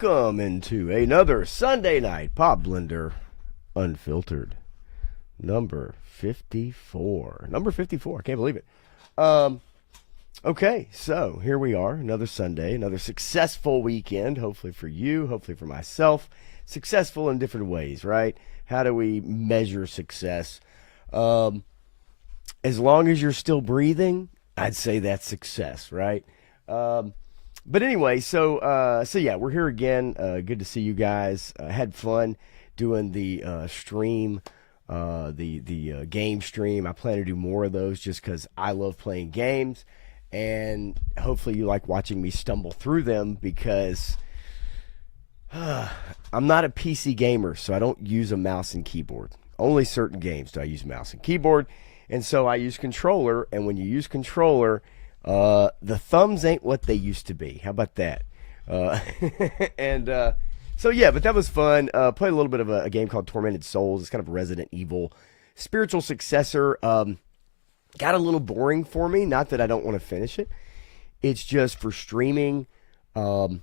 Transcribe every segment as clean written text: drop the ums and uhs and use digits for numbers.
welcome into another Sunday night Pop Blender Unfiltered. Number 54. Number 54. I can't believe it. Okay, so here we are. Another Sunday, another successful weekend. Hopefully for you, hopefully for myself. Successful in different ways, right? How do we measure success? As long as you're still breathing, I'd say that's success, right? But anyway, so yeah, we're here again. Good to see you guys. Had fun doing the stream, the game stream. I plan to do more of those just because I love playing games, and hopefully you like watching me stumble through them because I'm not a PC gamer, so I don't use a mouse and keyboard. Only certain games do I use mouse and keyboard, and so I use controller. And when you use controller, the thumbs ain't what they used to be. How about that? So yeah, but that was fun. Played a little bit of a game called Tormented Souls. It's kind of a Resident Evil spiritual successor. Got a little boring for me. Not that I don't want to finish it. It's just for streaming. Man,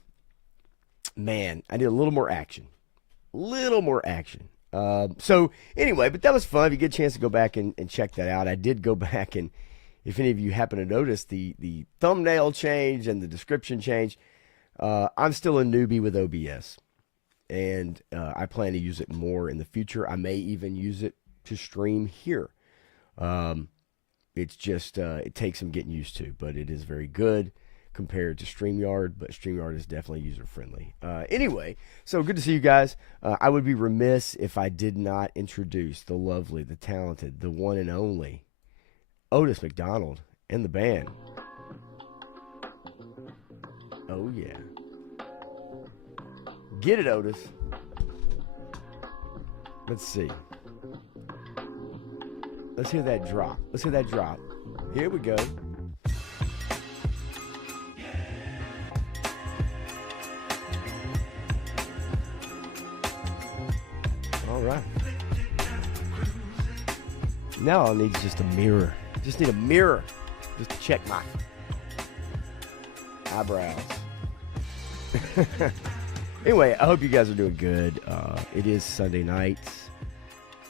I need a little more action. Little more action. So anyway, but that was fun. If you get a chance to go back and check that out. I did go back, and if any of you happen to notice the thumbnail change and the description change, I'm still a newbie with OBS, and I plan to use it more in the future. I may even use it to stream here. It's just it takes some getting used to, but it is very good compared to StreamYard, but StreamYard is definitely user-friendly. Anyway, so good to see you guys. I would be remiss if I did not introduce the lovely, the talented, the one and only Otis McDonald and the band. Oh, yeah. Get it, Otis. Let's see. Let's hear that drop. Let's hear that drop. Here we go. All right. Now all I need is just a mirror. Just need a mirror just to check my eyebrows. Anyway, I hope you guys are doing good. It is Sunday night,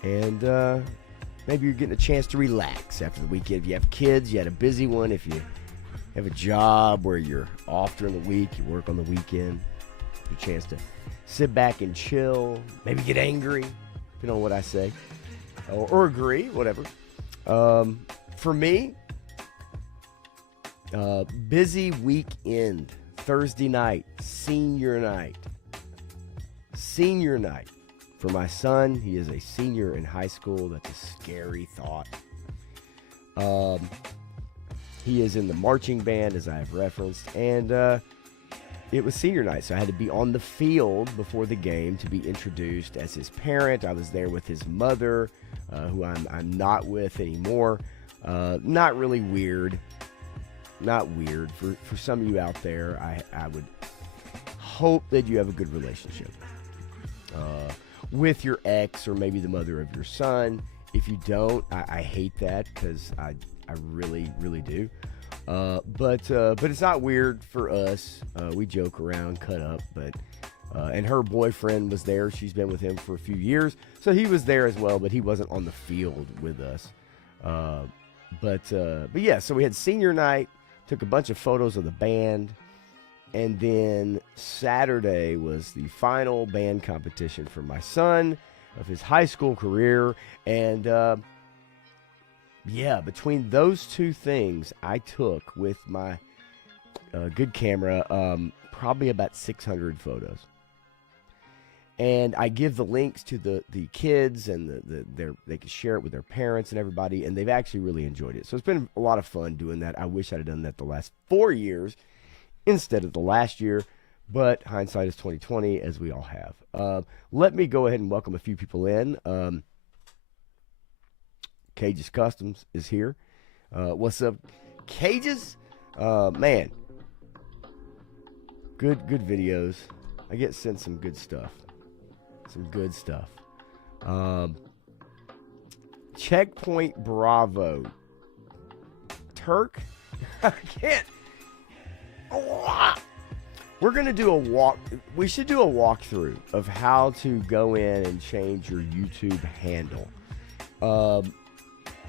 and maybe you're getting a chance to relax after the weekend. If you have kids, you had a busy one. If you have a job where you're off during the week, you work on the weekend, a chance to sit back and chill, maybe get angry, depending on what I say, or agree, whatever. For me, busy weekend, Thursday night, senior night. Senior night for my son. He is a senior in high school. That's a scary thought. He is in the marching band, as I have referenced, and it was senior night, so I had to be on the field before the game to be introduced as his parent. I was there with his mother, who I'm not with anymore. Not really weird. Not weird. For some of you out there, I would hope that you have a good relationship with your ex or maybe the mother of your son. If you don't, I hate that because I really, really do. But it's not weird for us. We joke around, cut up, and her boyfriend was there. She's been with him for a few years, so he was there as well, but he wasn't on the field with us. But yeah, so we had senior night, took a bunch of photos of the band, and then Saturday was the final band competition for my son of his high school career, and yeah, between those two things, I took with my good camera probably about 600 photos. And I give the links to the kids, and they can share it with their parents and everybody, and they've actually really enjoyed it. So it's been a lot of fun doing that. I wish I'd have done that the last 4 years instead of the last year, but hindsight is 2020, as we all have. Let me go ahead and welcome a few people in. Cages Customs is here. What's up, Cages? Man, good videos. I get sent some good stuff. Some good stuff. Checkpoint Bravo. Turk? I can't. we're gonna do a walk. We should do a walkthrough of how to go in and change your YouTube handle.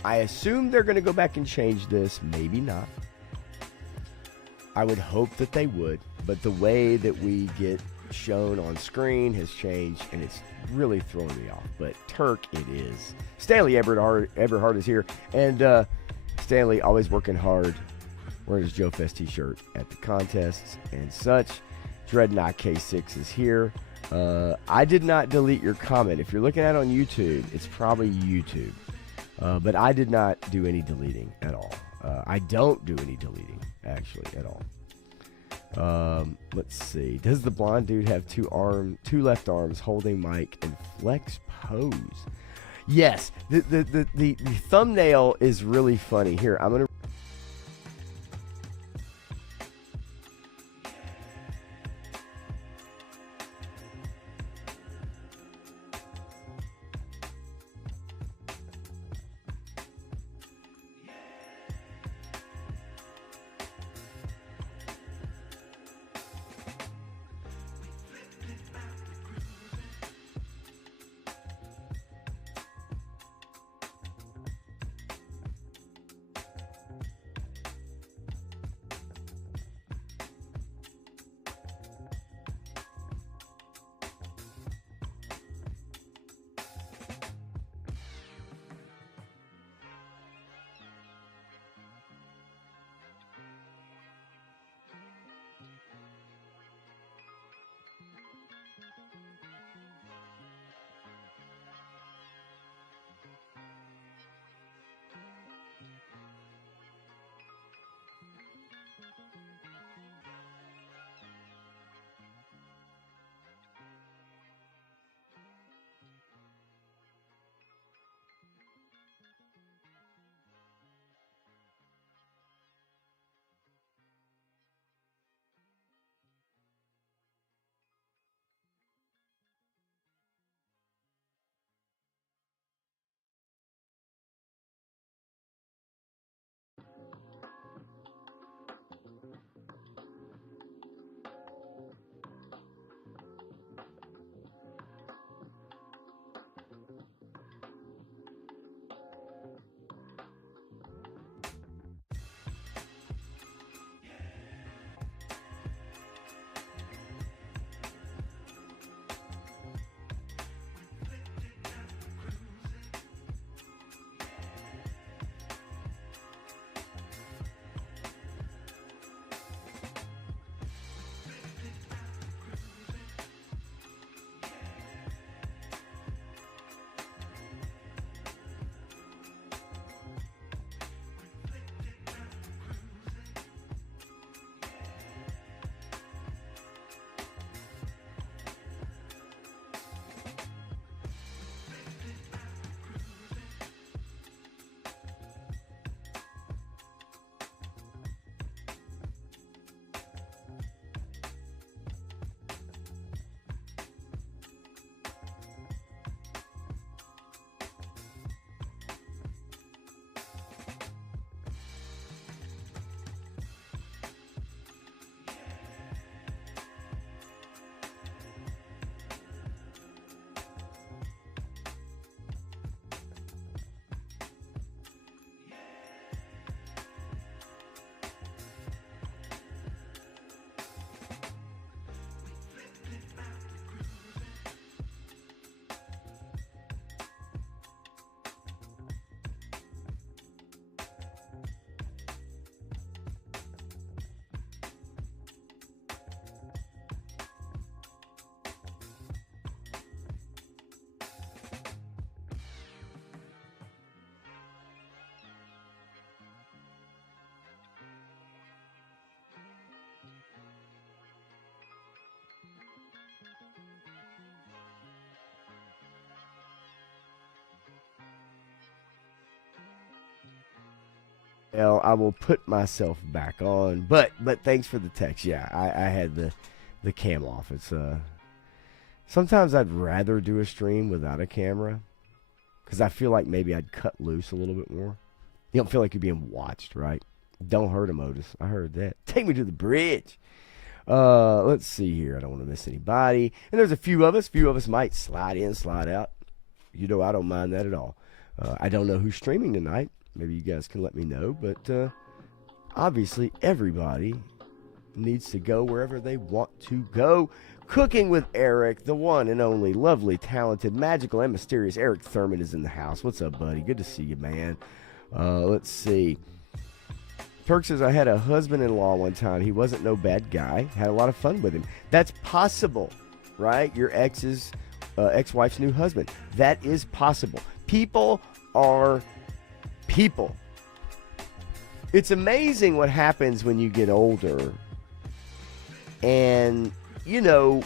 I assume they're gonna go back and change this. Maybe not. I would hope that they would, but the way that we get shown on screen has changed, and it's really throwing me off. But Turk, it is. Stanley Eberhard is here, and Stanley always working hard, wearing his Joe Fest t-shirt at the contests and such. Dreadnought K6 is here. I did not delete your comment. If you're looking at it on YouTube, it's probably YouTube. But I did not do any deleting at all. I don't do any deleting, actually, at all. Let's see. Does the blonde dude have two left arms holding mic and flex pose? Yes. The thumbnail is really funny. Here, I'm going to... Well, I will put myself back on, but thanks for the text. Yeah, I had the cam off. It's sometimes I'd rather do a stream without a camera because I feel like maybe I'd cut loose a little bit more. You don't feel like you're being watched, right? Don't hurt him, Otis. I heard that. Take me to the bridge. Let's see here. I don't want to miss anybody. And there's a few of us. Few of us might slide in, slide out. You know, I don't mind that at all. I don't know who's streaming tonight. Maybe you guys can let me know. But obviously, everybody needs to go wherever they want to go. Cooking with Eric, the one and only lovely, talented, magical, and mysterious Eric Thurman is in the house. What's up, buddy? Good to see you, man. Let's see. Turk says, I had a husband-in-law one time. He wasn't no bad guy. Had a lot of fun with him. That's possible, right? Your ex-wife's new husband. That is possible. People are people. It's amazing what happens when you get older. And, you know,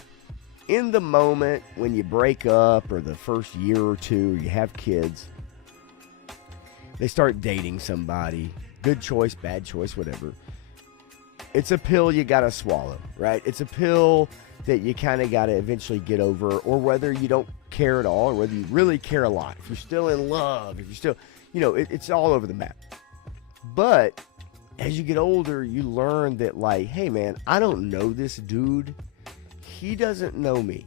in the moment when you break up or the first year or two, you have kids, they start dating somebody. Good choice, bad choice, whatever. It's a pill you got to swallow, right? It's a pill that you kind of got to eventually get over, or whether you don't care at all, or whether you really care a lot. If you're still in love, if you're still, you know, it's all over the map. But as you get older, you learn that, like, hey, man, I don't know this dude. He doesn't know me.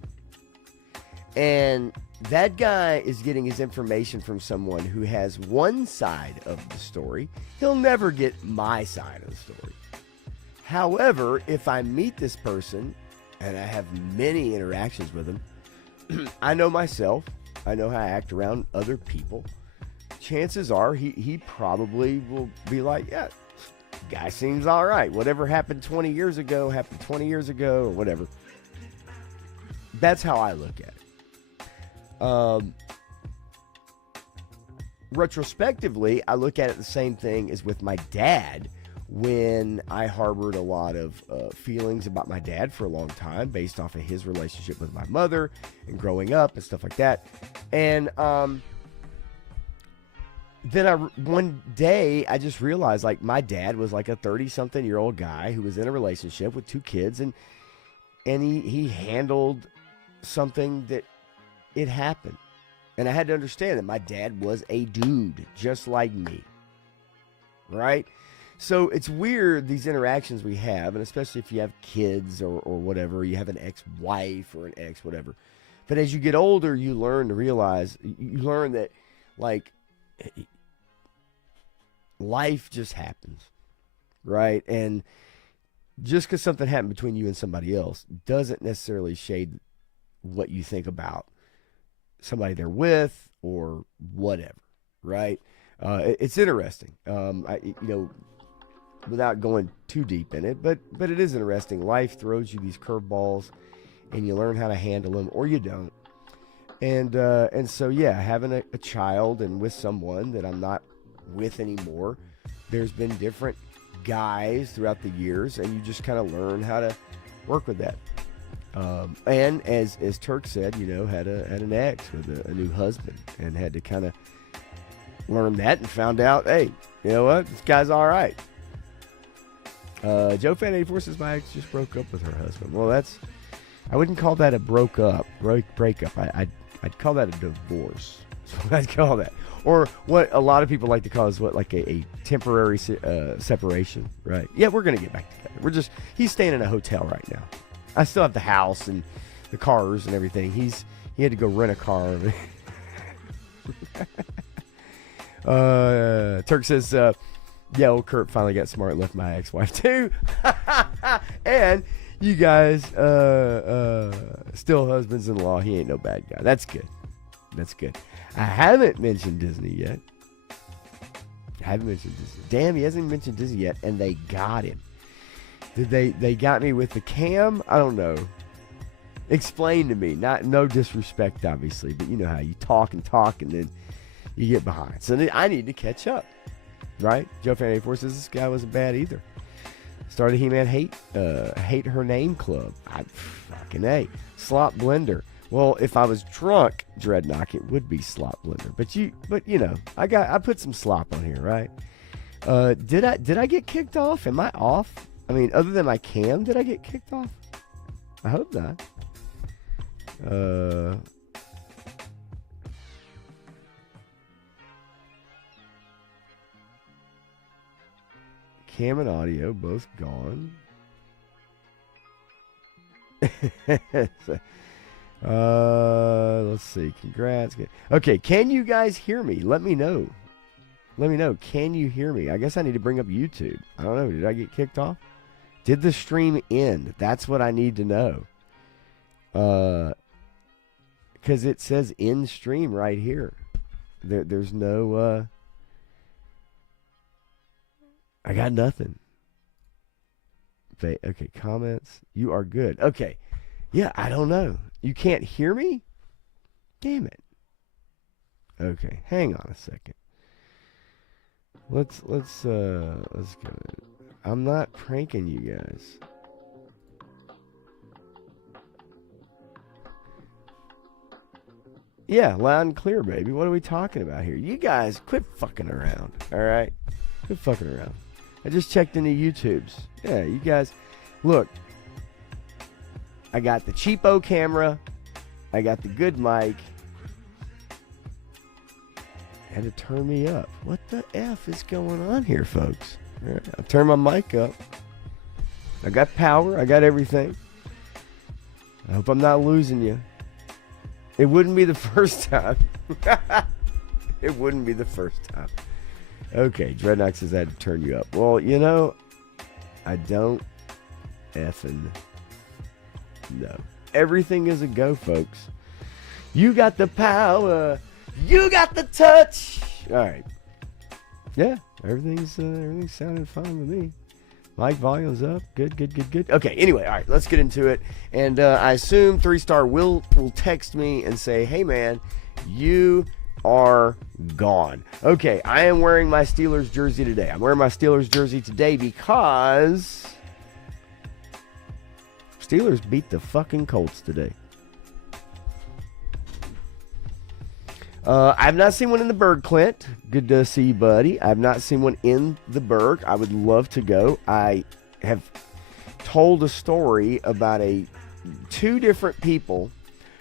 And that guy is getting his information from someone who has one side of the story. He'll never get my side of the story. However, if I meet this person and I have many interactions with him, I know myself. I know how I act around other people. Chances are he probably will be like, yeah, guy seems all right. Whatever happened 20 years ago, or whatever. That's how I look at it. Retrospectively, I look at it the same thing as with my dad, when I harbored a lot of feelings about my dad for a long time based off of his relationship with my mother and growing up and stuff like that. And then one day I just realized, like, my dad was like a 30-something-year-old guy who was in a relationship with 2 kids, and he handled something that it happened. And I had to understand that my dad was a dude just like me, right? So it's weird, these interactions we have, and especially if you have kids or whatever, you have an ex-wife or an ex whatever. But as you get older, you learn to realize, you learn that, like, life just happens, right? And just because something happened between you and somebody else doesn't necessarily shade what you think about somebody they're with or whatever, right? It's interesting. Without going too deep in it, but it is interesting. Life throws you these curveballs, and you learn how to handle them, or you don't. And so, yeah, having a child and with someone that I'm not with anymore, there's been different guys throughout the years, and you just kind of learn how to work with that. And as Turk said, you know, had an ex with a new husband, and had to kind of learn that, and found out, hey, you know what, this guy's all right. Joe Fan 84 says my ex just broke up with her husband. Well, I wouldn't call that a breakup. I'd call that a divorce. That's what I'd call that. Or what a lot of people like to call is like a temporary separation, right? Yeah, we're gonna get back together. He's staying in a hotel right now. I still have the house and the cars and everything. He had to go rent a car. Turk says, yeah, old Kurt finally got smart and left my ex-wife too. And you guys still husbands-in-law. He ain't no bad guy. That's good. That's good. I haven't mentioned Disney yet. Damn, he hasn't even mentioned Disney yet, and they got him. Did they got me with the cam? I don't know. Explain to me. No disrespect, obviously, but you know how you talk, and then you get behind. So I need to catch up, right? Joe Fan 84 says this guy wasn't bad either. Started He-Man Hate Her Name Club. Fucking A. Slop Blender. Well, if I was drunk, Dreadnought, it would be Slop Blender. But you know, I put some slop on here, right? Did I get kicked off? Am I off? I mean, other than my cam, did I get kicked off? I hope not. Cam and audio both gone. Let's see. Congrats. Okay, can you guys hear me? Let me know. Let me know. Can you hear me? I guess I need to bring up YouTube. I don't know. Did I get kicked off? Did the stream end? That's what I need to know. Because it says end stream right here. There's no. I got nothing. Okay, comments. You are good. Okay. Yeah, I don't know. You can't hear me? Damn it. Okay, hang on a second. Let's go. I'm not pranking you guys. Yeah, loud and clear, baby. What are we talking about here? You guys, quit fucking around, all right? Quit fucking around. I just checked into YouTube's. Yeah, you guys, look. I got the cheapo camera. I got the good mic. Had to turn me up. What the F is going on here, folks? All right, I'll turn my mic up. I got power. I got everything. I hope I'm not losing you. It wouldn't be the first time. It wouldn't be the first time. Okay, Dreadnought says I had to turn you up. Well, you know, I don't effing know. Everything is a go, folks. You got the power. You got the touch. All right. Yeah, everything's sounding fine with me. Mic volume's up. Good. Okay, anyway, all right, let's get into it. And I assume 3-Star will text me and say, hey, man, you are gone. Okay, I am wearing my Steelers jersey today. I'm wearing my Steelers jersey today because Steelers beat the fucking Colts today. I've not seen one in the Berg, Clint. Good to see you, buddy. I've not seen one in the Berg. I would love to go. I have told a story about two different people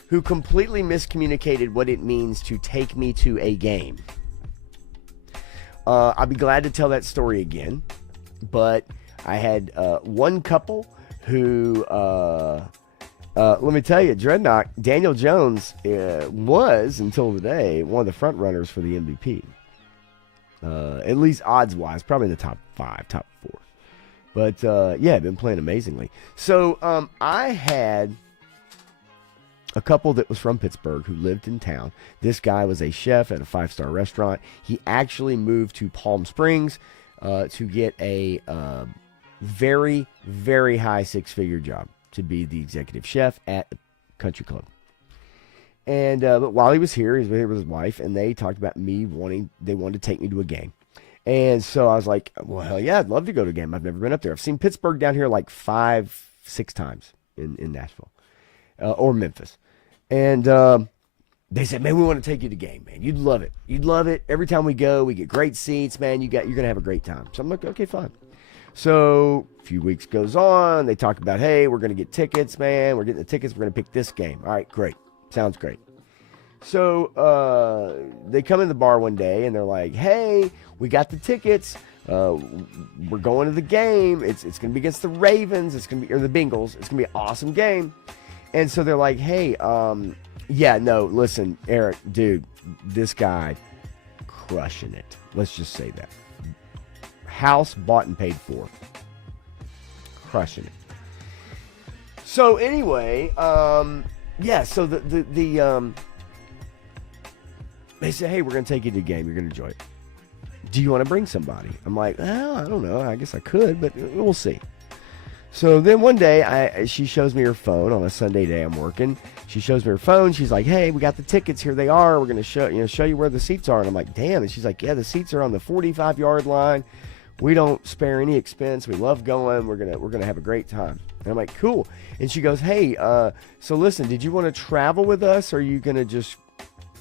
who completely miscommunicated what it means to take me to a game. I'll be glad to tell that story again. But I had one couple who... let me tell you, Dreadnought, Daniel Jones was, until today, one of the front runners for the MVP. At least odds-wise, probably in the top 5, top 4. But, yeah, been playing amazingly. So, I had a couple that was from Pittsburgh who lived in town. This guy was a chef at a 5-star restaurant. He actually moved to Palm Springs to get a very, very high 6-figure job, to be the executive chef at the country club. And but while he was here, he was here with his wife, and they talked about me they wanted to take me to a game. And so I was like, well, hell yeah, I'd love to go to a game. I've never been up there. I've seen Pittsburgh down here like 5-6 times in Nashville or Memphis. And they said, man, we want to take you to the game, man. You'd love it. You'd love it. Every time we go, we get great seats, man. You're going to have a great time. So I'm like, okay, fine. So a few weeks goes on. They talk about, hey, we're going to get tickets, man. We're getting the tickets. We're going to pick this game. All right, great. Sounds great. So they come in the bar one day, and they're like, hey, we got the tickets. We're going to the game. It's going to be against the Ravens. It's going to be, or the Bengals. It's going to be an awesome game. And so they're like, hey, yeah, no, listen, Eric, dude, this guy crushing it. Let's just say that. House bought and paid for. Crushing it. So anyway, yeah, so they say, hey, we're going to take you to the game. You're going to enjoy it. Do you want to bring somebody? I'm like, well, I don't know. I guess I could, but we'll see. So then one day, she shows me her phone on a Sunday day I'm working. She shows me her phone. She's like, hey, we got the tickets. Here they are. We're going to show you where the seats are. And I'm like, damn. And she's like, yeah, the seats are on the 45-yard line. We don't spare any expense. We love going. We're gonna have a great time. And I'm like, cool. And she goes, hey, so listen, did you want to travel with us, or are you gonna just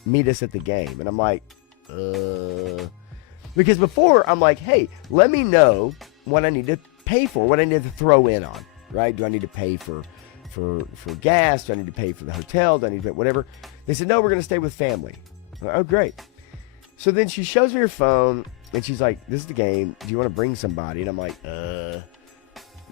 meet us at the game? And I'm like, because before I'm like, hey, let me know what I need to pay for, what I need to throw in on, right? Do I need to pay for gas? Do I need to pay for the hotel? Do I need to pay whatever? They said, no, we're gonna stay with family. Oh, great. So then she shows me her phone. And she's like, this is the game. Do you want to bring somebody? And I'm like,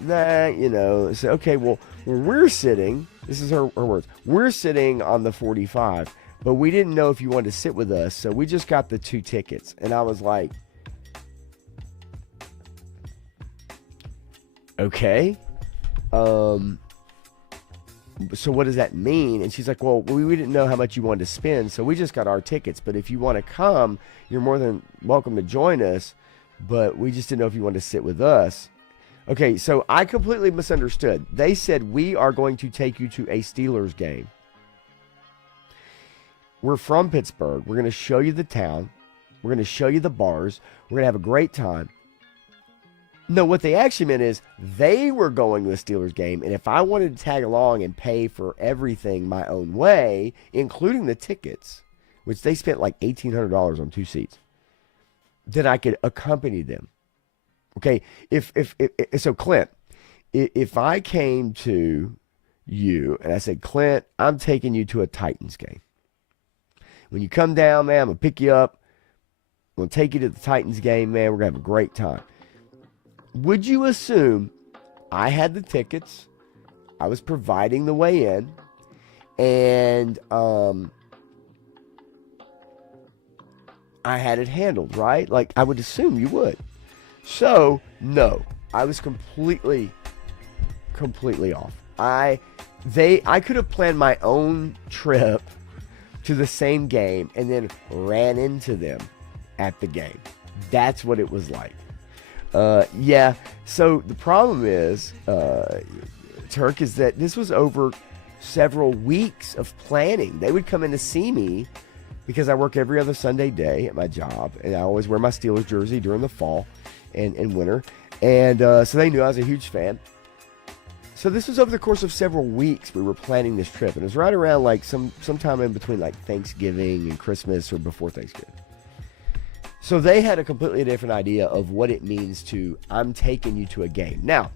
nah, I said, okay, well, we're sitting, this is her words, we're sitting on the 45, but we didn't know if you wanted to sit with us, so we just got the 2 tickets. And I was like, okay. So what does that mean? And she's like, well, we didn't know how much you wanted to spend, so we just got our tickets. But if you want to come, you're more than welcome to join us, but we just didn't know if you wanted to sit with us. Okay, so I completely misunderstood. They said, we are going to take you to a Steelers game. We're from Pittsburgh. We're going to show you the town. We're going to show you the bars. We're going to have a great time. No, what they actually meant is they were going to a Steelers game, and if I wanted to tag along and pay for everything my own way, including the tickets, which they spent like $1,800 on 2 seats, then I could accompany them. Okay, so Clint, if I came to you and I said, Clint, I'm taking you to a Titans game. When you come down, man, I'm going to pick you up. I'm going to take you to the Titans game, man. We're going to have a great time. Would you assume I had the tickets, I was providing the way in, and I had it handled, right? Like, I would assume you would. So, no, I was completely off. I could have planned my own trip to the same game and then ran into them at the game. That's what it was like. Yeah, so the problem is, Turk, is that this was over several weeks of planning. They would come in to see me because I work every other Sunday day at my job, and I always wear my Steelers jersey during the fall and winter, and so they knew I was a huge fan. So this was over the course of several weeks we were planning this trip, and it was right around like sometime in between like Thanksgiving and Christmas or before Thanksgiving. So they had a completely different idea of what it means to, I'm taking you to a game. Now,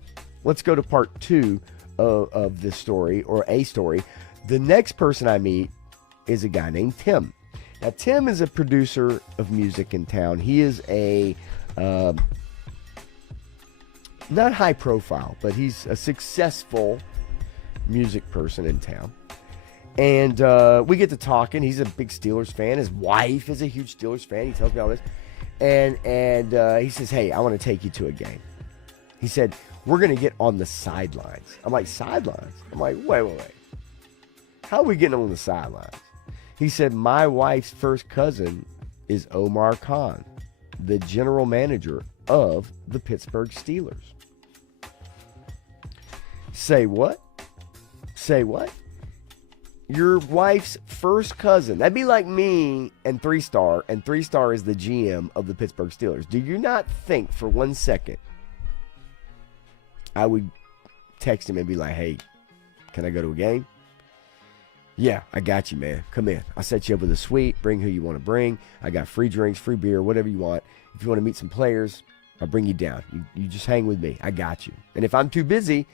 let's go to part 2 of this story, or a story. The next person I meet is a guy named Tim. Now, Tim is a producer of music in town. He is a, not high profile, but he's a successful music person in town. And we get to talking. He's a big Steelers fan. His wife is a huge Steelers fan. He tells me all this. And he says, hey, I want to take you to a game. He said, we're going to get on the sidelines. I'm like, sidelines? I'm like, wait. How are we getting on the sidelines? He said, my wife's first cousin is Omar Khan, the general manager of the Pittsburgh Steelers. Say what? Your wife's first cousin. That'd be like me and 3-Star, and 3-Star is the GM of the Pittsburgh Steelers. Do you not think for 1 second I would text him and be like, hey, can I go to a game? Yeah, I got you, man. Come in. I'll set you up with a suite. Bring who you want to bring. I got free drinks, free beer, whatever you want. If you want to meet some players, I'll bring you down. You just hang with me. I got you. And if I'm too busy,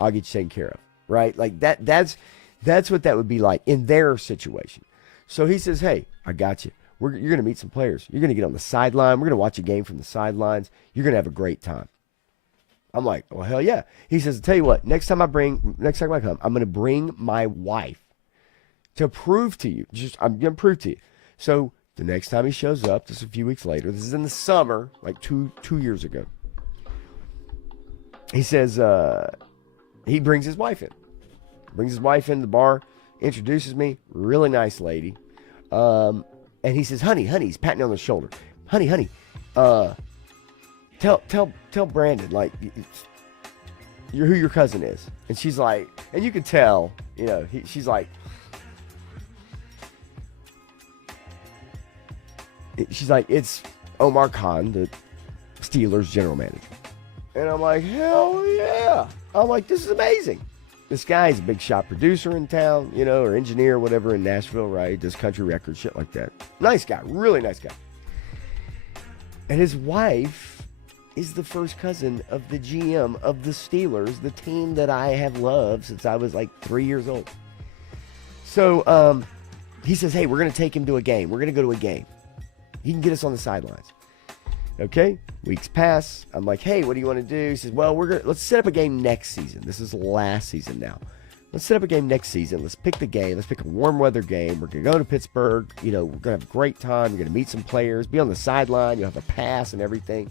I'll get you taken care of. Right? Like that's what that would be like in their situation. So he says, hey, I got you. You're going to meet some players. You're going to get on the sideline. We're going to watch a game from the sidelines. You're going to have a great time. I'm like, well, hell yeah. He says, I'll tell you what, next time I come, I'm going to bring my wife to prove to you. I'm going to prove to you. So the next time he shows up, just a few weeks later, this is in the summer, like two years ago. He says, he brings his wife in. Brings his wife into the bar, introduces me, really nice lady. And he says, honey, he's patting me on the shoulder. Honey, tell Brandon, like, who your cousin is. And she's like, and you can tell, she's like, it's Omar Khan, the Steelers general manager. And I'm like, hell yeah. I'm like, this is amazing. This guy's a big shot producer in town, or engineer, whatever, in Nashville, right? Does country records, shit like that. Nice guy, really nice guy. And his wife is the first cousin of the GM of the Steelers, the team that I have loved since I was like 3 years old. So he says, hey, we're going to take him to a game. We're going to go to a game. He can get us on the sidelines. Okay, weeks pass. I'm like, hey, what do you want to do? He says, well, let's set up a game next season. This is last season now. Let's set up a game next season. Let's pick the game. Let's pick a warm weather game. We're going to go to Pittsburgh. We're going to have a great time. We're going to meet some players, be on the sideline. You'll have a pass and everything.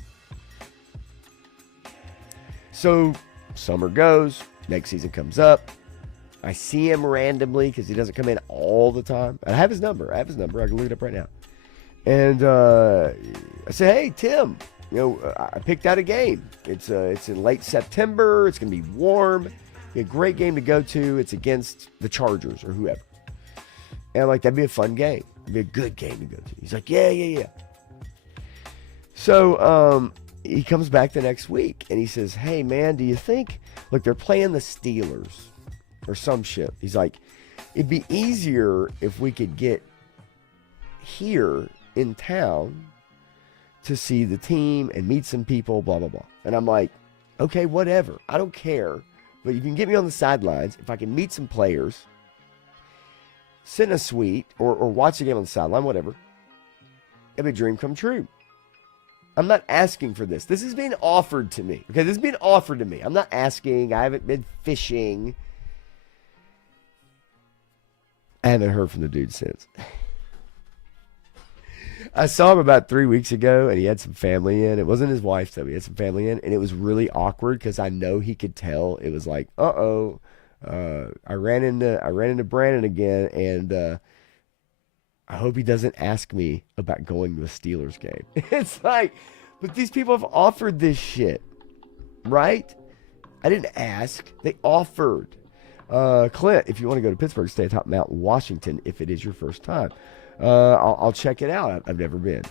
So summer goes. Next season comes up. I see him randomly because he doesn't come in all the time. I have his number. I can look it up right now. And I say, hey, Tim, I picked out a game. It's in late September. It's going to be warm. Be a great game to go to. It's against the Chargers or whoever. And I'm like, that'd be a fun game. It'd be a good game to go to. He's like, yeah. So he comes back the next week and he says, hey, man, do you think, look, they're playing the Steelers or some shit. He's like, it'd be easier if we could get here in town to see the team and meet some people, blah, blah, blah. And I'm like, okay, whatever. I don't care. But you can get me on the sidelines. If I can meet some players, sit in a suite, or watch the game on the sideline, whatever, it'd be a dream come true. I'm not asking for this. This is being offered to me. Okay, this is being offered to me. I'm not asking. I haven't been fishing. I haven't heard from the dude since. I saw him about 3 weeks ago, and he had some family in. It wasn't his wife, though. He had some family in, and it was really awkward because I know he could tell. It was like, I ran into Brandon again, and I hope he doesn't ask me about going to a Steelers game. It's like, but these people have offered this shit, right? I didn't ask. They offered. Clint, if you want to go to Pittsburgh, stay atop Mount Washington if it is your first time. I'll check it out. I've never been,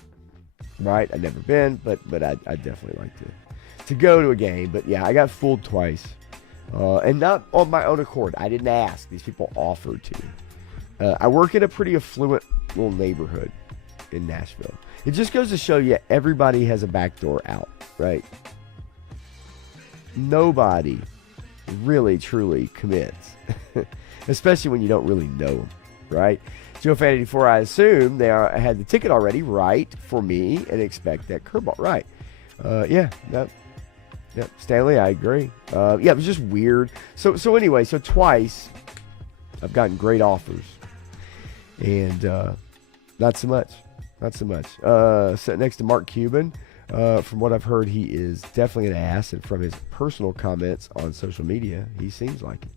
right? I've never been, but I definitely like to go to a game. But yeah, I got fooled twice, and not on my own accord. I didn't ask. These people offered to. I work in a pretty affluent little neighborhood in Nashville. It just goes to show you everybody has a back door out, right? Nobody really truly commits, especially when you don't really know them, right? Joe Fan 84, I assume they had the ticket already, right, for me, and expect that curveball, right? Yep. Stanley, I agree. It was just weird. So anyway, twice I've gotten great offers, and not so much. Sitting next to Mark Cuban. From what I've heard, he is definitely an ass, and from his personal comments on social media, he seems like it.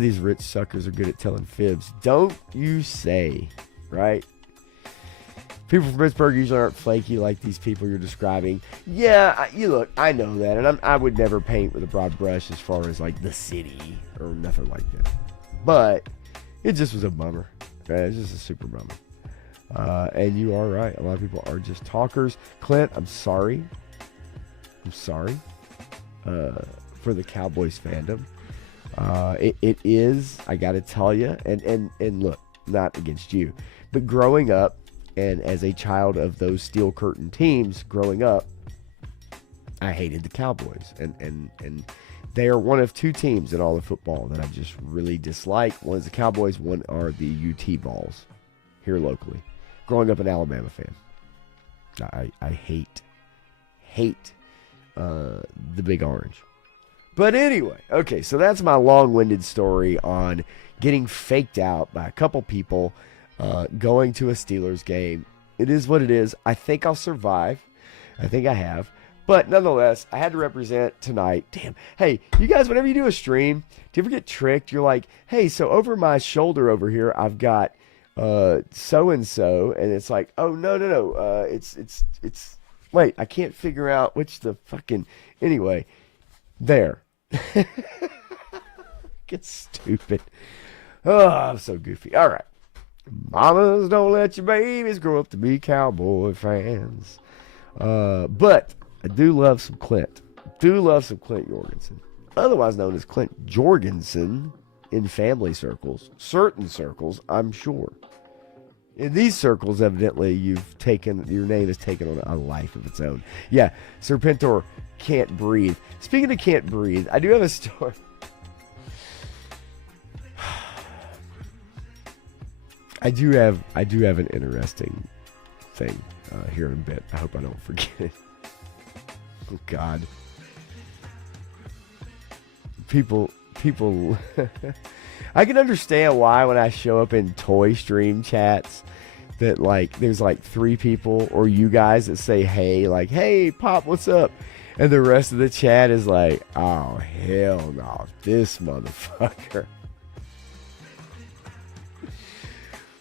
These rich suckers are good at telling fibs. Don't you say, right? People from Pittsburgh usually aren't flaky like these people you're describing. Yeah, look, I know that, and I would never paint with a broad brush as far as like the city or nothing like that. But it just was a bummer. Right? It's just a super bummer. And you are right. A lot of people are just talkers. Clint, I'm sorry. For the Cowboys fandom. It is, I got to tell you, and look, not against you, but growing up, and as a child of those steel curtain teams growing up, I hated the Cowboys, and they are one of two teams in all of football that I just really dislike. One is the Cowboys, one are the UT Balls here locally. Growing up an Alabama fan, I hate the Big Orange. But anyway, okay, so that's my long-winded story on getting faked out by a couple people going to a Steelers game. It is what it is. I think I'll survive. I think I have. But nonetheless, I had to represent tonight. Damn. Hey, you guys, whenever you do a stream, do you ever get tricked? You're like, hey, so over my shoulder over here, I've got so-and-so. And it's like, oh, no. It's wait, I can't figure out which the fucking, anyway, there. Get stupid. Oh, I'm so goofy. All right. Mamas, don't let your babies grow up to be Cowboy fans. But I do love some Clint. Jorgensen. Otherwise known as Clint Jorgensen in family circles. Certain circles, I'm sure. In these circles, evidently, your name has taken on a life of its own. Yeah, Serpentor can't breathe. Speaking of can't breathe, I do have a story. I do have an interesting thing here in a bit. I hope I don't forget it. Oh, God. People, I can understand why when I show up in toy stream chats that, like, there's like 3 people or you guys that say, hey, like, hey, Pop, what's up? And the rest of the chat is like, oh, hell no, this motherfucker.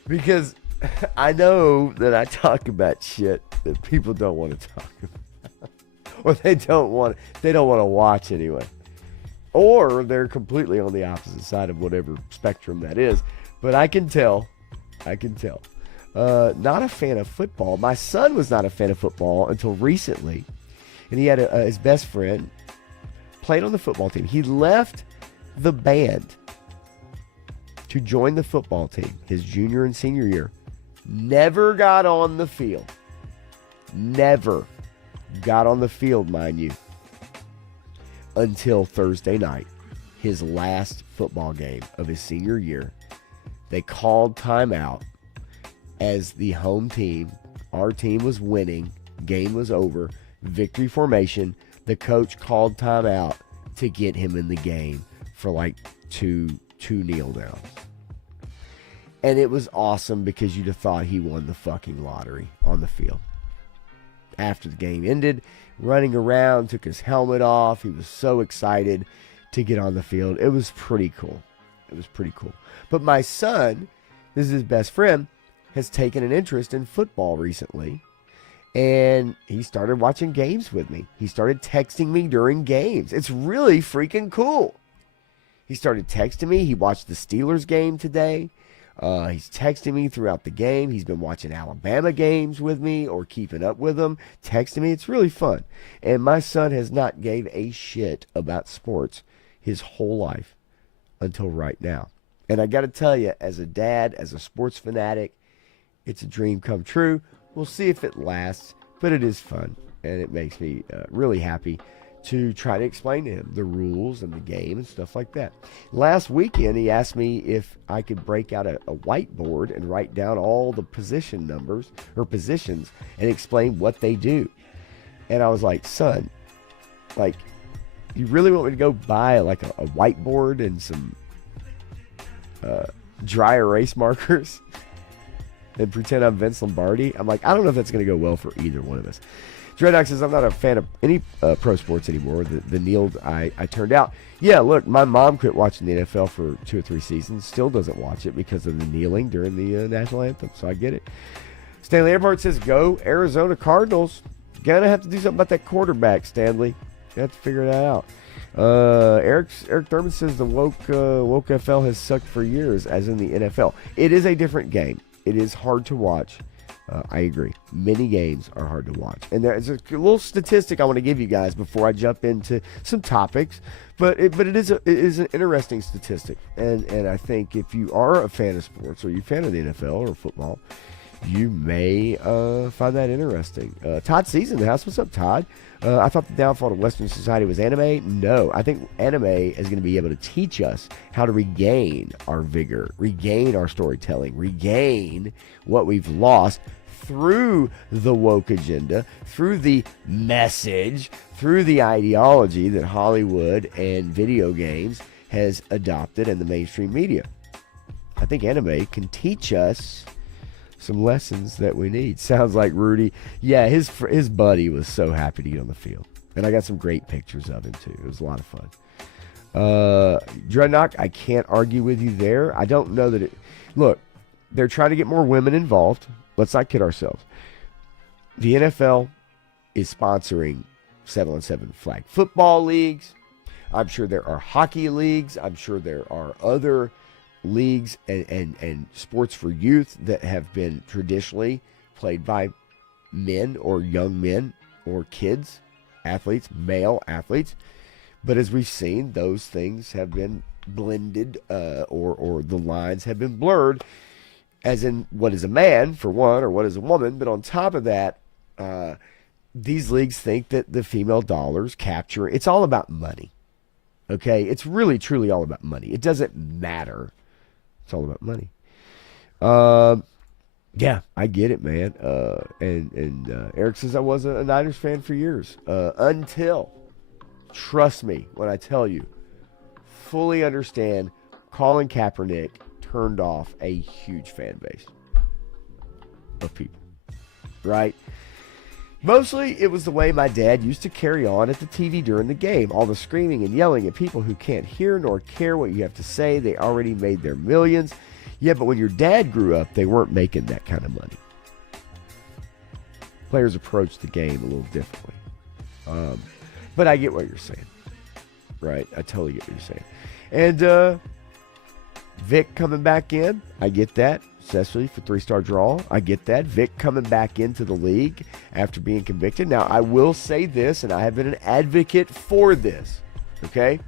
Because I know that I talk about shit that people don't want to talk about. Or they don't want to watch anyway. Or they're completely on the opposite side of whatever spectrum that is. But I can tell. Not a fan of football. My son was not a fan of football until recently. And he had his best friend played on the football team. He left the band to join the football team his junior and senior year. Never got on the field. Never got on the field, mind you, until Thursday night, his last football game of his senior year. They called timeout as the home team. Our team was winning. Game was over. Victory formation. The coach called timeout to get him in the game for like two kneel downs. And it was awesome because you'd have thought he won the fucking lottery on the field. After the game ended, running around, took his helmet off. He was so excited to get on the field. It was pretty cool. But my son, this is his best friend, has taken an interest in football recently. And he started watching games with me. He started texting me during games. It's really freaking cool. He started texting me. He watched the Steelers game today. He's texting me throughout the game. He's been watching Alabama games with me or keeping up with them, texting me. It's really fun. And my son has not gave a shit about sports his whole life until right now. And I got to tell you, as a dad, as a sports fanatic, it's a dream come true. We'll see if it lasts, but it is fun. And it makes me really happy to try to explain to him the rules and the game and stuff like that. Last weekend, he asked me if I could break out a whiteboard and write down all the position numbers or positions and explain what they do. And I was like, son, like, you really want me to go buy like a whiteboard and some dry erase markers and pretend I'm Vince Lombardi? I'm like, I don't know if that's going to go well for either one of us. Dreadnought says, I'm not a fan of any pro sports anymore. The kneeled, I turned out. Yeah, look, my mom quit watching the NFL for 2 or 3 seasons. Still doesn't watch it because of the kneeling during the national anthem. So I get it. Stanley Earhart says, go Arizona Cardinals. Gonna have to do something about that quarterback, Stanley. You have to figure that out. Eric Thurman says the woke FL has sucked for years, as in the NFL. It is a different game. It is hard to watch. I agree. Many games are hard to watch. And there's a little statistic I want to give you guys before I jump into some topics. But it is an interesting statistic. And I think if you are a fan of sports or you're a fan of the NFL or football, you may find that interesting. Todd Season, the house. What's up, Todd? I thought the downfall of Western society was anime. No, I think anime is going to be able to teach us how to regain our vigor, regain our storytelling, regain what we've lost through the woke agenda, through the message, through the ideology that Hollywood and video games has adopted in the mainstream media. I think anime can teach us some lessons that we need. Sounds like Rudy. Yeah, his buddy was so happy to get on the field. And I got some great pictures of him too. It was a lot of fun. Dreadnought, I can't argue with you there. I don't know that it... Look, they're trying to get more women involved. Let's not kid ourselves. The NFL is sponsoring 7-on-7 flag football leagues. I'm sure there are hockey leagues. I'm sure there are other leagues and sports for youth that have been traditionally played by men or young men or kids, athletes, male athletes. But as we've seen, those things have been blended or the lines have been blurred, as in what is a man, for one, or what is a woman. But on top of that, these leagues think that the female dollars capture, it's all about money. Okay? It's really, truly all about money. It doesn't matter. It's all about money. Yeah, I get it, man. And Eric says I was a Niners fan for years until, trust me when I tell you, fully understand Colin Kaepernick turned off a huge fan base of people, right? Mostly it was the way my dad used to carry on at the TV during the game. All the screaming and yelling at people who can't hear nor care what you have to say. They already made their millions. Yeah, but when your dad grew up, they weren't making that kind of money. Players approach the game a little differently. But I get what you're saying, right? I totally get what you're saying. And Vic coming back in, I get that. Successfully for 3-star draw, I get that. Vic coming back into the league after being convicted. Now, I will say this, and I have been an advocate for this, okay?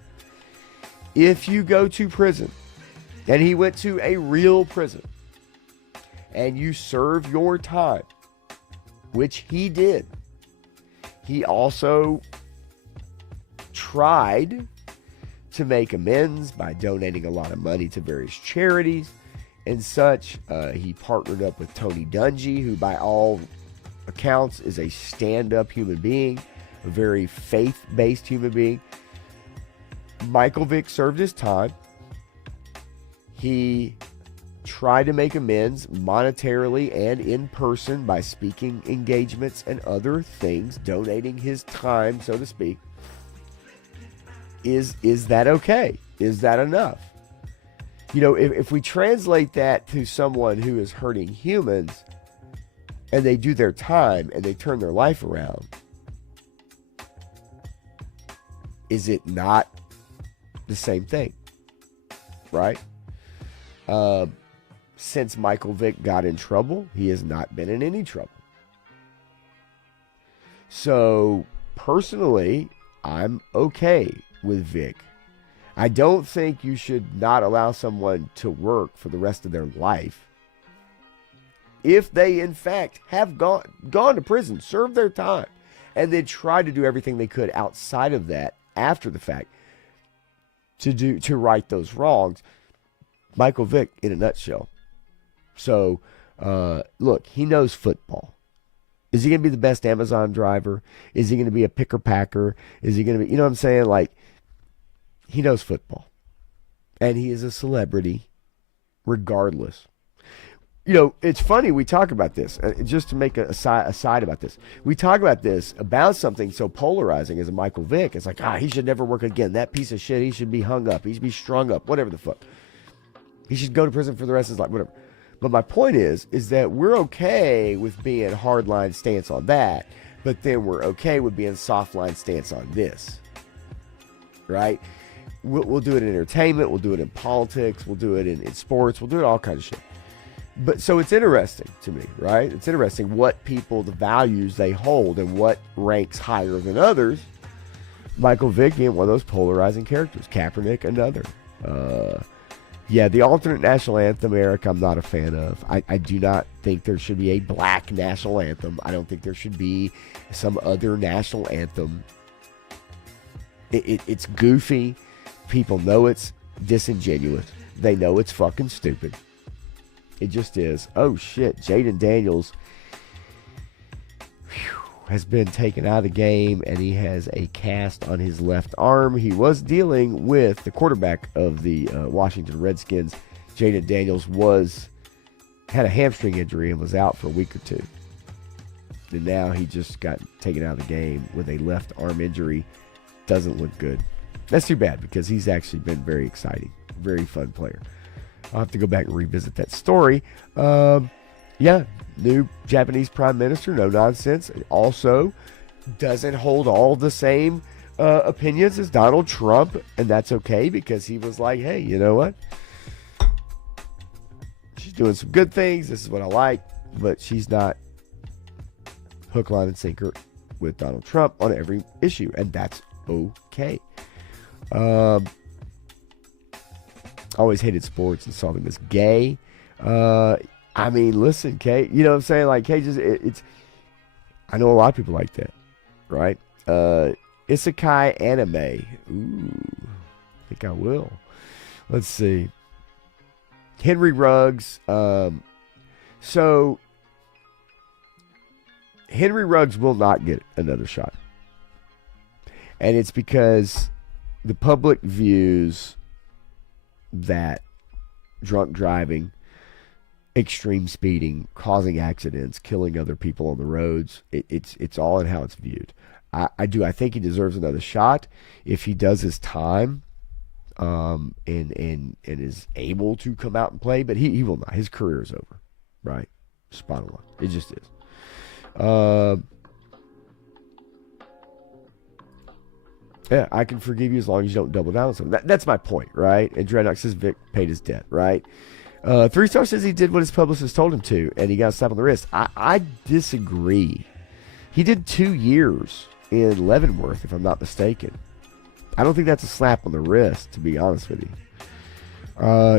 If you go to prison, and he went to a real prison, and you serve your time, which he did, he also tried to make amends by donating a lot of money to various charities and such. He partnered up with Tony Dungy, who by all accounts is a stand-up human being, a very faith-based human being. Michael Vick served his time. He tried to make amends monetarily and in person by speaking engagements and other things, donating his time, so to speak. Is that okay? Is that enough? You know, if we translate that to someone who is hurting humans and they do their time and they turn their life around, is it not the same thing? Right? Since Michael Vick got in trouble, he has not been in any trouble. So, personally, I'm okay with Vic. I don't think you should not allow someone to work for the rest of their life if they, in fact, have gone to prison, served their time, and then tried to do everything they could outside of that after the fact to right those wrongs. Michael Vick in a nutshell. So, look, he knows football. Is he going to be the best Amazon driver? Is he going to be a picker-packer? Is he going to be, you know what I'm saying? Like, he knows football. And he is a celebrity regardless. You know, it's funny we talk about this. Just to make a side about this. We talk about this, about something so polarizing as a Michael Vick. It's like, he should never work again. That piece of shit, he should be hung up. He should be strung up. Whatever the fuck. He should go to prison for the rest of his life. Whatever. But my point is that we're okay with being hardline stance on that. But then we're okay with being softline stance on this. Right? We'll do it in entertainment. We'll do it in politics. We'll do it in sports. We'll do it all kinds of shit. But so it's interesting to me, right? It's interesting what people, the values they hold and what ranks higher than others. Michael Vick being one of those polarizing characters. Kaepernick, another. Yeah, the alternate national anthem, Eric, I'm not a fan of. I do not think there should be a black national anthem. I don't think there should be some other national anthem. It's goofy. People know it's disingenuous. They know it's fucking stupid. It just is. Oh, shit. Jaden Daniels has been taken out of the game, and he has a cast on his left arm. He was dealing with the quarterback of the Washington Redskins. Jaden Daniels had a hamstring injury and was out for a week or two. And now he just got taken out of the game with a left arm injury. Doesn't look good. That's too bad because he's actually been very exciting. Very fun player. I'll have to go back and revisit that story. Yeah, new Japanese prime minister, no nonsense. Also doesn't hold all the same opinions as Donald Trump, and that's okay because he was like, hey, you know what? She's doing some good things. This is what I like, but she's not hook, line, and sinker with Donald Trump on every issue, and that's okay. Always hated sports and saw them as gay. I mean, listen, Kay, you know what I'm saying? Like, Kay it's I know a lot of people like that, right? Isekai anime. Ooh, I think I will. Let's see. Henry Ruggs. So Henry Ruggs will not get another shot. And it's because the public views that drunk driving, extreme speeding, causing accidents, killing other people on the roads, it's all in how it's viewed. I think he deserves another shot if he does his time, and is able to come out and play, but he will not. His career is over, right? Bottom line, it just is. Yeah, I can forgive you as long as you don't double down on something. That's my point, right? And Dreadnought says Vic paid his debt, right? 3-Star says he did what his publicist told him to, and he got a slap on the wrist. I disagree. He did 2 years in Leavenworth, if I'm not mistaken. I don't think that's a slap on the wrist, to be honest with you.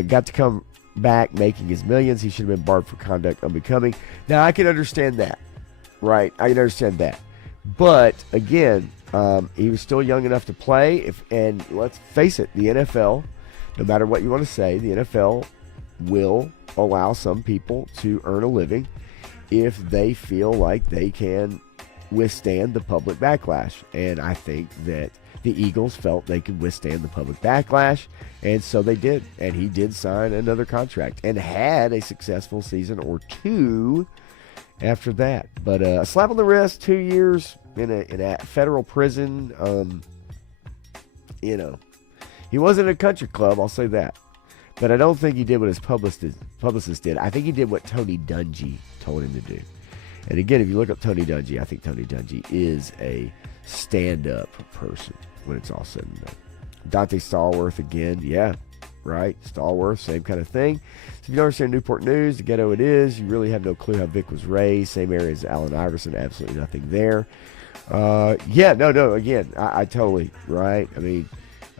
Got to come back making his millions. He should have been barred for conduct unbecoming. Now, I can understand that, right? I can understand that. But, again, he was still young enough to play. And let's face it, the NFL, no matter what you want to say, the NFL will allow some people to earn a living if they feel like they can withstand the public backlash. And I think that the Eagles felt they could withstand the public backlash, and so they did. And he did sign another contract and had a successful season or two after that. But a slap on the wrist, 2 years in a federal prison. He wasn't in a country club, I'll say that. But I don't think he did what his publicist did. I think he did what Tony Dungy told him to do. And again, if you look up Tony Dungy, I think Tony Dungy is a stand-up person when it's all said and done. Dante Stallworth again, yeah, right? Stallworth, same kind of thing. So if you don't understand Newport News, the ghetto it is, you really have no clue how Vic was raised. Same area as Allen Iverson, absolutely nothing there. Again, I totally, right? I mean,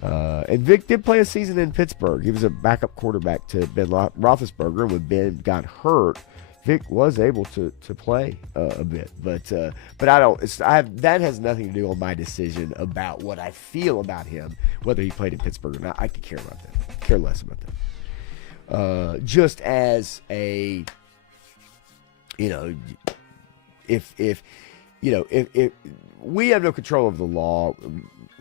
and Vic did play a season in Pittsburgh. He was a backup quarterback to Ben Roethlisberger, and when Ben got hurt, Vic was able to play a bit, but I don't. That has nothing to do on my decision about what I feel about him, whether he played in Pittsburgh or not. I could care about that. Care less about that. Just as a, if we have no control of the law,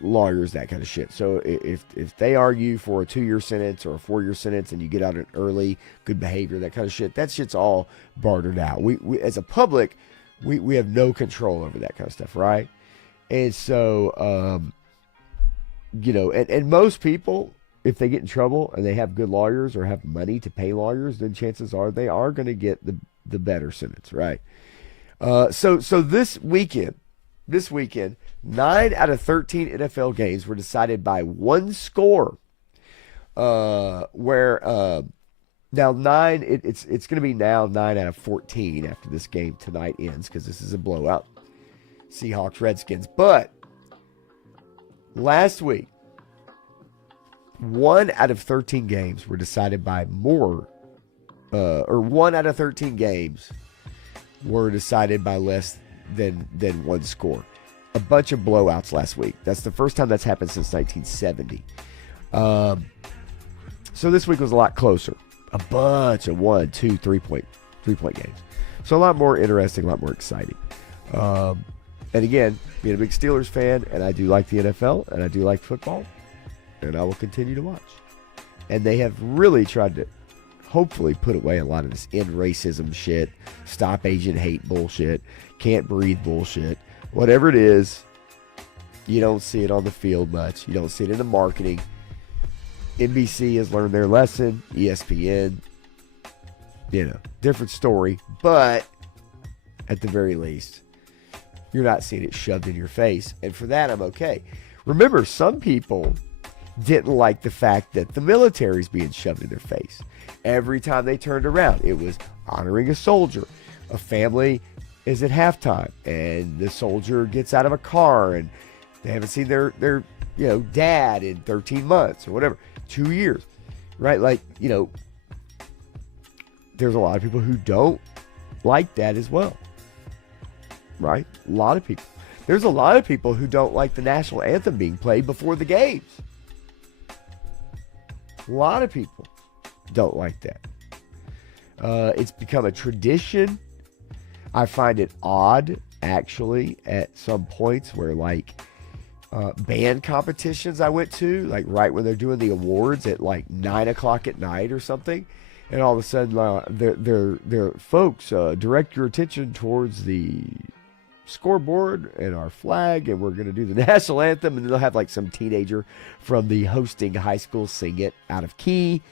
lawyers, that kind of shit. So if they argue for a 2-year sentence or a 4-year sentence and you get out an early, good behavior, that kind of shit, that shit's all bartered out. We as a public, we have no control over that kind of stuff, right? And so, and most people, if they get in trouble and they have good lawyers or have money to pay lawyers, then chances are they are going to get the better sentence, right? So this weekend, 9 out of 13 NFL games were decided by one score. Now 9, it's going to be now 9 out of 14 after this game tonight ends, because this is a blowout. Seahawks, Redskins. But last week, 1 out of 13 games were decided by more, or 1 out of 13 games were decided by less than one score. A bunch of blowouts last week. That's the first time that's happened since 1970. So this week was a lot closer. A bunch of 1, 2, 3-point games. So a lot more interesting, a lot more exciting. And again, being a big Steelers fan, and I do like the NFL, and I do like football, and I will continue to watch. And they have really tried to hopefully put away a lot of this end racism shit, stop Asian hate bullshit, can't breathe bullshit. Whatever it is, you don't see it on the field much. You don't see it in the marketing. NBC has learned their lesson. ESPN, different story. But at the very least, you're not seeing it shoved in your face. And for that, I'm okay. Remember, some people didn't like the fact that the military's being shoved in their face. Every time they turned around, it was honoring a soldier. A family is at halftime, and the soldier gets out of a car, and they haven't seen their dad in 13 months or whatever, 2 years, right? Like, there's a lot of people who don't like that as well, right? A lot of people. There's a lot of people who don't like the national anthem being played before the games. A lot of people don't like that. It's become a tradition. I find it odd, actually, at some points where, like, band competitions I went to, like right when they're doing the awards at like 9 o'clock at night or something, and all of a sudden, they're folks, direct your attention towards the scoreboard and our flag, and we're going to do the national anthem, and they'll have like some teenager from the hosting high school sing it out of key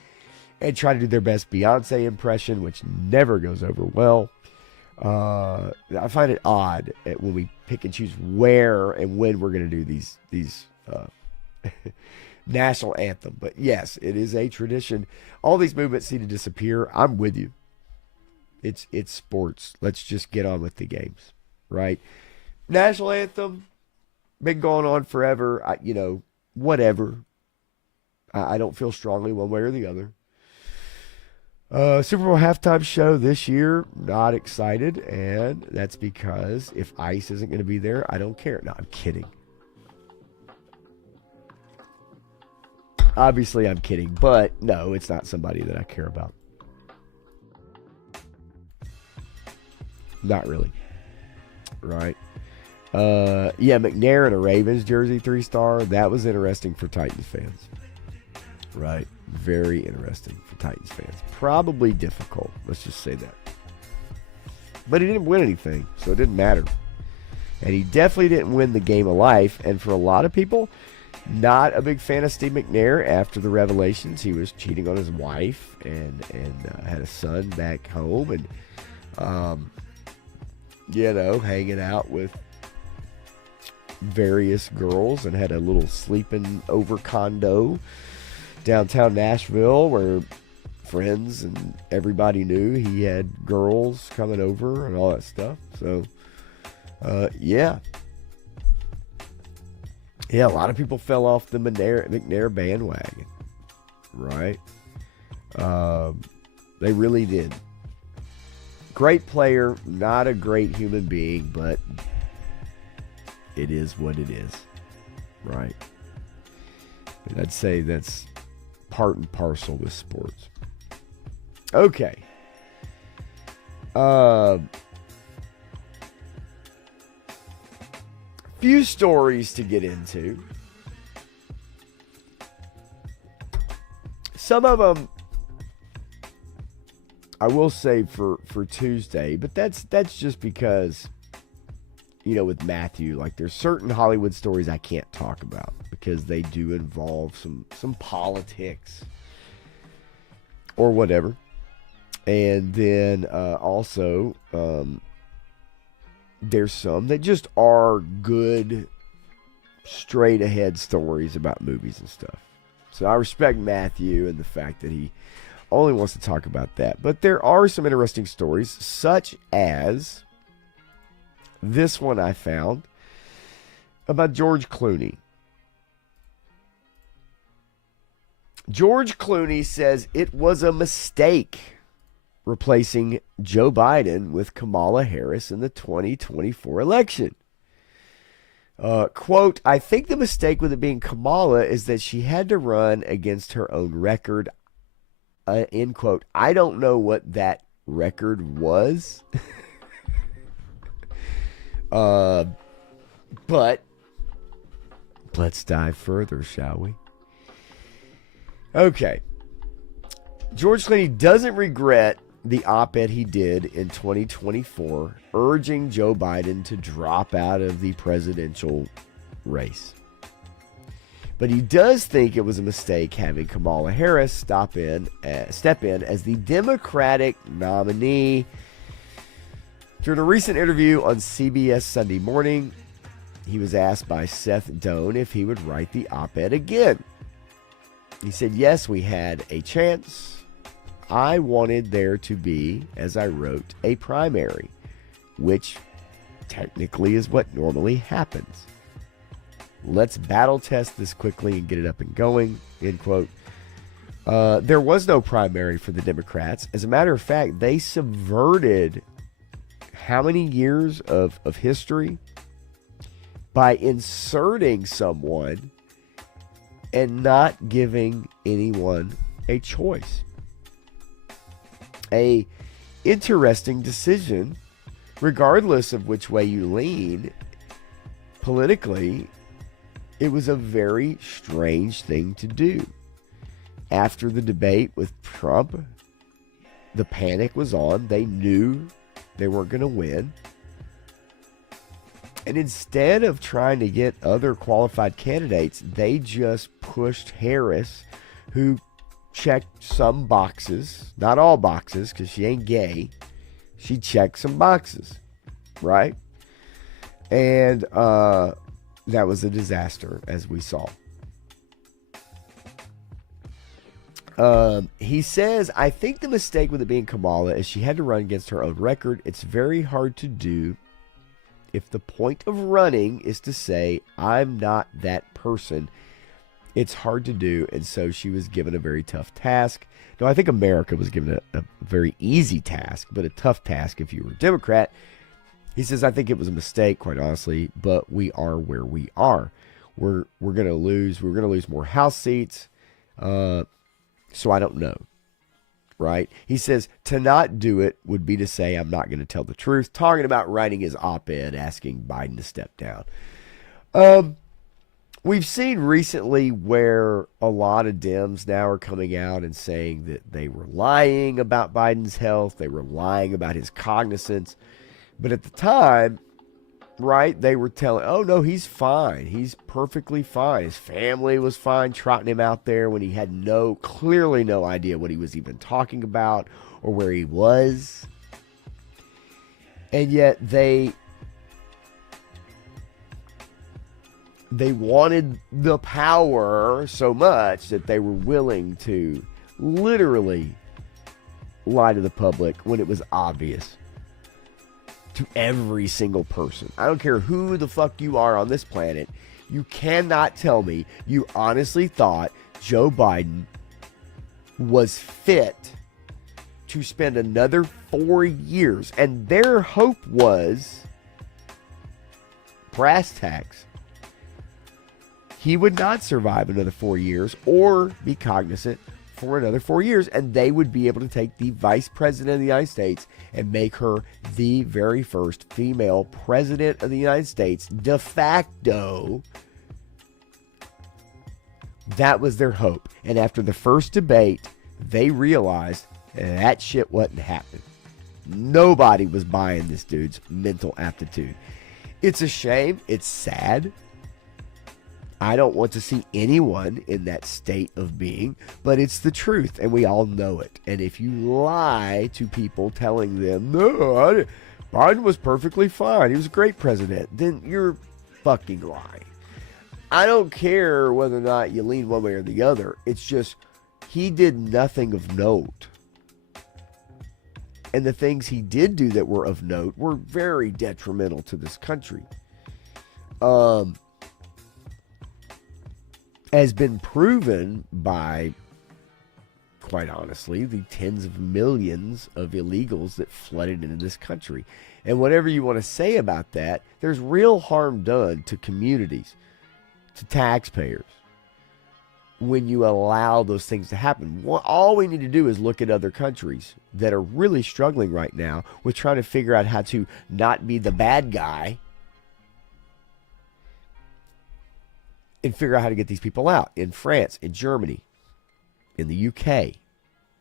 and try to do their best Beyonce impression, which never goes over well. I find it odd when we pick and choose where and when we're going to do these national anthem. But yes, it is a tradition. All these movements need to disappear. I'm with you. It's sports. Let's just get on with the games, right? National anthem, been going on forever. Whatever. I don't feel strongly one way or the other. Super Bowl halftime show this year, not excited, and that's because if Ice isn't going to be there, I don't care. No, I'm kidding. Obviously, I'm kidding, but no, it's not somebody that I care about. Not really. Right? McNair in a Ravens jersey, 3-star. That was interesting for Titans fans. Right? Very interesting for Titans fans. Probably difficult. Let's just say that. But he didn't win anything, so it didn't matter. And he definitely didn't win the game of life. And for a lot of people, not a big fan of Steve McNair after the revelations. He was cheating on his wife and had a son back home and, hanging out with various girls and had a little sleeping over condo downtown Nashville where friends and everybody knew he had girls coming over and all that stuff. So, a lot of people fell off the McNair bandwagon, right? They really did. Great player, not a great human being, but it is what it is, right? And I'd say that's part and parcel with sports. Okay. Few stories to get into. Some of them I will say for Tuesday, but that's just because, with Matthew, like there's certain Hollywood stories I can't talk about because they do involve some politics or whatever. And then also there's some that just are good, straight ahead stories about movies and stuff. So I respect Matthew and the fact that he only wants to talk about that. But there are some interesting stories, such as this one I found about George Clooney. George Clooney says it was a mistake replacing Joe Biden with Kamala Harris in the 2024 election. Quote, I think the mistake with it being Kamala is that she had to run against her own record. End quote. I don't know what that record was. But let's dive further, shall we? Okay. George Clooney doesn't regret the op-ed he did in 2024 urging Joe Biden to drop out of the presidential race. But he does think it was a mistake having Kamala Harris step in as the Democratic nominee. During a recent interview on CBS Sunday Morning, he was asked by Seth Doane if he would write the op-ed again. He said, yes, we had a chance. I wanted there to be, as I wrote, a primary, which technically is what normally happens. Let's battle test this quickly and get it up and going, end quote. There was no primary for the Democrats. As a matter of fact, they subverted how many years of history by inserting someone and not giving anyone a choice. a interesting decision, regardless of which way you lean politically. It was a very strange thing to do. After the debate with Trump, the panic was on. They knew they weren't going to win. And instead of trying to get other qualified candidates, they just pushed Harris, who checked some boxes. Not all boxes, because she ain't gay. She checked some boxes, right? And that was a disaster, as we saw. He says, I think the mistake with it being Kamala is she had to run against her own record. It's very hard to do if the point of running is to say, I'm not that person. It's hard to do, and so she was given a very tough task. No, I think America was given a very easy task, but a tough task if you were a Democrat. He says, I think it was a mistake, quite honestly, but we are where we are. We're going to lose. We're going to lose more House seats, so I don't know. Right? He says to not do it would be to say I'm not going to tell the truth. Talking about writing his op-ed asking Biden to step down. We've seen recently where a lot of Dems now are coming out and saying that they were lying about Biden's health. They were lying about his cognizance. But at the time, right, they were telling, oh, no, he's fine. He's perfectly fine. His family was fine, trotting him out there when he had clearly no idea what he was even talking about or where he was. And yet they wanted the power so much that they were willing to literally lie to the public when it was obvious to every single person. I don't care who the fuck you are on this planet. You cannot tell me you honestly thought Joe Biden was fit to spend another 4 years. And their hope was, brass tacks, he would not survive another 4 years or be cognizant for another 4 years, and they would be able to take the vice president of the United States and make her the very first female president of the United States de facto. That was their hope. And after the first debate, they realized that shit wasn't happening. Nobody was buying this dude's mental aptitude. It's a shame. It's sad. I don't want to see anyone in that state of being, but it's the truth, and we all know it. And if you lie to people telling them, no, Biden was perfectly fine, he was a great president, then you're fucking lying. I don't care whether or not you lean one way or the other. It's just, he did nothing of note. And the things he did do that were of note were very detrimental to this country. Has been proven by, quite honestly, the tens of millions of illegals that flooded into this country. And whatever you want to say about that, there's real harm done to communities, to taxpayers, when you allow those things to happen. All we need to do is look at other countries that are really struggling right now with trying to figure out how to not be the bad guy and figure out how to get these people out. In France, in Germany, in the UK,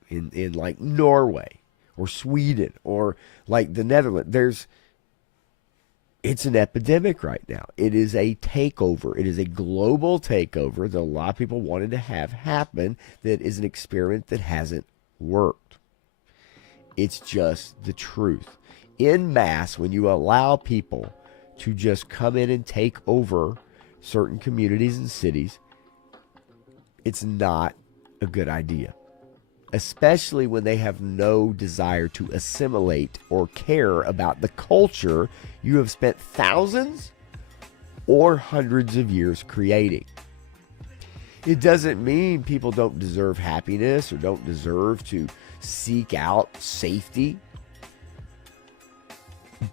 in like Norway or Sweden or like the Netherlands. It's an epidemic right now. It is a takeover. It is a global takeover that a lot of people wanted to have happen, that is an experiment that hasn't worked. It's just the truth. En masse, when you allow people to just come in and take over certain communities and cities, it's not a good idea. Especially when they have no desire to assimilate or care about the culture you have spent thousands or hundreds of years creating. It doesn't mean people don't deserve happiness or don't deserve to seek out safety.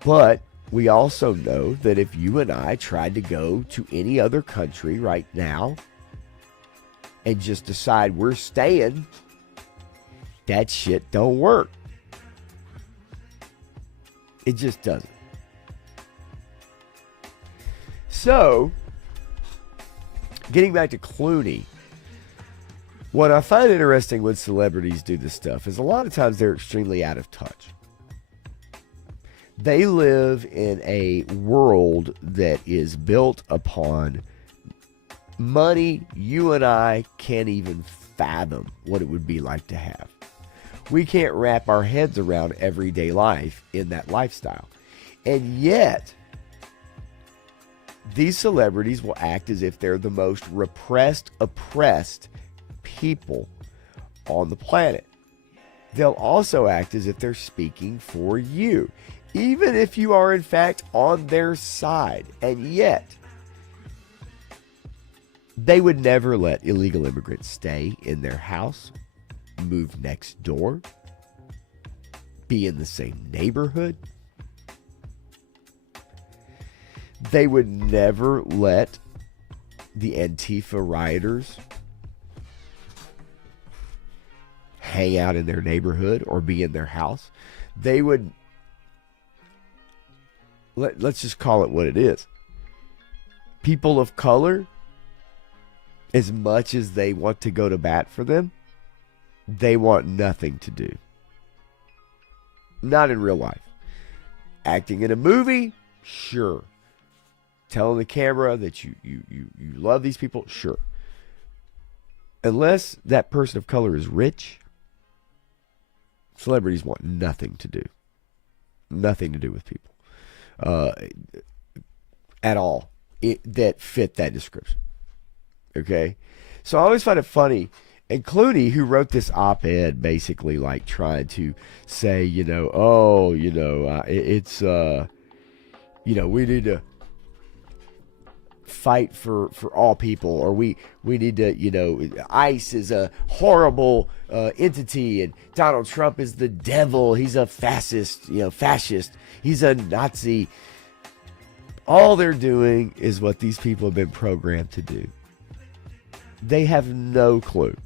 But we also know that if you and I tried to go to any other country right now and just decide we're staying, that shit don't work. It just doesn't. So, getting back to Clooney, what I find interesting when celebrities do this stuff is a lot of times they're extremely out of touch. They live in a world that is built upon money you and I can't even fathom what it would be like to have. We can't wrap our heads around everyday life in that lifestyle. And yet, these celebrities will act as if they're the most repressed, oppressed people on the planet. They'll also act as if they're speaking for you, even if you are in fact on their side. And yet, they would never let illegal immigrants stay in their house, move next door, be in the same neighborhood. They would never let the Antifa rioters hang out in their neighborhood or be in their house. They would, let's just call it what it is. People of color, as much as they want to go to bat for them, they want nothing to do. Not in real life. Acting in a movie, sure. Telling the camera that you love these people, sure. Unless that person of color is rich, celebrities want nothing to do. Nothing to do with people. At all. That fit that description. Okay? So I always find it funny. And Clooney, who wrote this op-ed, basically like trying to say, we need to fight for all people, or we need to, ICE is a horrible entity, and Donald Trump is the devil. He's a fascist. He's a Nazi. All they're doing is what these people have been programmed to do. They have no clue.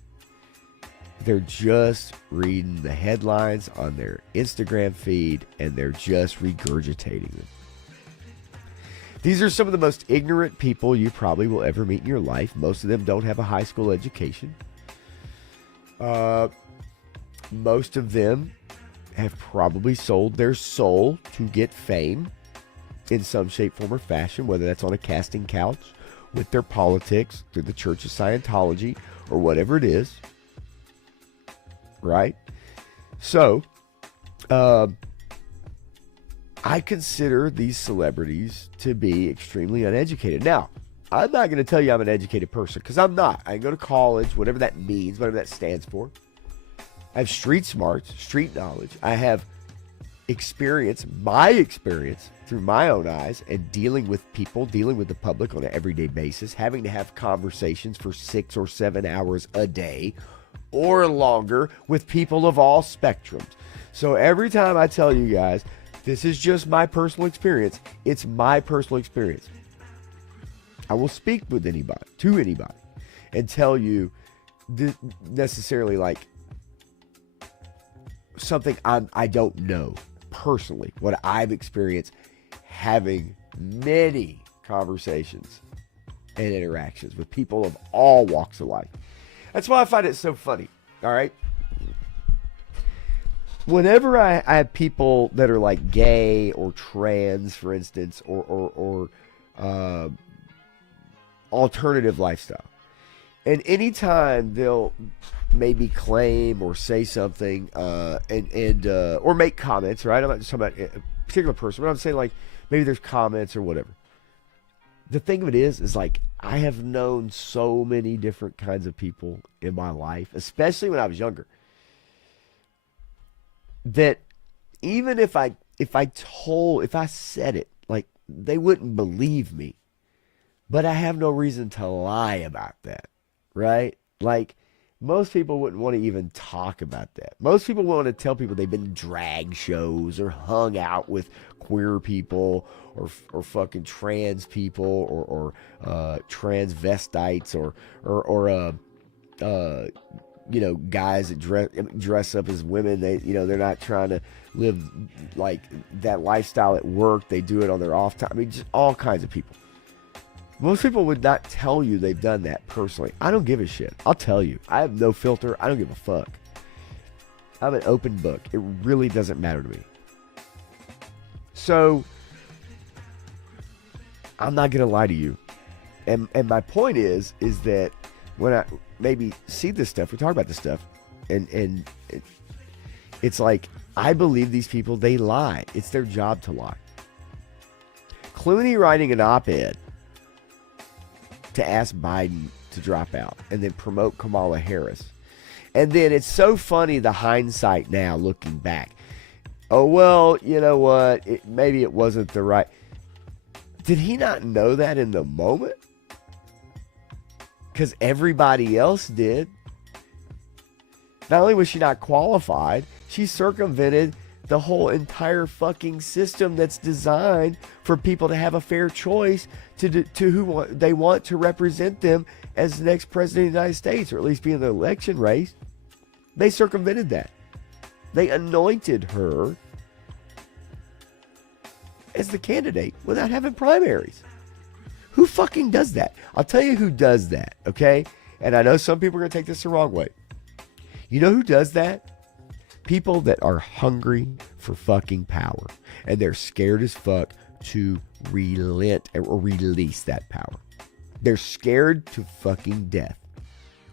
They're just reading the headlines on their Instagram feed, and they're just regurgitating them. These are some of the most ignorant people you probably will ever meet in your life. Most of them don't have a high school education. Most of them have probably sold their soul to get fame in some shape, form, or fashion, whether that's on a casting couch, with their politics, through the Church of Scientology, or whatever it is. Right? So, I consider these celebrities to be extremely uneducated. Now, I'm not going to tell you I'm an educated person, because I'm not. I go to college, whatever that means, whatever that stands for. I have street smarts, street knowledge. I have experience, my experience, through my own eyes, and dealing with people, dealing with the public on an everyday basis, having to have conversations for 6 or 7 hours a day or longer with people of all spectrums. So every time I tell you guys, this is just my personal experience, it's my personal experience. I will speak with anybody, to anybody, and tell you necessarily like something I don't know personally, what I've experienced having many conversations and interactions with people of all walks of life. That's why I find it so funny, all right? Whenever I have people that are like gay or trans, for instance, or alternative lifestyle, and anytime they'll maybe claim or say something or make comments, right? I'm not just talking about a particular person, but I'm saying like maybe there's comments or whatever. The thing of it is like I have known so many different kinds of people in my life, especially when I was younger, that even if I said it, like they wouldn't believe me. But I have no reason to lie about that, right? Like most people wouldn't want to even talk about that. Most people want to tell people they've been in drag shows or hung out with queer people or fucking trans people or transvestites or guys that dress up as women. They're not trying to live like that lifestyle at work. They do it on their off time. I mean, just all kinds of people. Most people would not tell you they've done that personally. I don't give a shit. I'll tell you. I have no filter. I don't give a fuck. I'm an open book. It really doesn't matter to me. So, I'm not going to lie to you. And my point is that when I maybe see this stuff, we talk about this stuff, and it's like, I believe these people, they lie. It's their job to lie. Clooney writing an op-ed to ask Biden to drop out and then promote Kamala Harris. And then it's so funny, the hindsight now looking back. Oh, well, you know what? Maybe it wasn't the right. Did he not know that in the moment? Because everybody else did. Not only was she not qualified, she circumvented the whole entire fucking system that's designed for people to have a fair choice to who they want to represent them as the next president of the United States, or at least be in the election race. They circumvented that. They anointed her as the candidate without having primaries. Who fucking does that? I'll tell you who does that, okay? And I know some people are going to take this the wrong way. You know who does that? People that are hungry for fucking power. And they're scared as fuck to relent or release that power. They're scared to fucking death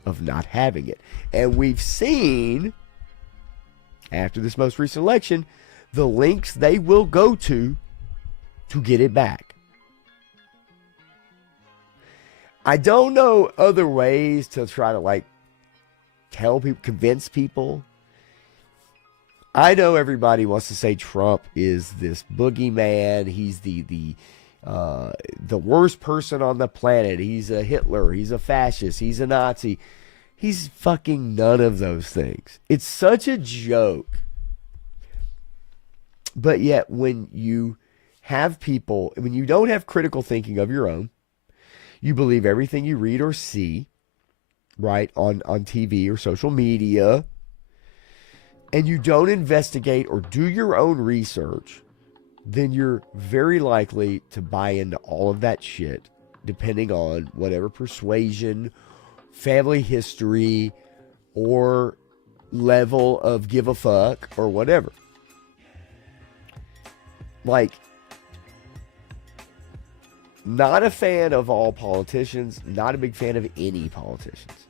of not having it. And we've seen, after this most recent election, the lengths they will go to get it back. I don't know other ways to try to tell people, convince people. I know everybody wants to say Trump is this boogeyman. He's the worst person on the planet. He's a Hitler. He's a fascist. He's a Nazi. He's fucking none of those things. It's such a joke. But yet when you have people, when you don't have critical thinking of your own, you believe everything you read or see, right, on TV or social media, and you don't investigate or do your own research, then you're very likely to buy into all of that shit, depending on whatever persuasion, family history, or level of give a fuck, or whatever. Not a fan of all politicians, not a big fan of any politicians.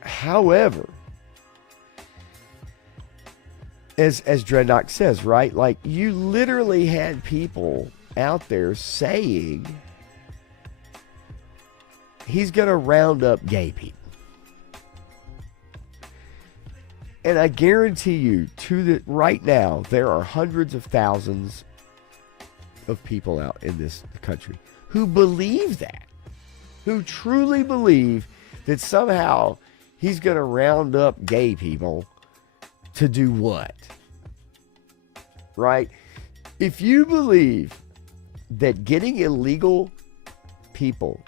However, as Dreadnought says, right? You literally had people out there saying he's going to round up gay people. And I guarantee you, right now, there are hundreds of thousands of people out in this country who believe that, who truly believe that somehow he's going to round up gay people to do what? Right? If you believe that getting illegal people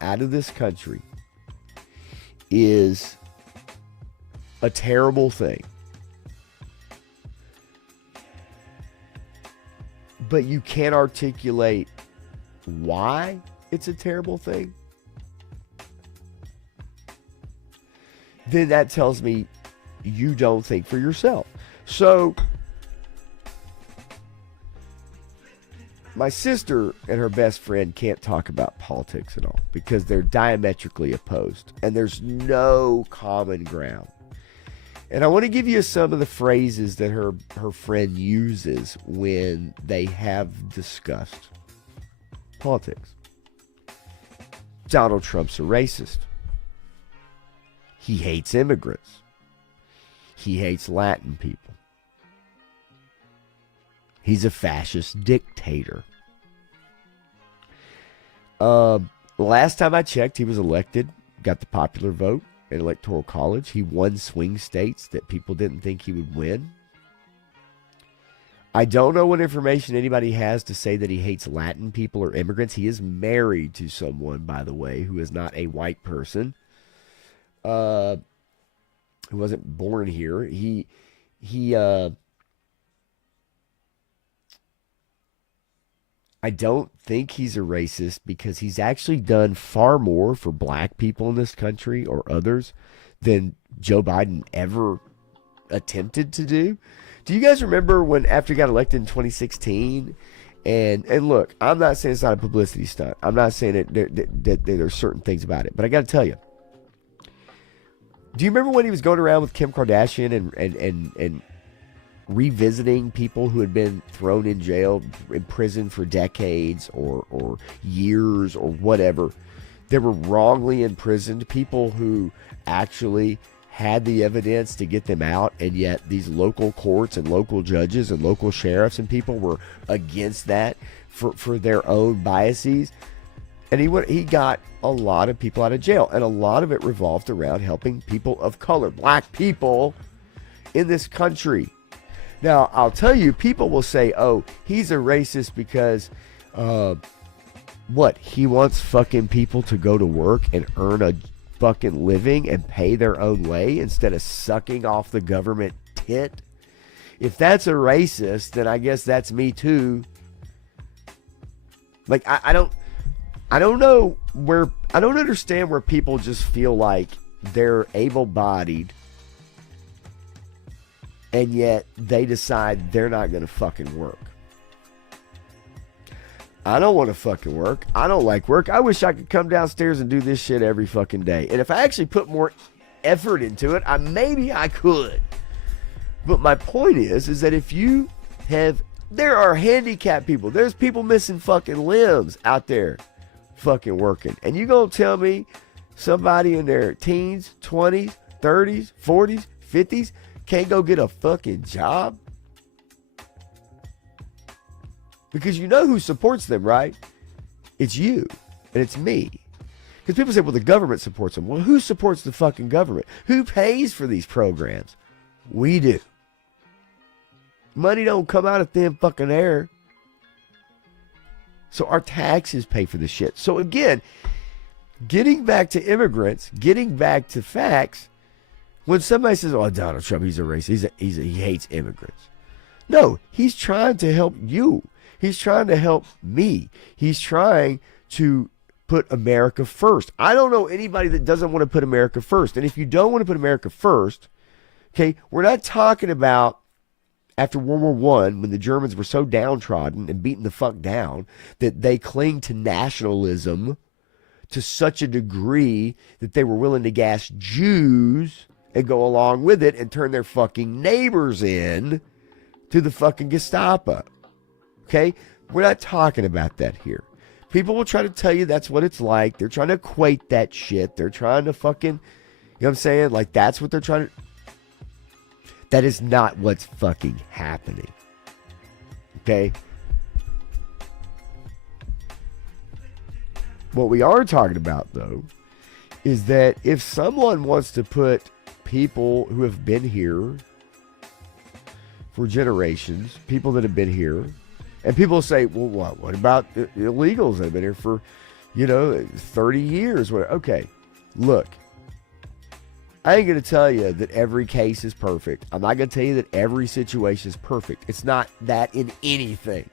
out of this country is a terrible thing, but you can't articulate why it's a terrible thing, then that tells me you don't think for yourself. So, my sister and her best friend can't talk about politics at all because they're diametrically opposed and there's no common ground. And I want to give you some of the phrases that her friend uses when they have discussed politics. Donald Trump's a racist. He hates immigrants. He hates Latin people. He's a fascist dictator. Last time I checked, he was elected, got the popular vote in Electoral College. He won swing states that people didn't think he would win. I don't know what information anybody has to say that he hates Latin people or immigrants. He is married to someone, by the way, who is not a white person. uh, who wasn't born here. He I don't think he's a racist because he's actually done far more for black people in this country or others than Joe Biden ever attempted to do. Do you guys remember when after he got elected in 2016? And look, I'm not saying it's not a publicity stunt. I'm not saying that there's certain things about it, but I got to tell you. Do you remember when he was going around with Kim Kardashian and revisiting people who had been thrown in jail, in prison for decades or years or whatever? They were wrongly imprisoned, people who actually had the evidence to get them out, and yet these local courts and local judges and local sheriffs and people were against that for their own biases. And he got a lot of people out of jail, and a lot of it revolved around helping people of color, black people in this country. Now, I'll tell you, people will say, oh, he's a racist because, what, he wants fucking people to go to work and earn a fucking living and pay their own way instead of sucking off the government tit? If that's a racist, then I guess that's me too. Like, I don't know where, I don't understand where people just feel like they're able-bodied and yet they decide they're not going to fucking work. I don't want to fucking work. I don't like work. I wish I could come downstairs and do this shit every fucking day. And if I actually put more effort into it, maybe I could. But my point is that if you have, there are handicapped people. There's people missing fucking limbs out there fucking working. And you gonna tell me somebody in their teens, 20s, 30s, 40s, 50s can't go get a fucking job? Because you know who supports them, right? It's you and it's me. Because people say, well, the government supports them. Well, who supports the fucking government? Who pays for these programs? We do. Money don't come out of thin fucking air. So our taxes pay for this shit. So again, getting back to immigrants, getting back to facts, when somebody says, oh, Donald Trump, he's a racist, he hates immigrants. No, he's trying to help you. He's trying to help me. He's trying to put America first. I don't know anybody that doesn't want to put America first. And if you don't want to put America first, okay, we're not talking about after World War I, when the Germans were so downtrodden and beaten the fuck down that they cling to nationalism to such a degree that they were willing to gas Jews and go along with it and turn their fucking neighbors in to the fucking Gestapo. Okay? We're not talking about that here. People will try to tell you that's what it's like. They're trying to equate that shit. They're trying to fucking, you know what I'm saying? Like, that's what they're trying to. That is not what's fucking happening. Okay? What we are talking about, though, is that if someone wants to put people who have been here for generations, people that have been here, and people say, well, what about illegals that have been here for, 30 years? Okay, look, I ain't going to tell you that every case is perfect. I'm not going to tell you that every situation is perfect. It's not that in anything.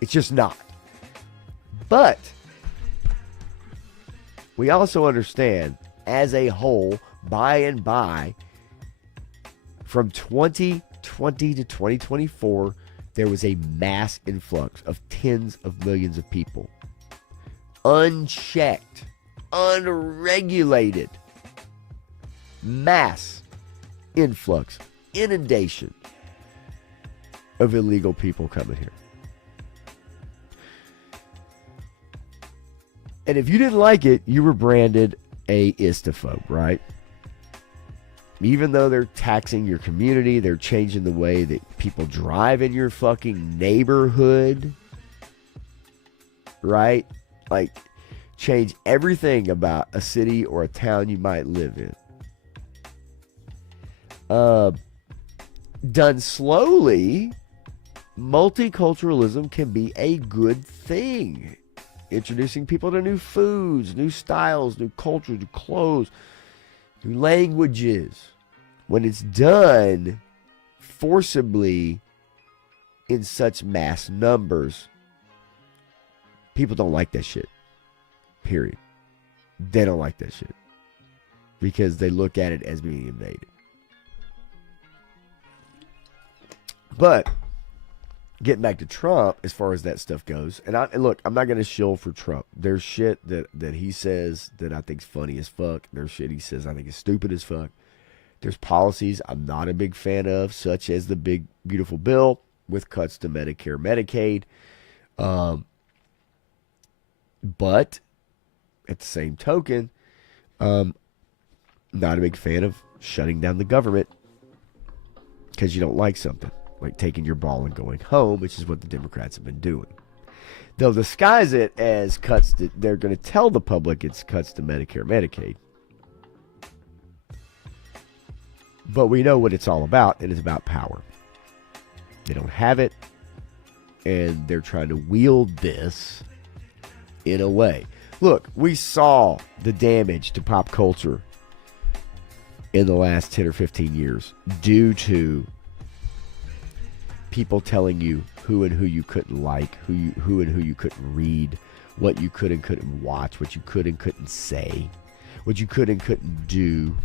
It's just not. But we also understand, as a whole, by and by, from 2020 to 2024, there was a mass influx of tens of millions of people. Unchecked, unregulated, mass influx, inundation of illegal people coming here. And if you didn't like it, you were branded a istophobe, right? Even though they're taxing your community, they're changing the way that people drive in your fucking neighborhood, right? Like, change everything about a city or a town you might live in. Done slowly, multiculturalism can be a good thing. Introducing people to new foods, new styles, new cultures, new clothes, through languages. When it's done forcibly in such mass numbers, people don't like that shit. Period. They don't like that shit. Because they look at it as being invaded. But getting back to Trump, as far as that stuff goes, and look, I'm not going to shill for Trump. There's shit that he says that I think's funny as fuck. There's shit he says I think is stupid as fuck. There's policies I'm not a big fan of, such as the big, beautiful bill with cuts to Medicare, Medicaid. But at the same token, not a big fan of shutting down the government because you don't like something, like taking your ball and going home, which is what the Democrats have been doing. They'll disguise it as cuts that they're going to tell the public it's cuts to Medicare, Medicaid. But we know what it's all about, and it's about power. They don't have it, and they're trying to wield this in a way. Look, we saw the damage to pop culture in the last 10 or 15 years due to people telling you who and who you couldn't like, who and who you couldn't read, what you could and couldn't watch, what you could and couldn't say, what you could and couldn't do.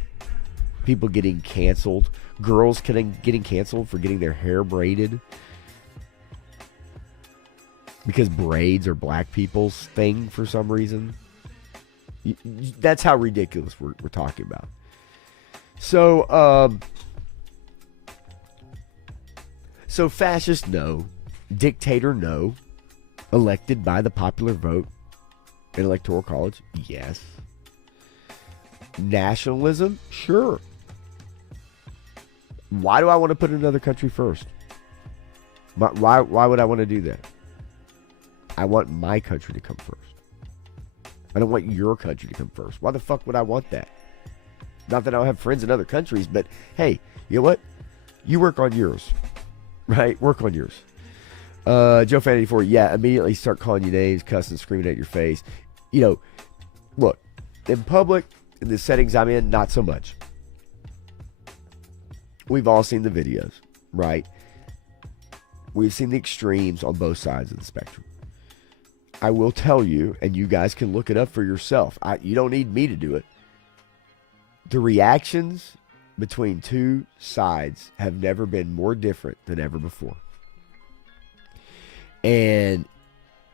People getting canceled. Girls getting canceled for getting their hair braided because braids are black people's thing for some reason. That's how ridiculous we're talking about. So, so fascist, no. Dictator, no. Elected by the popular vote in Electoral College, yes. Nationalism, sure. Why do I want to put another country first? Why would I want to do that? I want my country to come first. I don't want your country to come first. Why the fuck would I want that? Not that I don't have friends in other countries, but hey, you know what? You work on yours, right? Work on yours. Joe Fan 84, yeah, immediately start calling you names, cussing, screaming at your face. You know, look, in public, in the settings I'm in, not so much. We've all seen the videos, right? We've seen the extremes on both sides of the spectrum. I will tell you, and you guys can look it up for yourself. You don't need me to do it. The reactions between two sides have never been more different than ever before. And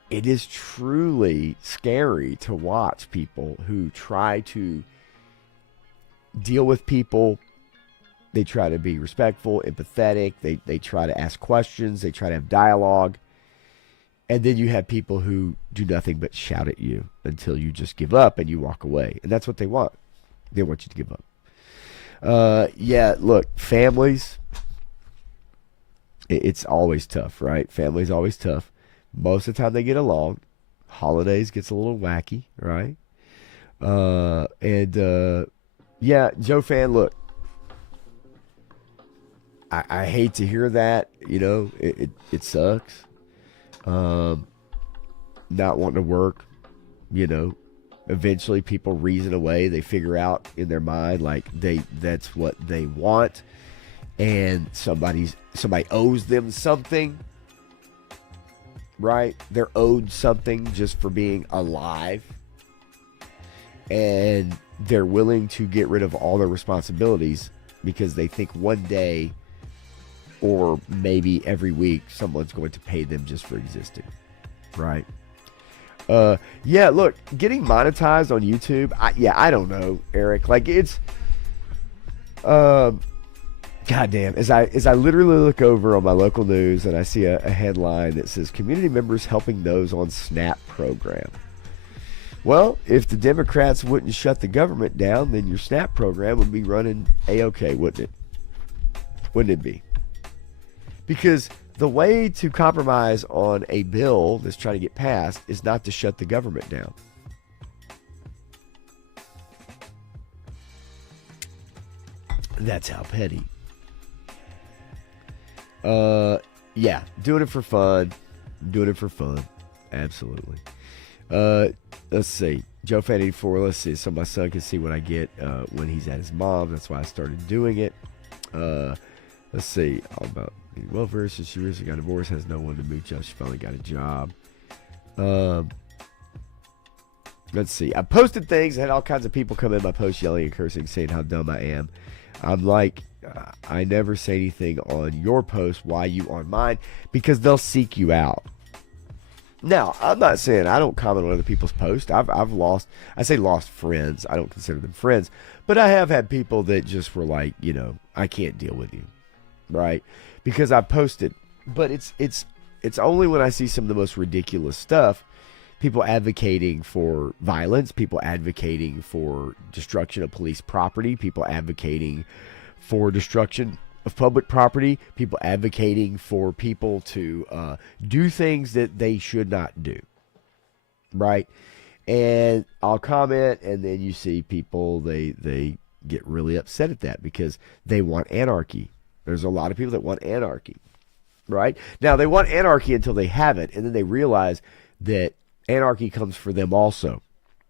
it is truly scary to watch people who try to deal with people. They try to be respectful, empathetic. They try to ask questions. They try to have dialogue. And then you have people who do nothing but shout at you until you just give up and you walk away. And that's what they want. They want you to give up. Yeah, look, families, it's always tough, right? Family's always tough. Most of the time they get along. Holidays gets a little wacky, right? Yeah, Joe Fan, look, I hate to hear that, you know, it sucks. Not wanting to work, you know, eventually people reason away. They figure out in their mind, like that's what they want. And somebody owes them something, right? They're owed something just for being alive. And they're willing to get rid of all their responsibilities because they think one day or maybe every week someone's going to pay them just for existing, right? Yeah, look, getting monetized on YouTube, I don't know, Eric. Like, it's goddamn, as I literally look over on my local news and I see a headline that says community members helping those on SNAP program. Well, if the Democrats wouldn't shut the government down, then your SNAP program would be running A-OK, wouldn't it? Wouldn't it be? Because the way to compromise on a bill that's trying to get passed is not to shut the government down. That's how petty. Yeah, doing it for fun. Doing it for fun. Absolutely. Let's see. Joe Fan 84, let's see, so my son can see what I get when he's at his mom. That's why I started doing it. Let's see, all about welfare since she recently got divorced, has no one to mooch up. She finally got a job. Let's see. I posted things. I had all kinds of people come in my post yelling and cursing, saying how dumb I am. I'm like, I never say anything on your post. Why you on mine? Because they'll seek you out. Now, I'm not saying I don't comment on other people's posts. I've lost, I say lost friends. I don't consider them friends. But I have had people that just were like, you know, I can't deal with you. Right? Because I posted. But it's only when I see some of the most ridiculous stuff. People advocating for violence, people advocating for destruction of police property, people advocating for destruction of public property, people advocating for people to do things that they should not do, right? And I'll comment, and then you see people, they get really upset at that because they want anarchy. There's a lot of people that want anarchy, right? Now, they want anarchy until they have it, and then they realize that anarchy comes for them also.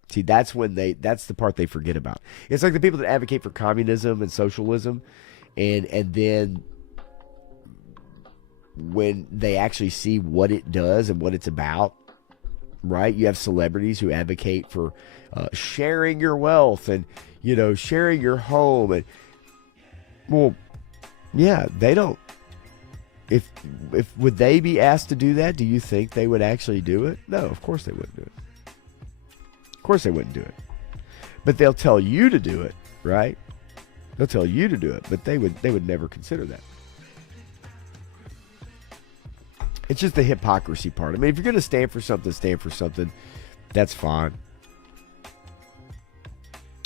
See, that's the part they forget about. It's like the people that advocate for communism and socialism, and then when they actually see what it does and what it's about, right? You have celebrities who advocate for sharing your wealth and, you know, sharing your home. And, well, yeah, they don't. If would they be asked to do that? Do you think they would actually do it? No, of course they wouldn't do it. Of course they wouldn't do it. But they'll tell you to do it, right? They'll tell you to do it, but they would never consider that. It's just the hypocrisy part. I mean, if you're going to stand for something, stand for something. That's fine.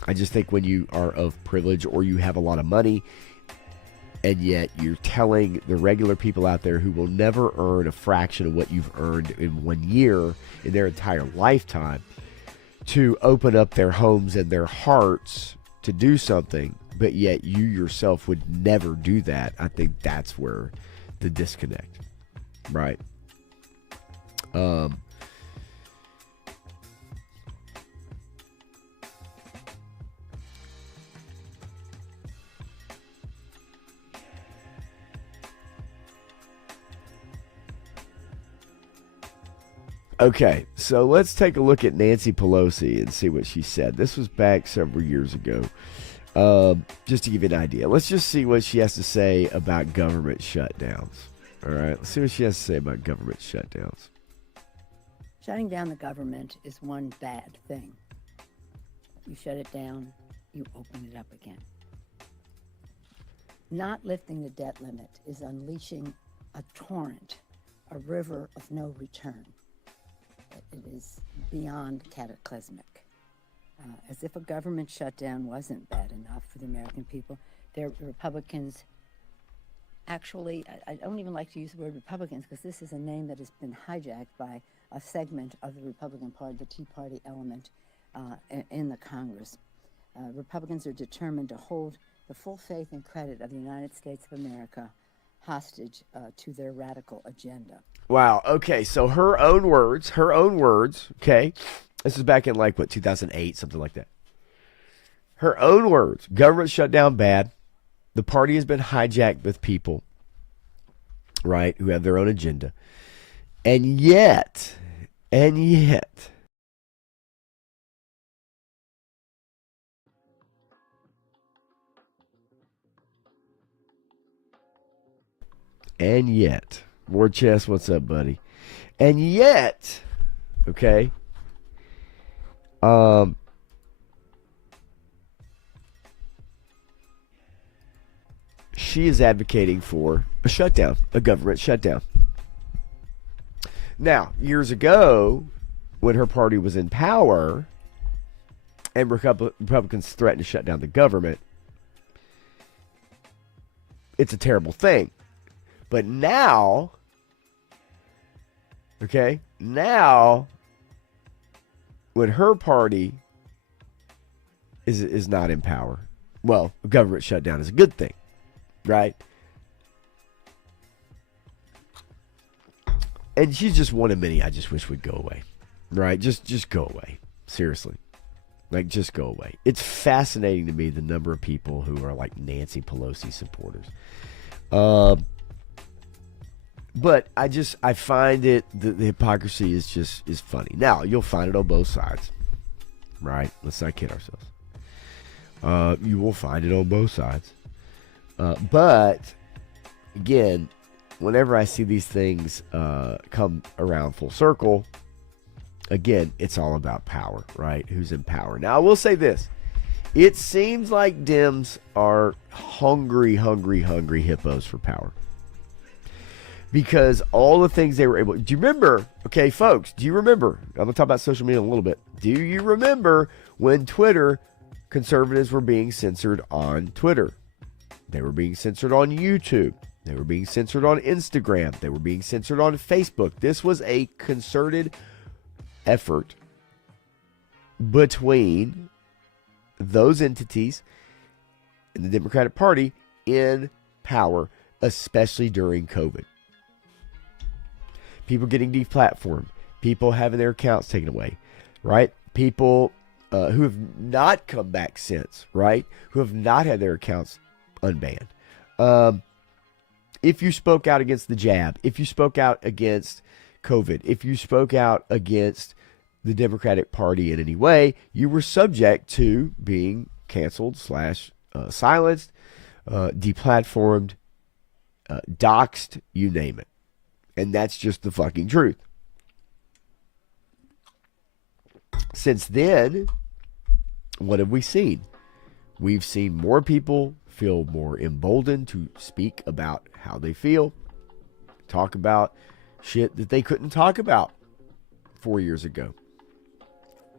I just think when you are of privilege or you have a lot of money, and yet you're telling the regular people out there who will never earn a fraction of what you've earned in 1 year in their entire lifetime to open up their homes and their hearts to do something, but yet you yourself would never do that. I think that's where the disconnect, right? Okay, so let's take a look at Nancy Pelosi and see what she said. This was back several years ago. Just to give you an idea. Let's just see what she has to say about government shutdowns. All right, let's see what she has to say about government shutdowns. Shutting down the government is one bad thing. You shut it down, you open it up again. Not lifting the debt limit is unleashing a torrent, a river of no return. It is beyond cataclysmic. As if a government shutdown wasn't bad enough for the American people, the Republicans actually, I don't even like to use the word Republicans because this is a name that has been hijacked by a segment of the Republican Party, the Tea Party element in the Congress. Republicans are determined to hold the full faith and credit of the United States of America hostage to their radical agenda. Wow. Okay. So her own words. Okay. This is back in like, what, 2008, something like that. Her own words. Government shutdown bad. The party has been hijacked with people, right, who have their own agenda. And yet, and yet, War Chest, what's up, buddy? And yet, okay, she is advocating for a shutdown, a government shutdown. Now, years ago, when her party was in power and Republicans threatened to shut down the government, it's a terrible thing. But now, okay, now, when her party is not in power, well, a government shutdown is a good thing, right? And she's just one of many I just wish would go away, right? Just go away, seriously. Like, just go away. It's fascinating to me the number of people who are like Nancy Pelosi supporters. But I find the hypocrisy is funny. Now, you'll find it on both sides, right? Let's not kid ourselves. You will find it on both sides. But, again, whenever I see these things come around full circle, again, it's all about power, right? Who's in power. Now, I will say this. It seems like Dems are hungry hippos for power. Because all the things they were able... Do you remember... Okay, folks, do you remember... I'm going to talk about social media in a little bit. Do you remember when Twitter... Conservatives were being censored on Twitter? They were being censored on YouTube. They were being censored on Instagram. They were being censored on Facebook. This was a concerted effort between those entities and the Democratic Party in power, especially during COVID. People getting deplatformed, people having their accounts taken away, right? People who have not come back since, right? Who have not had their accounts unbanned. If you spoke out against the jab, if you spoke out against COVID, if you spoke out against the Democratic Party in any way, you were subject to being canceled / silenced, deplatformed, doxxed, you name it. And that's just the fucking truth. Since then, what have we seen? We've seen more people feel more emboldened to speak about how they feel, talk about shit that they couldn't talk about 4 years ago.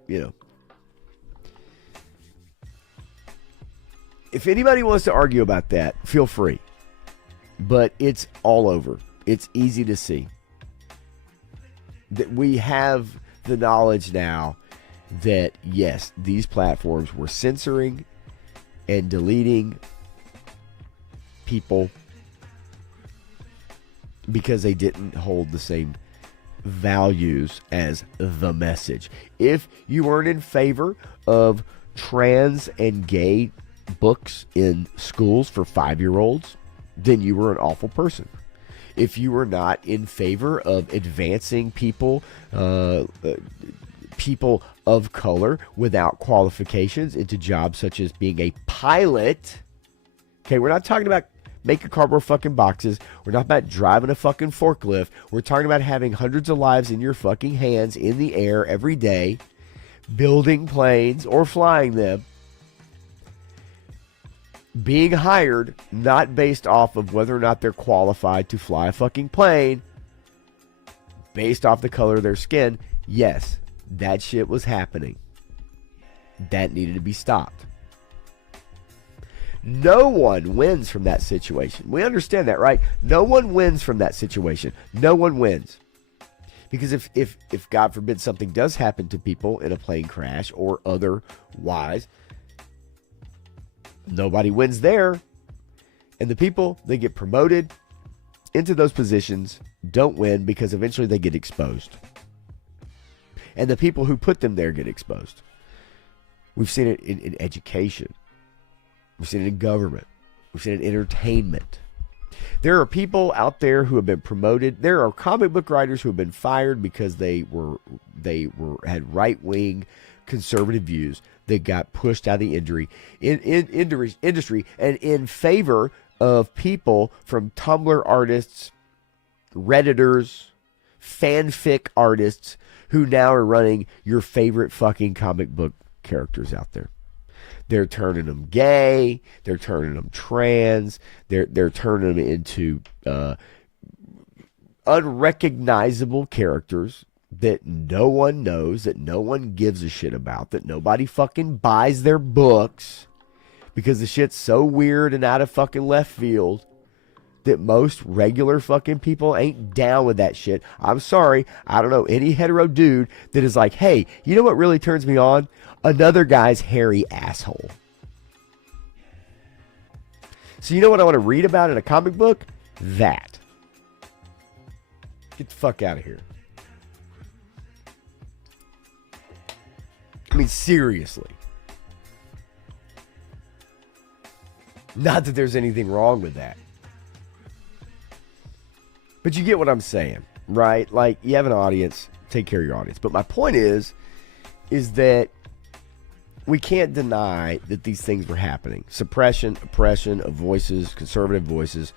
You know. If anybody wants to argue about that, feel free. But it's all over. It's easy to see that we have the knowledge now that, yes, these platforms were censoring and deleting people because they didn't hold the same values as the message. If you weren't in favor of trans and gay books in schools for 5-year-olds, then you were an awful person. If you were not in favor of advancing people of color without qualifications into jobs such as being a pilot, okay, we're not talking about making cardboard fucking boxes. We're not about driving a fucking forklift. We're talking about having hundreds of lives in your fucking hands in the air every day, building planes or flying them. Being hired not based off of whether or not they're qualified to fly a fucking plane, based off the color of their skin. Yes, that shit was happening. That needed to be stopped. No one wins from that situation. We understand that, right? No one wins from that situation. No one wins. Because if God forbid something does happen to people in a plane crash or otherwise, nobody wins there. And the people that get promoted into those positions don't win because eventually they get exposed. And the people who put them there get exposed. We've seen it in education. We've seen it in government. We've seen it in entertainment. There are people out there who have been promoted. There are comic book writers who have been fired because they had right-wing conservative views that got pushed out of the industry and in favor of people from Tumblr artists, Redditors, fanfic artists who now are running your favorite fucking comic book characters out there. They're turning them gay. They're turning them trans. They're turning them into unrecognizable characters that no one knows, that no one gives a shit about, that nobody fucking buys their books because the shit's so weird and out of fucking left field that most regular fucking people ain't down with that shit. I'm sorry, I don't know any hetero dude that is like, hey, you know what really turns me on? Another guy's hairy asshole. So you know what I want to read about in a comic book? That. Get the fuck out of here. I mean, seriously. Not that there's anything wrong with that. But you get what I'm saying, right? Like, you have an audience, take care of your audience. But my point is that we can't deny that these things were happening. Suppression, oppression of voices, conservative voices,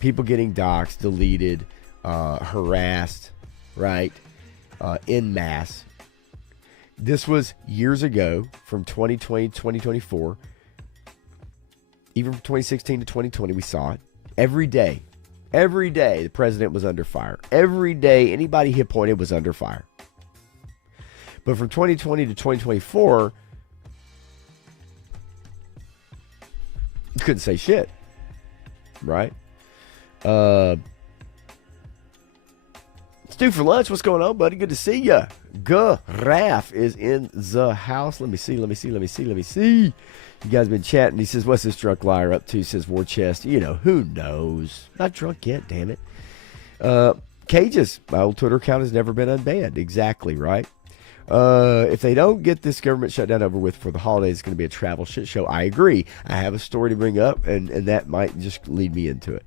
people getting doxxed, deleted, harassed, right? En masse. This was years ago, from 2020 to 2024. Even from 2016 to 2020, we saw it. Every day, the president was under fire. Every day, anybody he appointed was under fire. But from 2020 to 2024, you couldn't say shit, right? Stu for lunch, what's going on, buddy? Good to see ya. Raph is in the house. Let me see. You guys been chatting. He says, what's this drunk liar up to? He says, war chest. You know, who knows? Not drunk yet, damn it. Cages, my old Twitter account has never been unbanned. Exactly, right? If they don't get this government shutdown over with for the holidays, it's going to be a travel shit show. I agree. I have a story to bring up, and that might just lead me into it.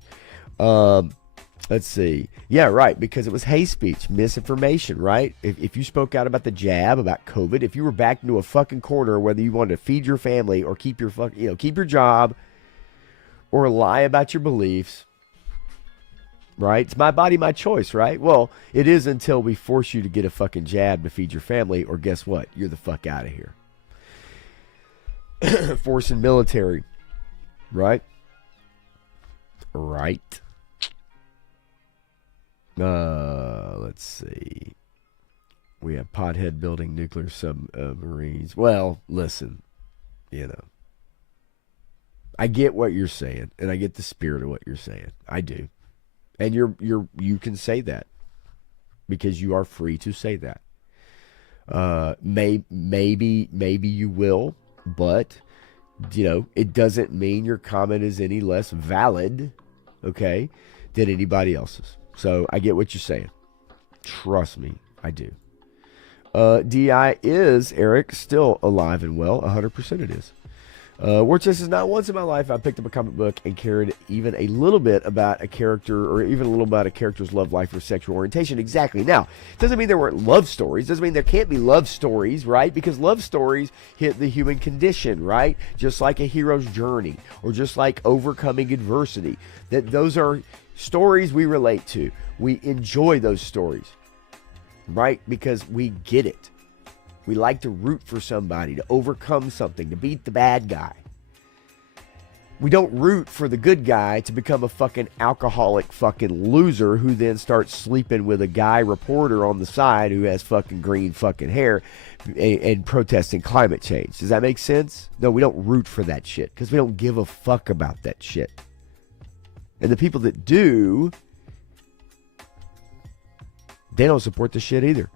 Let's see. Yeah, right, because it was hate speech, misinformation, right? If you spoke out about the jab, about COVID, if you were backed into a fucking corner, whether you wanted to feed your family or keep your keep your job or lie about your beliefs, right? It's my body, my choice, right? Well, it is until we force you to get a fucking jab to feed your family, or guess what? You're the fuck out of here. Forcing military, right? Right. Let's see. We have pothead building nuclear submarines. Well, listen, I get what you're saying, and I get the spirit of what you're saying. I do. And you can say that because you are free to say that. Maybe you will, but it doesn't mean your comment is any less valid, okay, than anybody else's. So I get what you're saying. Trust me, I do. DI is, Eric, still alive and well. 100% it is. Warchest is not once in my life I picked up a comic book and cared even a little bit about a character, or even a little about a character's love life or sexual orientation. Exactly. Now, it doesn't mean there weren't love stories. It doesn't mean there can't be love stories, right? Because love stories hit the human condition, right? Just like a hero's journey, or just like overcoming adversity. Those are stories we relate to. We enjoy those stories, right? Because we get it. We like to root for somebody, to overcome something, to beat the bad guy. We don't root for the good guy to become a fucking alcoholic fucking loser who then starts sleeping with a guy reporter on the side who has fucking green fucking hair and protesting climate change. Does that make sense? No, we don't root for that shit because we don't give a fuck about that shit. And the people that do, they don't support the shit either.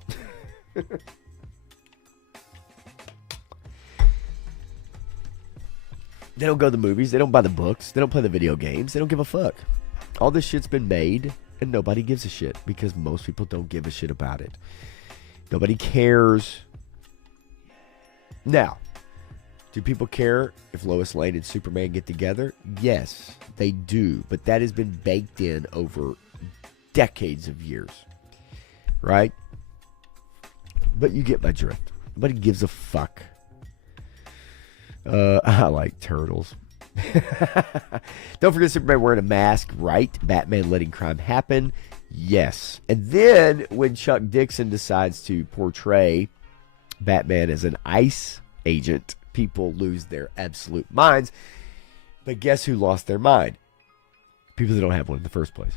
They don't go to the movies. They don't buy the books. They don't play the video games. They don't give a fuck. All this shit's been made, and nobody gives a shit because most people don't give a shit about it. Nobody cares. Now, do people care if Lois Lane and Superman get together? Yes, they do. But that has been baked in over decades of years. Right? But you get my drift. Nobody gives a fuck. I like turtles. Don't forget Superman wearing a mask, right? Batman letting crime happen. Yes. And then when Chuck Dixon decides to portray Batman as an ICE agent, people lose their absolute minds. But guess who lost their mind? People that don't have one in the first place.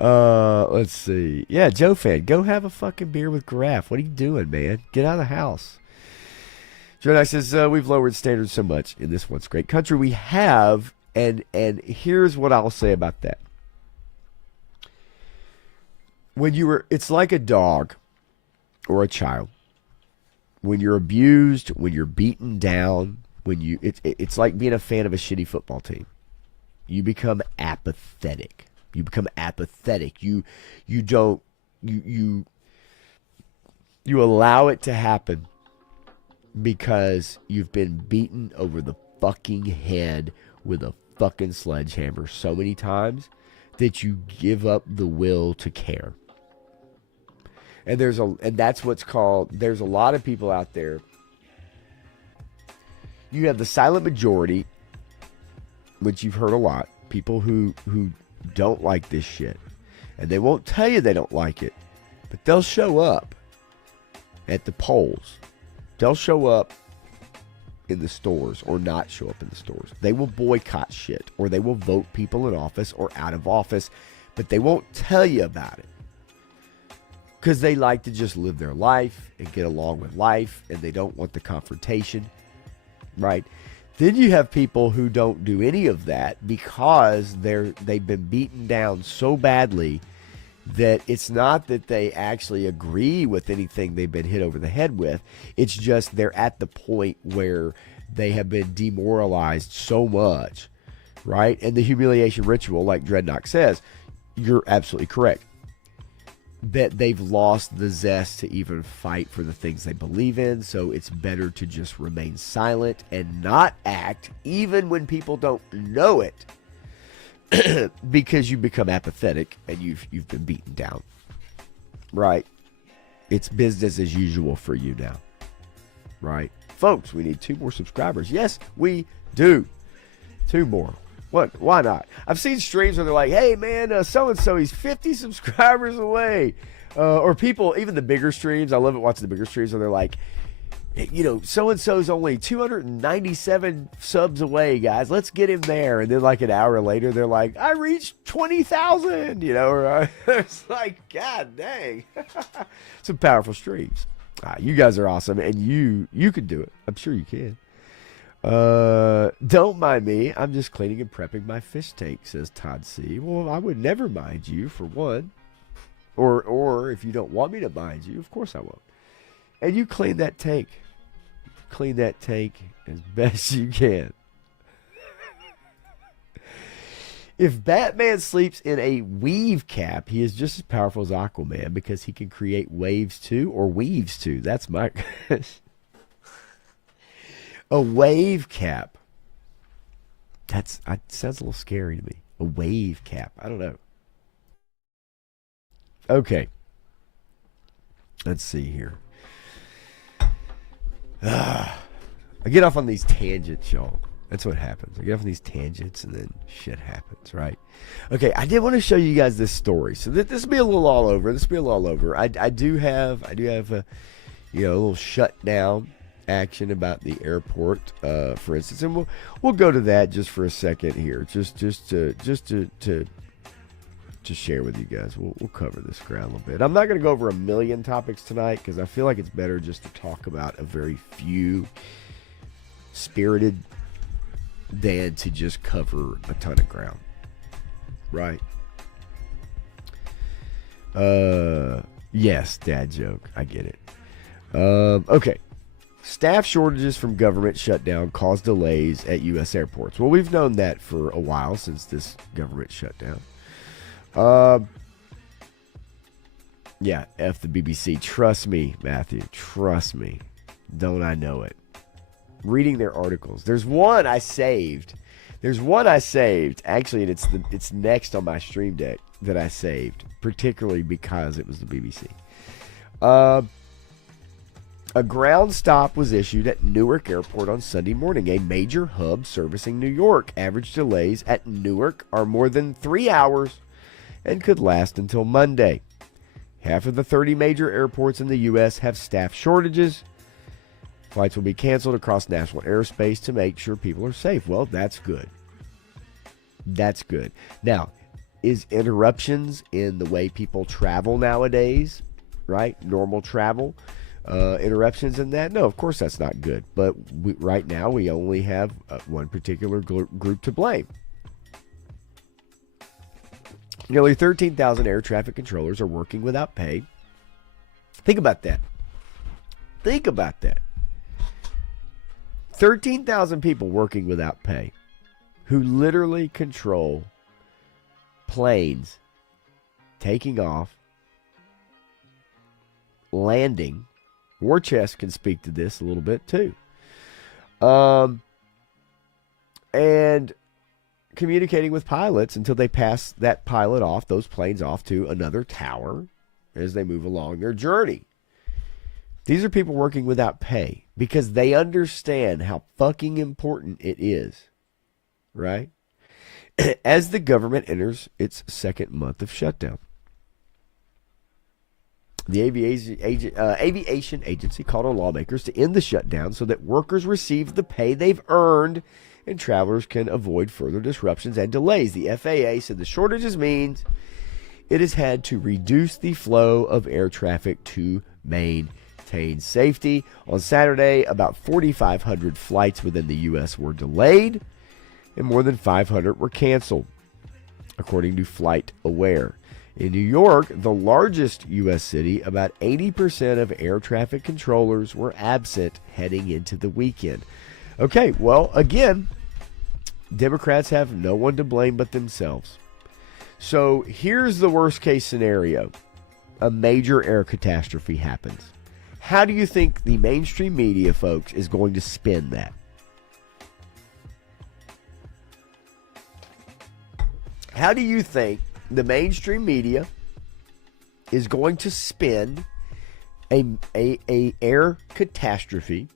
Let's see. Yeah, Joe fan, go have a fucking beer with Graf. What are you doing, man? Get out of the house. Joe says, we've lowered standards so much in this once great country. We have, and here's what I'll say about that. It's like a dog or a child. When you're abused, when you're beaten down, it's like being a fan of a shitty football team. You become apathetic. You become apathetic. You allow it to happen because you've been beaten over the fucking head with a fucking sledgehammer so many times that you give up the will to care. And that's what's called, there's a lot of people out there. You have the silent majority, which you've heard a lot, people who don't like this shit. And they won't tell you they don't like it, but they'll show up at the polls. They'll show up in the stores or not show up in the stores. They will boycott shit, or they will vote people in office or out of office, but they won't tell you about it because they like to just live their life and get along with life, and they don't want the confrontation, right? Then you have people who don't do any of that because they've been beaten down so badly that it's not that they actually agree with anything they've been hit over the head with. It's just they're at the point where they have been demoralized so much, right? And the humiliation ritual, like Dreadnought says, you're absolutely correct, that they've lost the zest to even fight for the things they believe in. So it's better to just remain silent and not act, even when people don't know it, because you become apathetic and you've been beaten down, right? It's business as usual for you now, right? Folks, we need 2 more subscribers. Yes, we do. 2 more. What? Why not? I've seen streams where they're like, hey, man, so-and-so, he's 50 subscribers away. Or people, even the bigger streams, I love it watching the bigger streams where they're like, you know, so-and-so's only 297 subs away, guys. Let's get him there. And then like an hour later, they're like, I reached 20,000, you know. Or, it's like, God dang. Some powerful streams. You guys are awesome, and you can do it. I'm sure you can. Don't mind me. I'm just cleaning and prepping my fish tank, says Todd C. Well, I would never mind you, for one. Or if you don't want me to mind you, of course I won't. And you clean that tank. Clean that tank as best you can. If Batman sleeps in a weave cap, he is just as powerful as Aquaman because he can create waves too, or weaves too. That's my... A wave cap. That sounds a little scary to me. A wave cap. I don't know. Okay. Let's see here. I get off on these tangents, y'all. That's what happens. I get off on these tangents and then shit happens, right? Okay, I did want to show you guys this story. So this will be a little all over. I do have a, you know, a little shutdown action about the airport, for instance, and we'll go to that just for a second here, just to share with you guys. We'll cover this ground a little bit. I'm not going to go over a million topics tonight because I feel like it's better just to talk about a very few spirited than to just cover a ton of ground, right? Yes, dad joke. I get it. Okay. Staff shortages from government shutdown cause delays at U.S. airports. Well, we've known that for a while since this government shutdown. Yeah, F the BBC. Trust me, Matthew. Trust me. Don't I know it? Reading their articles. There's one I saved. Actually, and it's next on my stream deck that I saved, particularly because it was the BBC. A ground stop was issued at Newark Airport on Sunday morning, a major hub servicing New York. Average delays at Newark are more than 3 hours and could last until Monday. Half of the 30 major airports in the U.S. have staff shortages. Flights will be canceled across national airspace to make sure people are safe. Well, that's good. That's good. Now, is interruptions in the way people travel nowadays, right? Normal travel. Interruptions in that? No, of course that's not good. But right now we only have one particular group to blame. Nearly 13,000 air traffic controllers are working without pay. Think about that. 13,000 people working without pay who literally control planes taking off, landing, War Chest can speak to this a little bit too. And communicating with pilots until they pass that pilot off, those planes off to another tower as they move along their journey. These are people working without pay because they understand how fucking important it is, right? As the government enters its second month of shutdown. The aviation agency called on lawmakers to end the shutdown so that workers receive the pay they've earned and travelers can avoid further disruptions and delays. The FAA said the shortages means it has had to reduce the flow of air traffic to maintain safety. On Saturday, about 4,500 flights within the U.S. were delayed and more than 500 were canceled, according to FlightAware. In New York, the largest U.S. city, about 80% of air traffic controllers were absent heading into the weekend. Okay, well, again, Democrats have no one to blame but themselves. So here's the worst case scenario. A major air catastrophe happens. How do you think the mainstream media, folks, is going to spin that? How do you think the mainstream media is going to spin a air catastrophe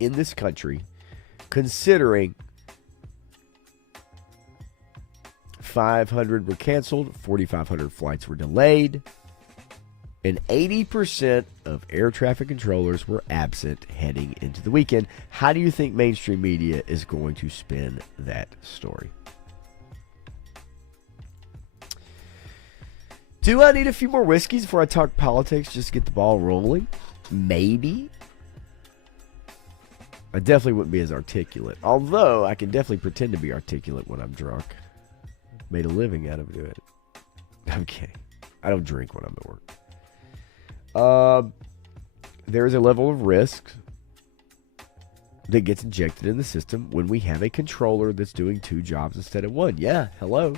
in this country, considering 500 were canceled, 4,500 flights were delayed, and 80% of air traffic controllers were absent heading into the weekend? How do you think mainstream media is going to spin that story? Do I need a few more whiskeys before I talk politics just to get the ball rolling? Maybe. I definitely wouldn't be as articulate. Although, I can definitely pretend to be articulate when I'm drunk. Made a living out of doing it. I'm kidding. I don't drink when I'm at work. There is a level of risk that gets injected in the system when we have a controller that's doing two jobs instead of one. Yeah, hello.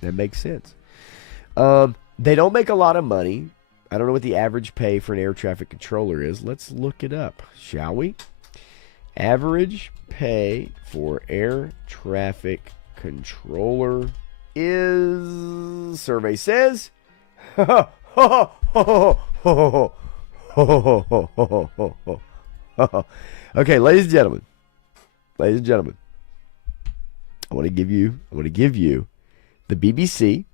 That makes sense. They don't make a lot of money. I don't know what the average pay for an air traffic controller is. Let's look it up, shall we? Average pay for air traffic controller is, survey says, okay, ladies and gentlemen, I want to give you the BBC.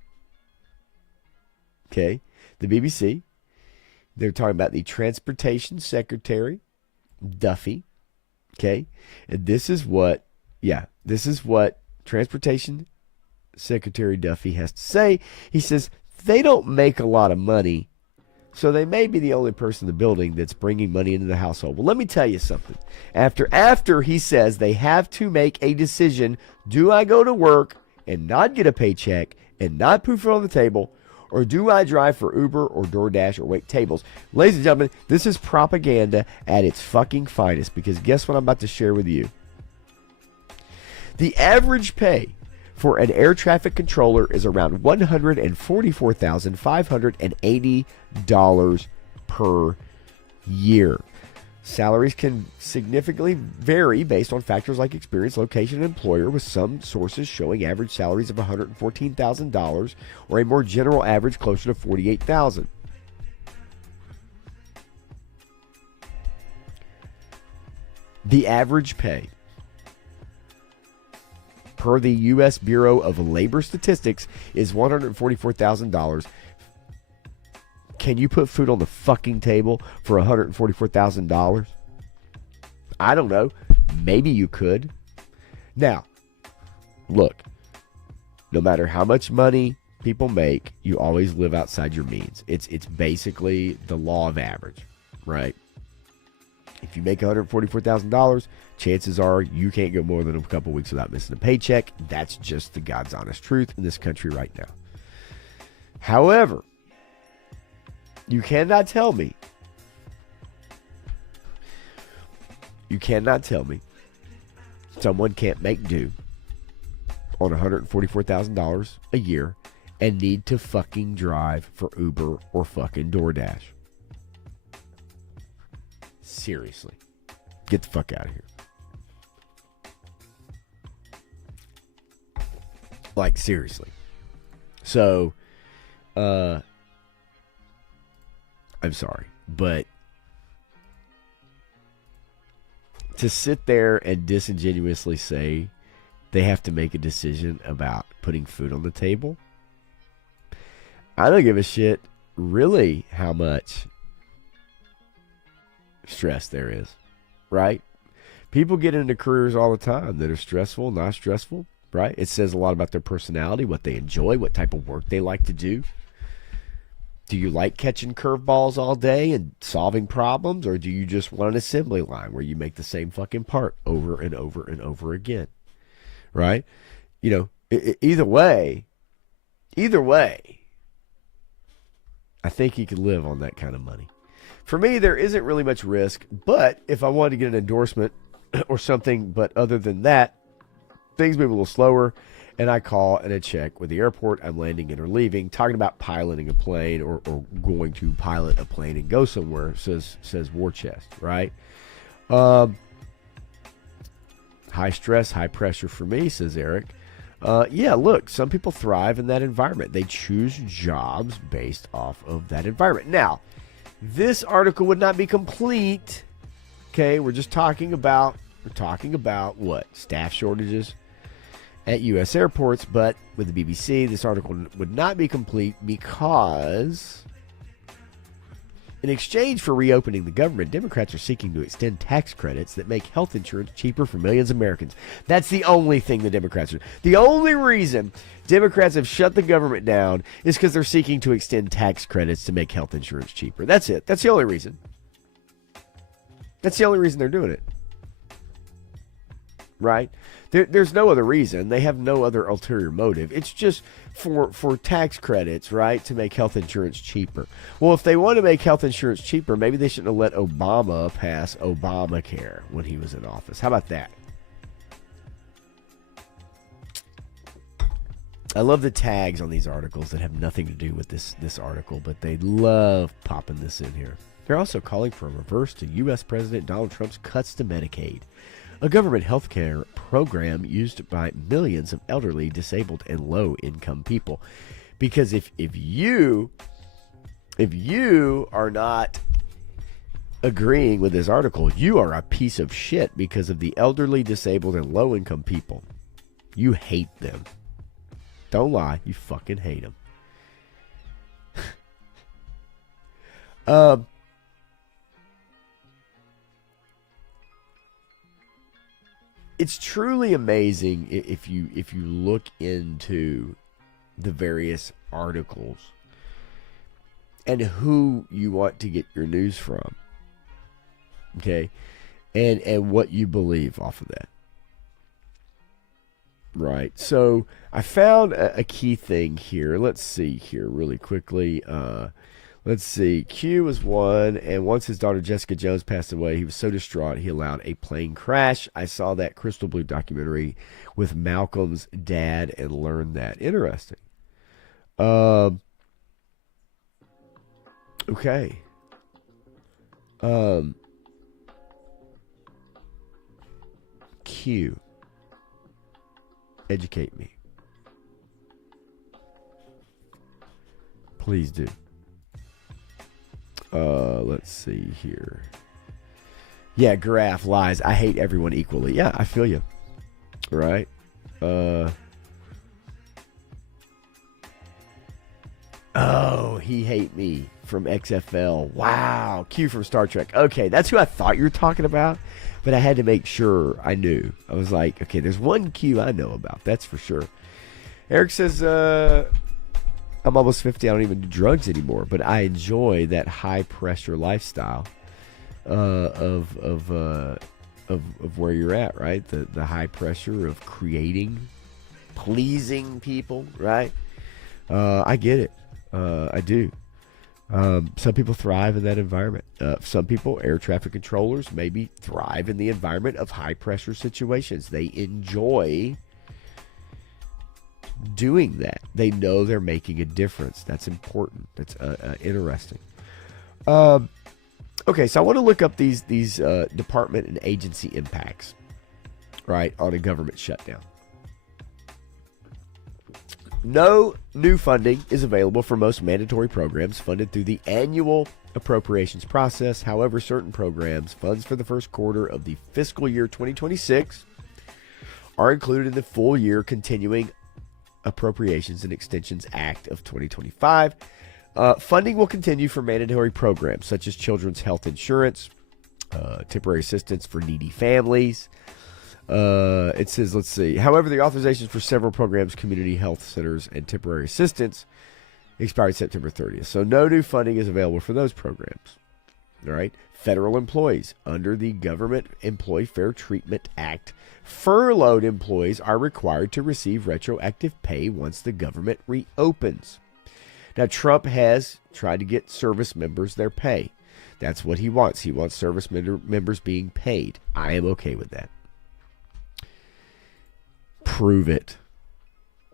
Okay, the BBC. They're talking about the Transportation Secretary, Duffy. Okay, and this is what Transportation Secretary Duffy has to say. He says they don't make a lot of money, so they may be the only person in the building that's bringing money into the household. Well, let me tell you something. After he says they have to make a decision, do I go to work and not get a paycheck and not put food on the table, or do I drive for Uber or DoorDash or wait tables? Ladies and gentlemen, this is propaganda at its fucking finest, because guess what I'm about to share with you? The average pay for an air traffic controller is around $144,580 per year. Salaries can significantly vary based on factors like experience, location, and employer, with some sources showing average salaries of $114,000 or a more general average closer to $48,000. The average pay per the U.S. Bureau of Labor Statistics is $144,000. Can you put food on the fucking table for $144,000? I don't know. Maybe you could. Now, look, no matter how much money people make, you always live outside your means. It's basically the law of average, right? If you make $144,000, chances are you can't go more than a couple weeks without missing a paycheck. That's just the God's honest truth in this country right now. However, you cannot tell me someone can't make do on $144,000 a year and need to fucking drive for Uber or fucking DoorDash. Seriously. Get the fuck out of here. Like, seriously. So, I'm sorry, but to sit there and disingenuously say they have to make a decision about putting food on the table, I don't give a shit really how much stress there is, right? People get into careers all the time that are stressful, not stressful, right? It says a lot about their personality, what they enjoy, what type of work they like to do. Do you like catching curveballs all day and solving problems, or do you just want an assembly line where you make the same fucking part over and over and over again, right? You know, either way, I think you could live on that kind of money. For me, there isn't really much risk, but if I wanted to get an endorsement or something, but other than that, things move a little slower, and I call and I check with the airport I'm landing in or leaving, talking about piloting a plane or going to pilot a plane and go somewhere, says War Chest, right? High stress, high pressure for me, says Eric. Yeah, look, some people thrive in that environment. They choose jobs based off of that environment. Now, this article would not be complete. Okay, we're talking about what? Staff shortages at U.S. airports, but with the BBC, this article would not be complete because in exchange for reopening the government, Democrats are seeking to extend tax credits that make health insurance cheaper for millions of Americans. That's the only thing the Democrats are. The only reason Democrats have shut the government down is because they're seeking to extend tax credits to make health insurance cheaper. That's it. That's the only reason. That's the only reason they're doing it. Right? There's no other reason. They have no other ulterior motive. It's just for tax credits, right, to make health insurance cheaper. Well, if they want to make health insurance cheaper, maybe they shouldn't have let Obama pass Obamacare when he was in office. How about that? I love the tags on these articles that have nothing to do with this article, but they love popping this in here. They're also calling for a reverse to U.S. President Donald Trump's cuts to Medicaid, a government health care program used by millions of elderly, disabled, and low-income people. Because if you are not agreeing with this article, you are a piece of shit because of the elderly, disabled, and low-income people. You hate them. Don't lie. You fucking hate them. It's truly amazing if you look into the various articles and who you want to get your news from, okay, and what you believe off of that, right? So I found a key thing here. Let's see here really quickly. Let's see. Q was one, and once his daughter Jessica Jones passed away, he was so distraught he allowed a plane crash. I saw that Crystal Blue documentary with Malcolm's dad and learned that. Interesting. Okay. Q. Educate me. Please do. Let's see here. Yeah, Graph lies. I hate everyone equally. Yeah, I feel you. Right? Oh, he hate me from XFL. Wow. Q from Star Trek. Okay, that's who I thought you were talking about, but I had to make sure I knew. I was like, okay, there's one Q I know about. That's for sure. Eric says, I'm almost 50. I don't even do drugs anymore, but I enjoy that high pressure lifestyle of where you're at, right? The high pressure of creating, pleasing people, right? I get it. I do. Some people thrive in that environment. Some people, air traffic controllers, maybe thrive in the environment of high pressure situations. They enjoy doing that. They know they're making a difference. That's important. That's interesting. Okay, so I want to look up these department and agency impacts, right, on a government shutdown. No new funding is available for most mandatory programs funded through the annual appropriations process. However, certain programs, funds for the first quarter of the fiscal year 2026, are included in the full year continuing Appropriations and Extensions Act of 2025. Funding will continue for mandatory programs such as children's health insurance, temporary assistance for needy families. It says, let's see. However, the authorizations for several programs, community health centers, and temporary assistance expired September 30th. So no new funding is available for those programs. All right. Federal employees under the Government Employee Fair Treatment Act, furloughed employees are required to receive retroactive pay once the government reopens. Now, Trump has tried to get service members their pay. That's what he wants. He wants service members being paid. I am okay with that. Prove it.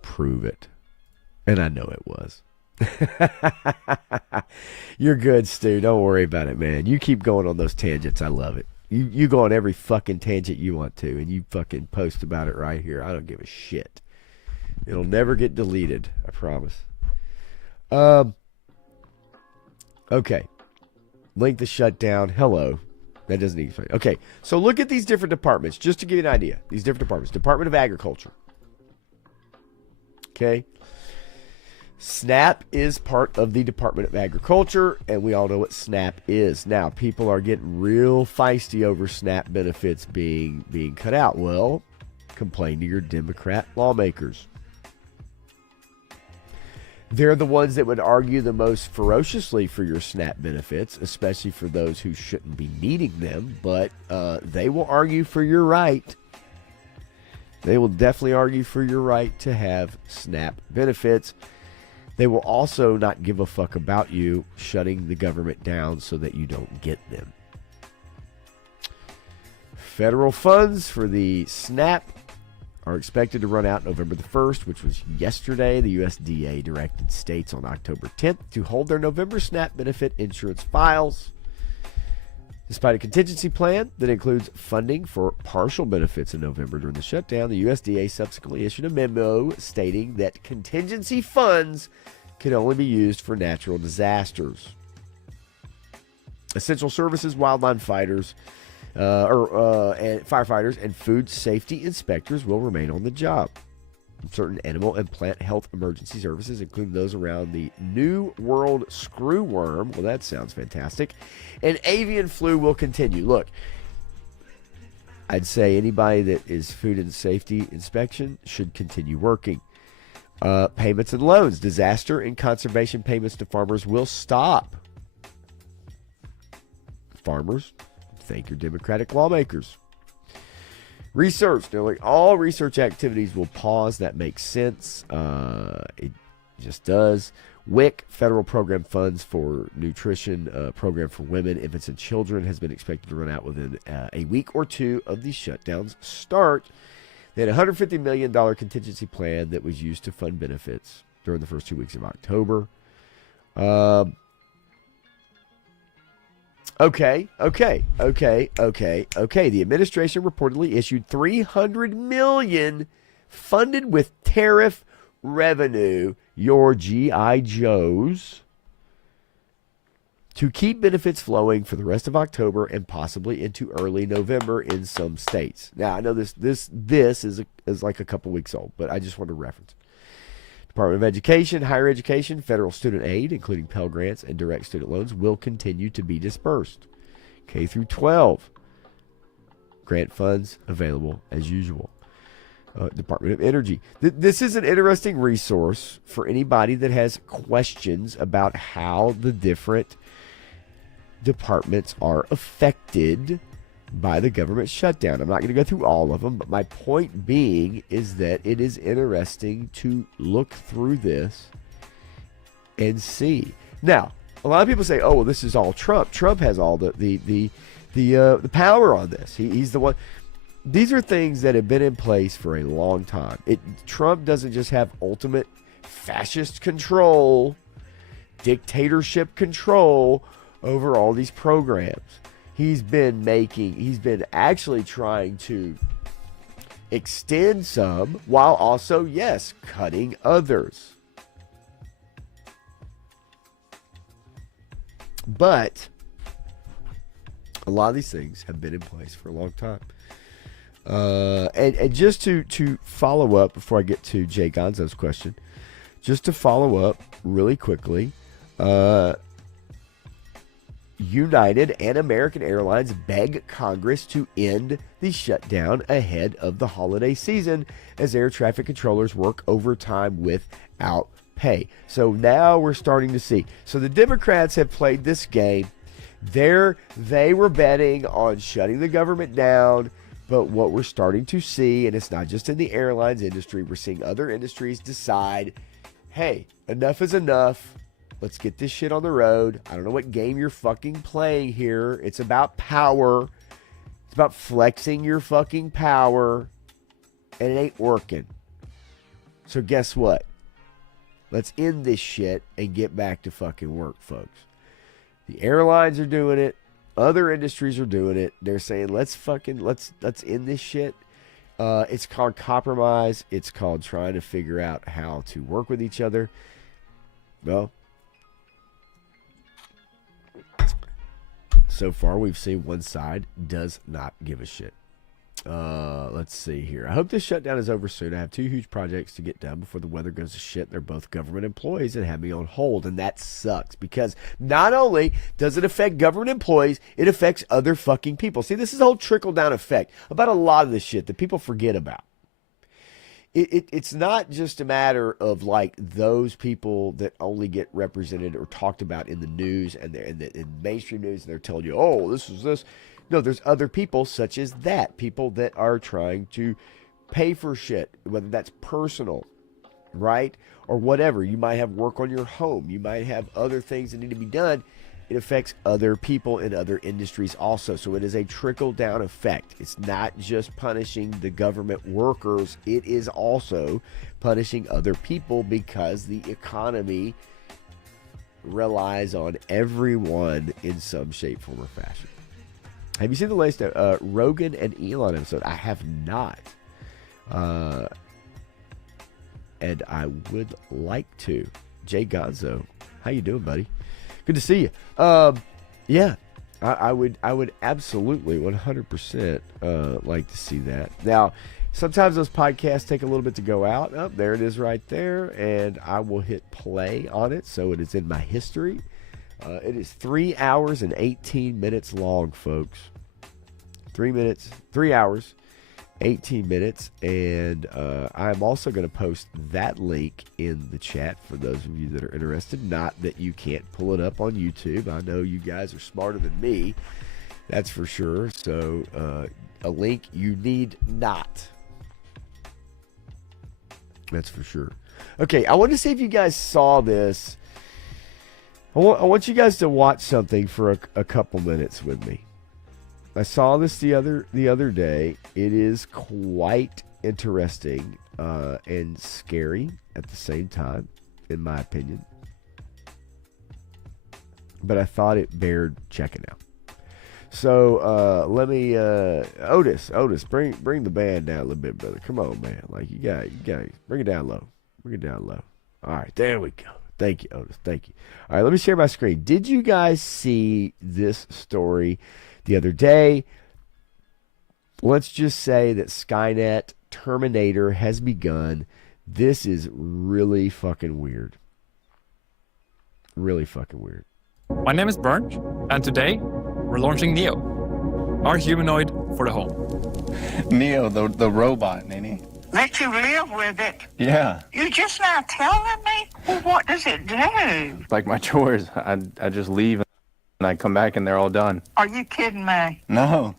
Prove it. And I know it was. You're good, Stu. Don't worry about it, man. You keep going on those tangents. I love it. You go on every fucking tangent you want to, and you fucking post about it right here. I don't give a shit. It'll never get deleted. I promise. Okay. Link the shutdown. Hello. That doesn't need to. Okay. So look at these different departments, just to give you an idea. These different departments. Department of Agriculture. Okay. SNAP is part of the Department of Agriculture, and we all know what SNAP is. Now, people are getting real feisty over SNAP benefits being cut out. Well, complain to your Democrat lawmakers. They're the ones that would argue the most ferociously for your SNAP benefits, especially for those who shouldn't be needing them, but they will argue for your right. They will definitely argue for your right to have SNAP benefits. They will also not give a fuck about you shutting the government down so that you don't get them. Federal funds for the SNAP are expected to run out November the 1st, which was yesterday. The USDA directed states on October 10th to hold their November SNAP benefit insurance files. Despite a contingency plan that includes funding for partial benefits in November during the shutdown, the USDA subsequently issued a memo stating that contingency funds can only be used for natural disasters. Essential services, wildland fighters, and firefighters and food safety inspectors will remain on the job. Certain animal and plant health emergency services, including those around the New World screwworm, well, that sounds fantastic, and avian flu will continue. Look, I'd say anybody that is food and safety inspection should continue working. Payments and loans, disaster and conservation payments to farmers will stop. Farmers, thank your Democratic lawmakers. Research, nearly all research activities will pause. That makes sense. It just does. WIC, federal program funds for nutrition program for women, infants, and children, has been expected to run out within a week or two of the shutdown's start. They had a $150 million contingency plan that was used to fund benefits during the first 2 weeks of October. Okay. The administration reportedly issued $300 million funded with tariff revenue, your G.I. Joes, to keep benefits flowing for the rest of October and possibly into early November in some states. Now, I know this is like a couple weeks old, but I just want to reference. Department of Education, Higher Education, federal student aid, including Pell Grants and direct student loans, will continue to be dispersed. K through 12, grant funds available as usual. Department of Energy. This is an interesting resource for anybody that has questions about how the different departments are affected by the government shutdown. I'm not going to go through all of them, but my point being is that it is interesting to look through this and see. Now, a lot of people say, "Oh, well, this is all Trump. Trump has all the power on this. He's the one." These are things that have been in place for a long time. Trump doesn't just have ultimate fascist control, dictatorship control over all these programs. He's been actually trying to extend some while also, yes, cutting others. But a lot of these things have been in place for a long time. And just to follow up before I get to Jay Gonzo's question, just to follow up really quickly, United and American Airlines beg Congress to end the shutdown ahead of the holiday season as air traffic controllers work overtime without pay. So now we're starting to see. So the Democrats have played this game. They were betting on shutting the government down. But what we're starting to see, and it's not just in the airlines industry, we're seeing other industries decide, hey, enough is enough. Let's get this shit on the road. I don't know what game you're fucking playing here. It's about power. It's about flexing your fucking power. And it ain't working. So guess what? Let's end this shit and get back to fucking work, folks. The airlines are doing it. Other industries are doing it. They're saying, let's end this shit. It's called compromise. It's called trying to figure out how to work with each other. Well, so far we've seen one side does not give a shit. Let's see here. I hope this shutdown is over soon. I have 2 huge projects to get done before the weather goes to shit. They're both government employees and have me on hold, and that sucks because not only does it affect government employees, it affects other fucking people. See, this is a whole trickle-down effect about a lot of this shit that people forget about. It's not just a matter of like those people that only get represented or talked about in the news and in mainstream news, and they're telling you, oh, this is this. No, there's other people such as that. People that are trying to pay for shit, whether that's personal, right? Or whatever. You might have work on your home. You might have other things that need to be done. It affects other people in other industries also. So it is a trickle-down effect. It's not just punishing the government workers. It is also punishing other people because the economy relies on everyone in some shape, form, or fashion. Have you seen the latest Rogan and Elon episode? I have not. And I would like to. Jay Gonzo, how you doing, buddy? Good to see you. Yeah, I would absolutely 100% like to see that. Now, sometimes those podcasts take a little bit to go out. Oh, there it is right there. And I will hit play on it so it is in my history. It is 3 hours and 18 minutes long, folks. 3 hours, 18 minutes. And I'm also going to post that link in the chat for those of you that are interested. Not that you can't pull it up on YouTube. I know you guys are smarter than me. That's for sure. So a link you need not. That's for sure. Okay, I want to see if you guys saw this. I want you guys to watch something for a couple minutes with me. I saw this the other day. It is quite interesting and scary at the same time, in my opinion. But I thought it bared checking out. So let me Otis, bring the band down a little bit, brother. Come on, man. Like you got bring it down low. All right, there we go. Thank you, Otis. Thank you. All right, let me share my screen. Did you guys see this story the other day? Let's just say that Skynet Terminator has begun. This is really fucking weird. Really fucking weird. My name is Bernd, and today we're launching Neo, our humanoid for the home. Neo, the robot, Nene. Let you live with it. Yeah. You're just not telling me? Well, what does it do? Like my chores. I just leave and I come back and they're all done. Are you kidding me? No.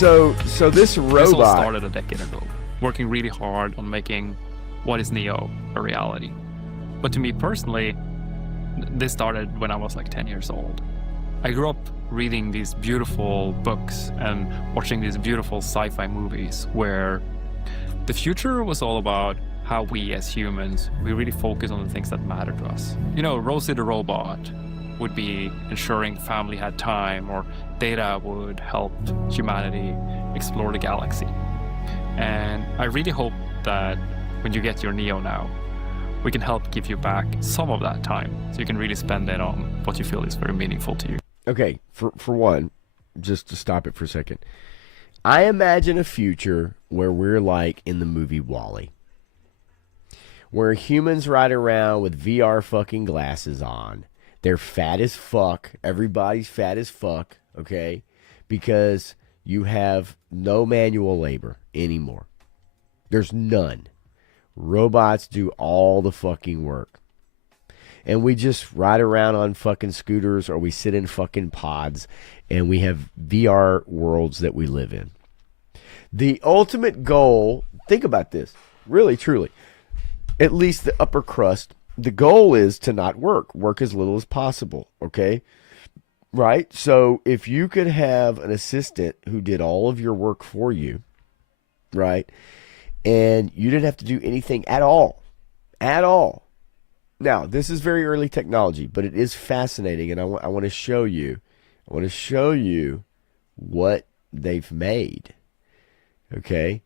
So this This all robot. started a decade ago, working really hard on making what is Neo a reality. But to me personally, this started when I was like 10 years old. I grew up reading these beautiful books and watching these beautiful sci-fi movies where the future was all about how we as humans, we really focus on the things that matter to us. You know, Rosie the robot would be ensuring family had time, or Data would help humanity explore the galaxy. And I really hope that when you get your Neo now, we can help give you back some of that time so you can really spend it on what you feel is very meaningful to you. Okay, for one, just to stop it for a second, I imagine a future where we're like in the movie WALL-E, where humans ride around with VR fucking glasses on. They're fat as fuck. Everybody's fat as fuck, okay? Because you have no manual labor anymore. There's none. Robots do all the fucking work. And we just ride around on fucking scooters, or we sit in fucking pods, and we have VR worlds that we live in. The ultimate goal, think about this, really, truly, at least the upper crust, the goal is to not work as little as possible, okay? Right? So if you could have an assistant who did all of your work for you, right, and you didn't have to do anything at all. Now, this is very early technology, but it is fascinating, and I want to show you. I want to show you what they've made, okay,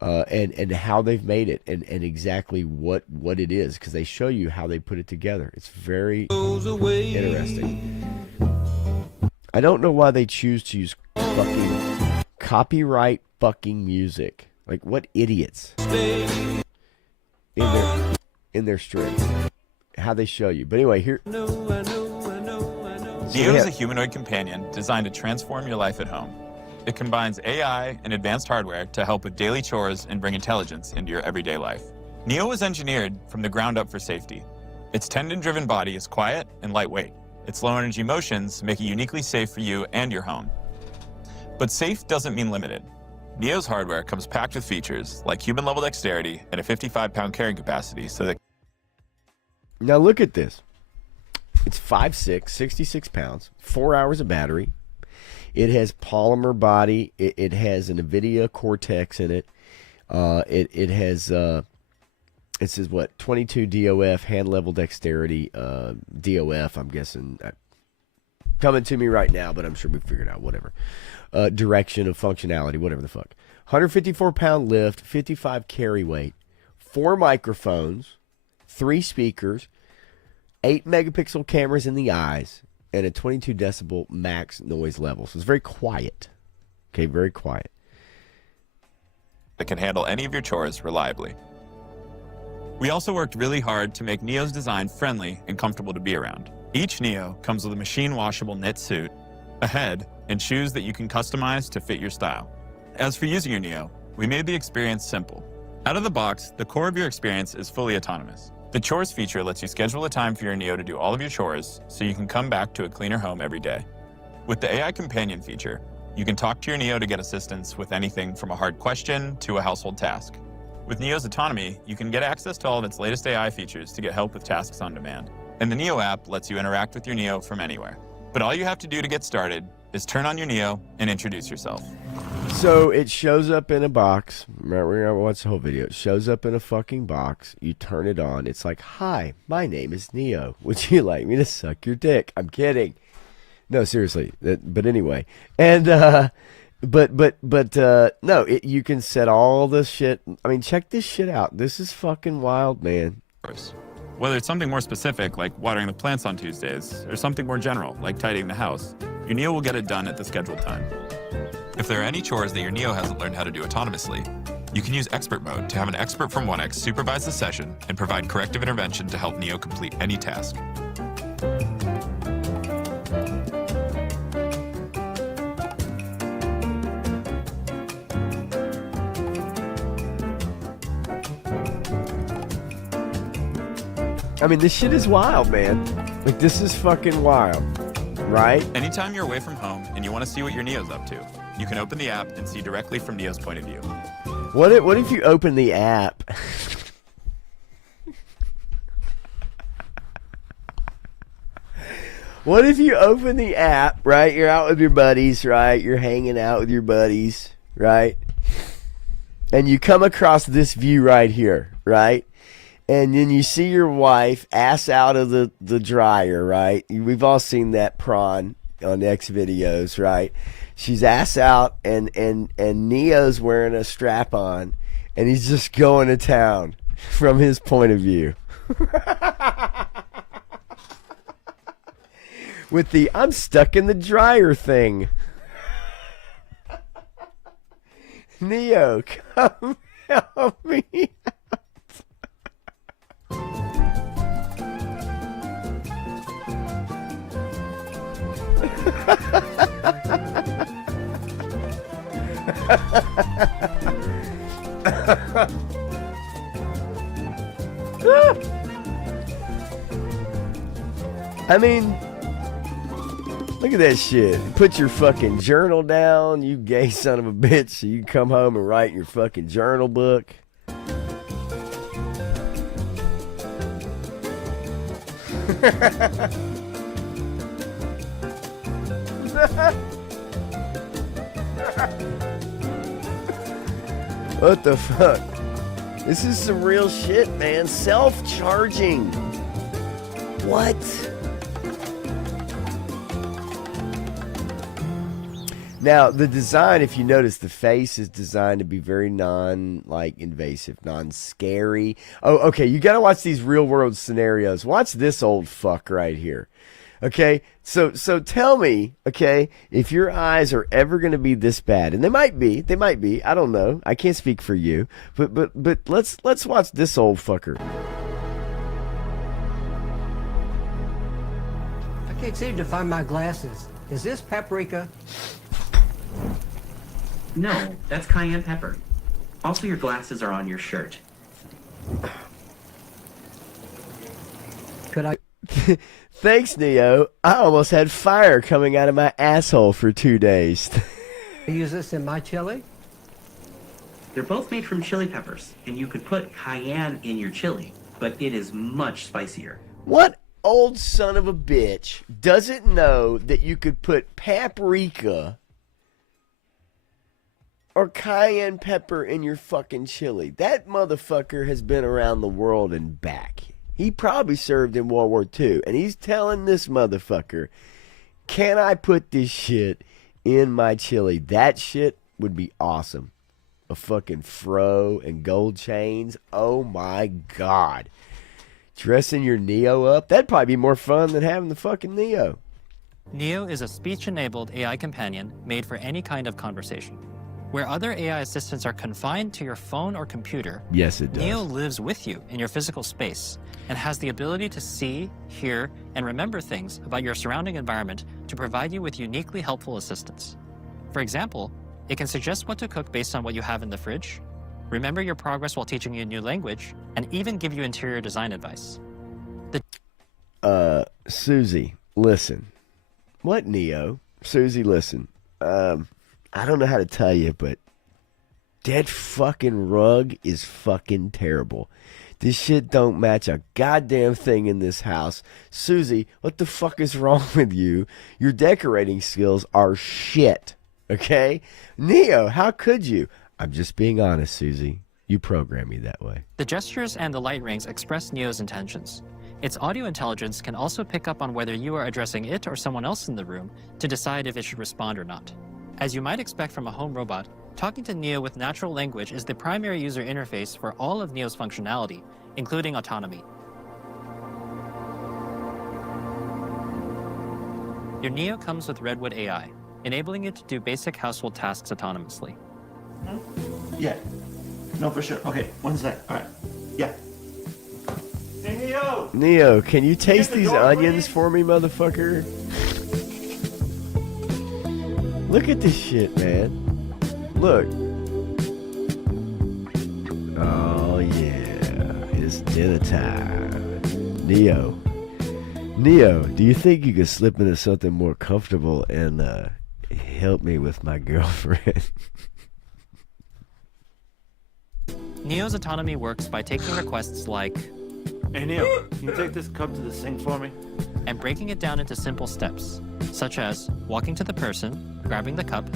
and how they've made it, and exactly what it is, because they show you how they put it together. It's very interesting. I don't know why they choose to use fucking copyright fucking music. Like, what idiots in their strings. How they show you. But anyway, here. Neo is a humanoid companion designed to transform your life at home. It combines AI and advanced hardware to help with daily chores and bring intelligence into your everyday life. Neo was engineered from the ground up for safety. Its tendon-driven body is quiet and lightweight. Its low-energy motions make it uniquely safe for you and your home. But safe doesn't mean limited. Neo's hardware comes packed with features like human-level dexterity and a 55-pound carrying capacity so that... Now look at this. It's 5'6", 66 pounds, 4 hours of battery. It has polymer body. It has an NVIDIA Cortex in it. It has, it says what, 22 DOF, hand level dexterity, DOF, I'm guessing. Coming to me right now, but I'm sure we figured out, whatever. Direction of functionality, whatever the fuck. 154-pound lift, 55 carry weight, 4 microphones, 3 speakers, 8 megapixel cameras in the eyes, and a 22 decibel max noise level. So it's very quiet. Okay, very quiet. that can handle any of your chores reliably. We also worked really hard to make Neo's design friendly and comfortable to be around. Each Neo comes with a machine-washable knit suit, a head, and shoes that you can customize to fit your style. As for using your Neo, we made the experience simple. Out of the box, the core of your experience is fully autonomous. The chores feature lets you schedule a time for your Neo to do all of your chores so you can come back to a cleaner home every day. With the AI companion feature, you can talk to your Neo to get assistance with anything from a hard question to a household task. With Neo's autonomy, you can get access to all of its latest AI features to get help with tasks on demand. And the Neo app lets you interact with your Neo from anywhere. But all you have to do to get started is turn on your Neo and introduce yourself. So it shows up in a box. We're gonna watch the whole video. It shows up in a fucking box. You turn it on. It's like, hi, my name is Neo. Would you like me to suck your dick? I'm kidding. No, seriously. But anyway, and no, you can set all this shit. I mean, check this shit out. This is fucking wild, man. Whether it's something more specific, like watering the plants on Tuesdays, or something more general, like tidying the house, your Neo will get it done at the scheduled time. If there are any chores that your Neo hasn't learned how to do autonomously, you can use expert mode to have an expert from 1X supervise the session and provide corrective intervention to help Neo complete any task. I mean, this shit is wild, man. Like, this is fucking wild, right? Anytime you're away from home and you want to see what your Neo's up to, you can open the app and see directly from Neo's point of view. What if you open the app? What if you open the app, right? You're out with your buddies, right? You're hanging out with your buddies, right? And you come across this view right here, right? And then you see your wife ass out of the dryer, right? We've all seen that prawn on X videos, right? She's ass out and Neo's wearing a strap on and he's just going to town from his point of view. With the I'm stuck in the dryer thing. Neo, come help me I mean, look at that shit. Put your fucking journal down, you gay son of a bitch, so you can come home and write in your fucking journal book. What the fuck? This is some real shit, man. Self-charging. What? Now, the design, if you notice, the face is designed to be very invasive, non-scary. Oh, okay, you got to watch these real-world scenarios. Watch this old fuck right here. Okay, so tell me, okay, if your eyes are ever going to be this bad, and they might be, I don't know, I can't speak for you, but let's watch this old fucker. I can't seem to find my glasses. Is this paprika? No, that's cayenne pepper. Also, your glasses are on your shirt. Could I Thanks, Neo. I almost had fire coming out of my asshole for 2 days. use this in my chili? They're both made from chili peppers, and you could put cayenne in your chili, but it is much spicier. What old son of a bitch doesn't know that you could put paprika or cayenne pepper in your fucking chili? That motherfucker has been around the world and back. He probably served in World War II, and he's telling this motherfucker, can I put this shit in my chili? That shit would be awesome. A fucking fro and gold chains. Oh my God. Dressing your Neo up? That'd probably be more fun than having the fucking Neo. Neo is a speech-enabled AI companion made for any kind of conversation. Where other AI assistants are confined to your phone or computer, yes, it does. Neo lives with you in your physical space and has the ability to see, hear, and remember things about your surrounding environment to provide you with uniquely helpful assistance. For example, it can suggest what to cook based on what you have in the fridge, remember your progress while teaching you a new language, and even give you interior design advice. Susie, listen. What, Neo? Susie, listen. I don't know how to tell you, but that fucking rug is fucking terrible. This shit don't match a goddamn thing in this house. Susie, what the fuck is wrong with you? Your decorating skills are shit, okay? Neo, how could you? I'm just being honest, Susie. You program me that way. The gestures and the light rings express Neo's intentions. Its audio intelligence can also pick up on whether you are addressing it or someone else in the room to decide if it should respond or not. As you might expect from a home robot, talking to Neo with natural language is the primary user interface for all of Neo's functionality, including autonomy. Your Neo comes with Redwood AI, enabling it to do basic household tasks autonomously. Yeah. No, for sure. Okay, one sec. All right. Yeah. Hey, Neo! Neo, can you taste the these door, onions please? for me, motherfucker? Look at this shit, man. Look. Oh, yeah. It's dinner time. Neo, do you think you could slip into something more comfortable and help me with my girlfriend. Neo's autonomy works by taking requests like, Hey Neo, can you take this cup to the sink for me? and breaking it down into simple steps, such as walking to the person, grabbing the cup,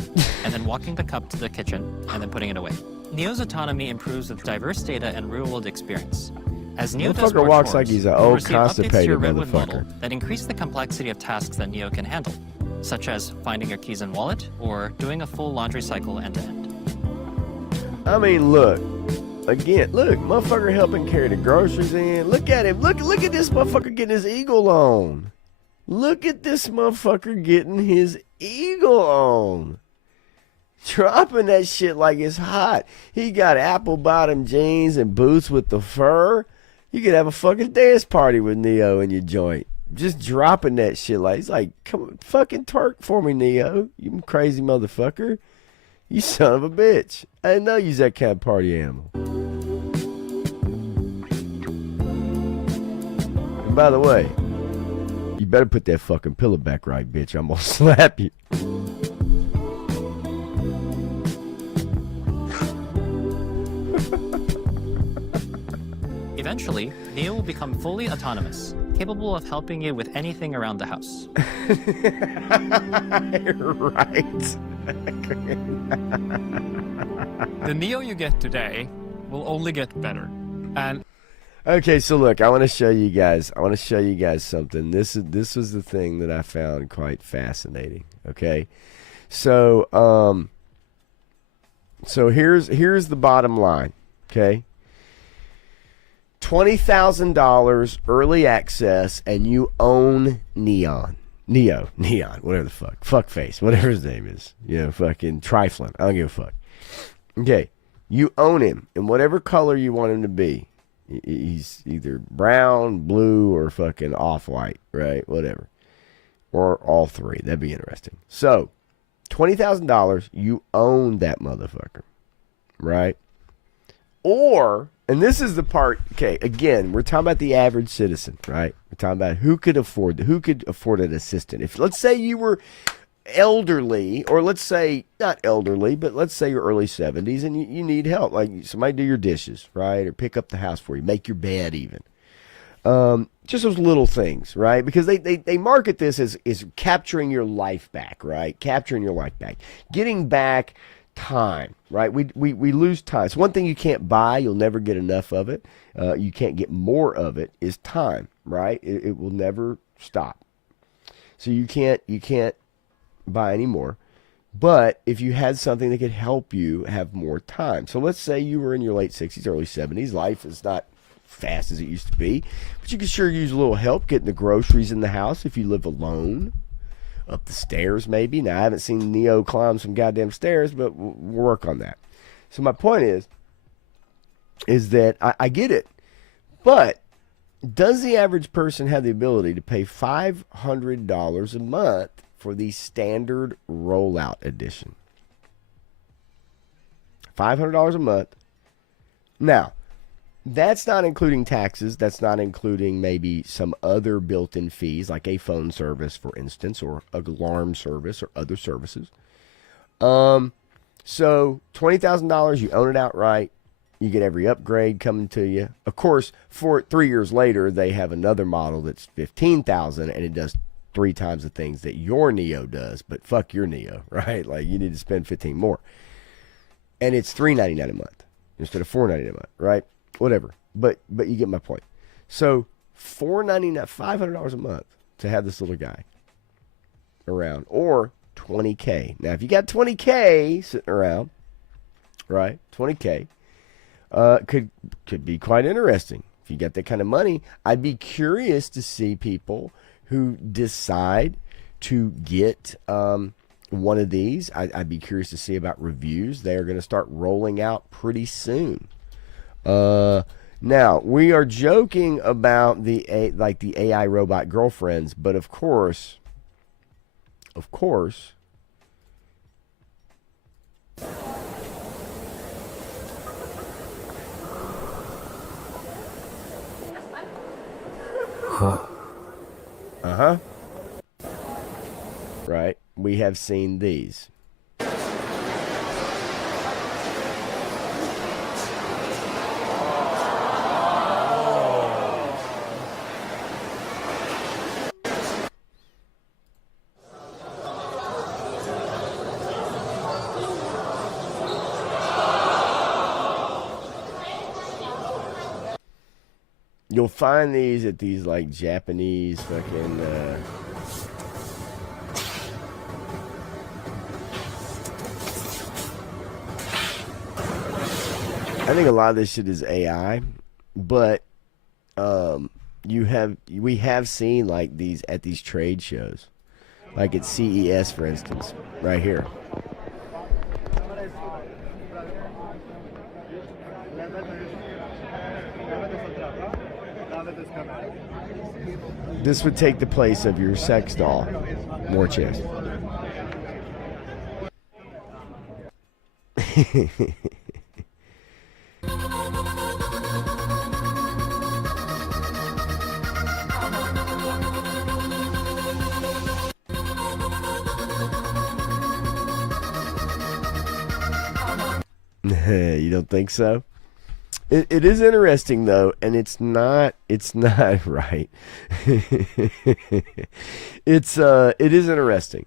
and then walking the cup to the kitchen, and then putting it away. Neo's autonomy improves with diverse data and real-world experience. As Neo does Motherfucker more walks chores, like he's an you'll old receive updates to constipated your Redwood model motherfucker. that increase the complexity of tasks that Neo can handle, such as finding your keys and wallet, or doing a full laundry cycle end-to-end. I mean, look. Again, look, motherfucker helping carry the groceries in. Look at him. Look at this motherfucker getting his eagle on. Look at this motherfucker getting his eagle on. Dropping that shit like it's hot. He got apple bottom jeans and boots with the fur. You could have a fucking dance party with Neo in your joint. Just dropping that shit like, it's like, come on, fucking twerk for me, Neo. You crazy motherfucker. You son of a bitch. I didn't know you was that kind of party animal. And by the way, you better put that fucking pillow back right, bitch. I'm gonna slap you. Eventually, Neo will become fully autonomous, capable of helping you with anything around the house. Right. The Neo you get today will only get better. And Okay, so look, I want to show you guys something. This was the thing that I found quite fascinating. Okay, so here's the bottom line. Okay, $20,000 early access, and you own Neo, whatever the fuckface, whatever his name is. Fucking trifling. I don't give a fuck. Okay, you own him in whatever color you want him to be. He's either brown, blue, or fucking off-white, right? Whatever. Or all three. That'd be interesting. So, $20,000, you own that motherfucker, right? Or, and this is the part, okay, again, we're talking about the average citizen, right? We're talking about who could afford an assistant. If, let's say you were elderly, or let's say not elderly, but let's say you're early 70s and you need help, like somebody do your dishes, right, or pick up the house for you, make your bed even, just those little things, right? Because they market this as capturing your life back, right? Capturing your life back, getting back time, right? We lose time. So one thing you can't buy, you'll never get enough of it, you can't get more of it, is time, right? It will never stop. So you can't buy any more. But if you had something that could help you have more time. So let's say you were in your late 60s, early 70s. Life is not fast as it used to be, but you could sure use a little help getting the groceries in the house if you live alone. Up the stairs, maybe. Now, I haven't seen Neo climb some goddamn stairs, but we'll work on that. So my point is that I get it. But does the average person have the ability to pay $500 a month for the standard rollout edition? $500 a month. Now, that's not including taxes. That's not including maybe some other built-in fees, like a phone service, for instance, or an alarm service or other services. So $20,000, you own it outright. You get every upgrade coming to you. Of course, 3 years later, they have another model that's $15,000, and it does 3 times the things that your Neo does. But fuck your Neo, right? Like, you need to spend 15 more, and it's $399 a month instead of $499 a month, right? Whatever. But you get my point. So $499, $500 a month to have this little guy around, or $20K. Now, if you got $20K sitting around, right? $20K could be quite interesting. If you got that kind of money, I'd be curious to see people who decide to get one of these. I'd be curious to see about reviews. They are going to start rolling out pretty soon. Now, we are joking about the AI robot girlfriends, but of course, right? we have seen these. You'll find these at these like Japanese fucking I think a lot of this shit is AI, but we have seen like these at these trade shows, like at CES, for instance, right here. This would take the place of your sex doll. More chairs. You don't think so? It is interesting though, and it's not right. It is interesting.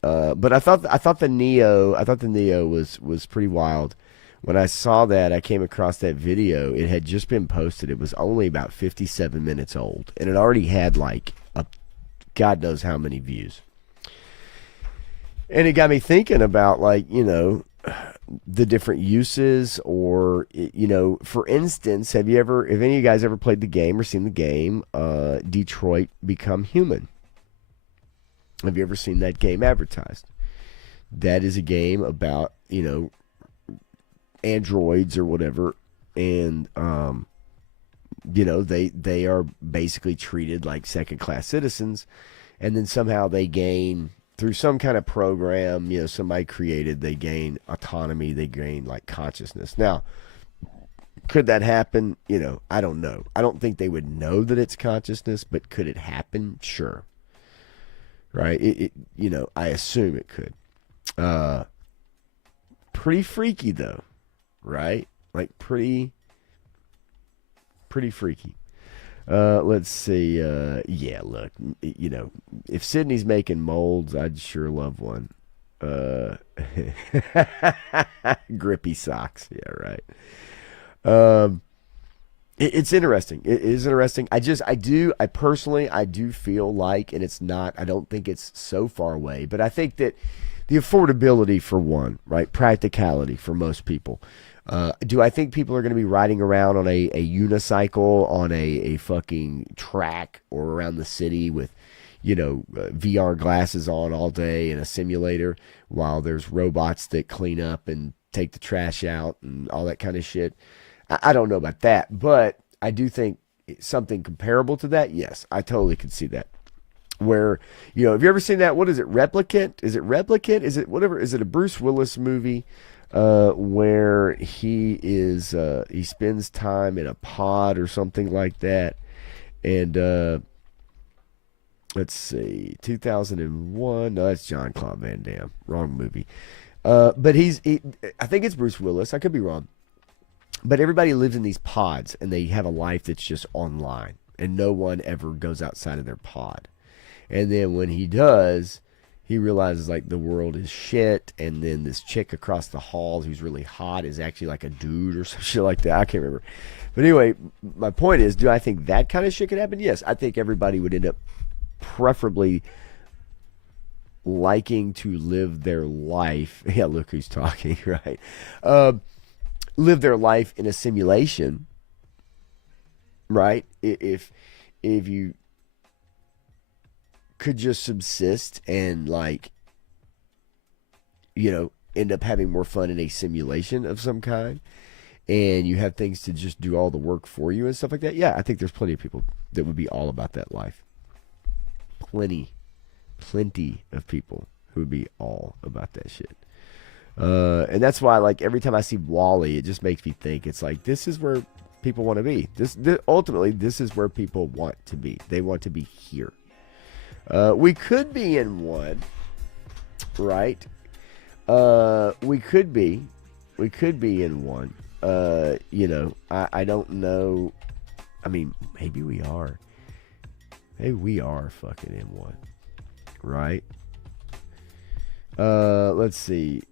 But I thought the Neo was pretty wild. When I saw that, I came across that video. It had just been posted. It was only about 57 minutes old, and it already had like God knows how many views. And it got me thinking about, like, you know, the different uses, or, you know, for instance, have any of you guys ever played the game or seen the game Detroit Become Human? Have you ever seen that game advertised? That is a game about, you know, androids or whatever, and you know, they are basically treated like second-class citizens, and then somehow they gain, through some kind of program, you know, somebody created, they gain autonomy, they gain like consciousness. Now, could that happen? You know, I don't know. I don't think they would know that it's consciousness, but could it happen? Sure. Right? You know, I assume it could. Pretty freaky though, right? Like pretty freaky. Let's see. Yeah, look, you know, if Sydney's making molds, I'd sure love one. Grippy socks. Yeah, right. It's interesting. It is interesting. I personally feel like, and it's not, I don't think it's so far away, but I think that the affordability for one, right? Practicality for most people. Do I think people are going to be riding around on a unicycle on a fucking track or around the city with, you know, VR glasses on all day in a simulator while there's robots that clean up and take the trash out and all that kind of shit? I don't know about that, but I do think something comparable to that, yes, I totally could see that. Where, you know, have you ever seen that? What is it, Replicant? Is it Replicant? Is it whatever? Is it a Bruce Willis movie where he spends time in a pod or something like that? And let's see, 2001. No, that's Jean-Claude Van Damme. Wrong movie. But I think it's Bruce Willis. I could be wrong. But everybody lives in these pods, and they have a life that's just online, and no one ever goes outside of their pod. And then when he does, he realizes like the world is shit, and then this chick across the hall who's really hot is actually like a dude or some shit like that. I can't remember. But anyway, my point is, do I think that kind of shit could happen? Yes, I think everybody would end up preferably liking to live their life. Yeah, look who's talking, right? Live their life in a simulation, right? If you could just subsist and, like, you know, end up having more fun in a simulation of some kind, and you have things to just do all the work for you and stuff like that, yeah, I think there's plenty of people that would be all about that life. Plenty of people who would be all about that shit. And that's why, like, every time I see Wall-E, it just makes me think, it's like, this is where people want to be. Ultimately, this is where people want to be. They want to be here. We could be in one right? We could be in one. You know, I don't know. I mean, maybe we are. Maybe we are fucking in one, right? Let's see.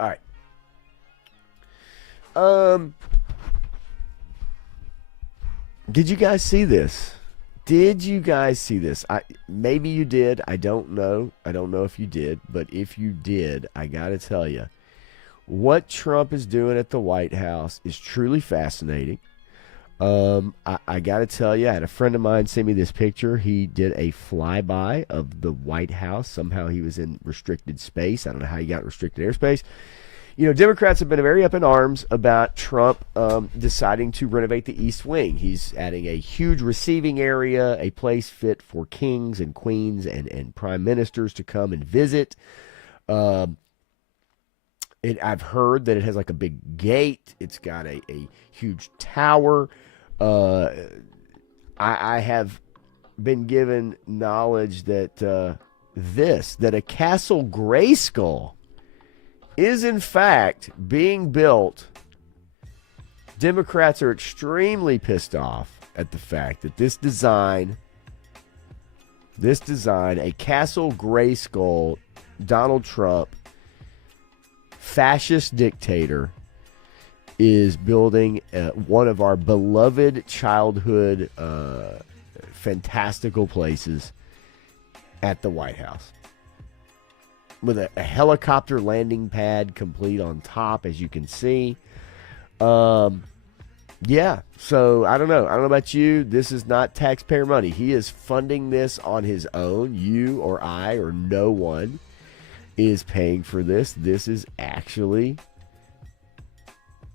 All right. Did you guys see this? Maybe you did. I don't know. I don't know if you did, but if you did, I gotta tell you, what Trump is doing at the White House is truly fascinating. I gotta tell you, I had a friend of mine send me this picture. He did a flyby of the White House. Somehow he was in restricted space. I don't know how he got restricted airspace. You know, Democrats have been very up in arms about Trump deciding to renovate the East Wing. He's adding a huge receiving area, a place fit for kings and queens and prime ministers to come and visit. I've heard that it has like a big gate. It's got a huge tower. I have been given knowledge that that a Castle Grayskull is in fact being built. Democrats are extremely pissed off at the fact that this design, a Castle Grayskull, Donald Trump, fascist dictator, is building one of our beloved childhood fantastical places at the White House, with a helicopter landing pad complete on top, as you can see. Yeah, so I don't know about you. This is not taxpayer money. He is funding this on his own. You or I or no one is paying for this. This is actually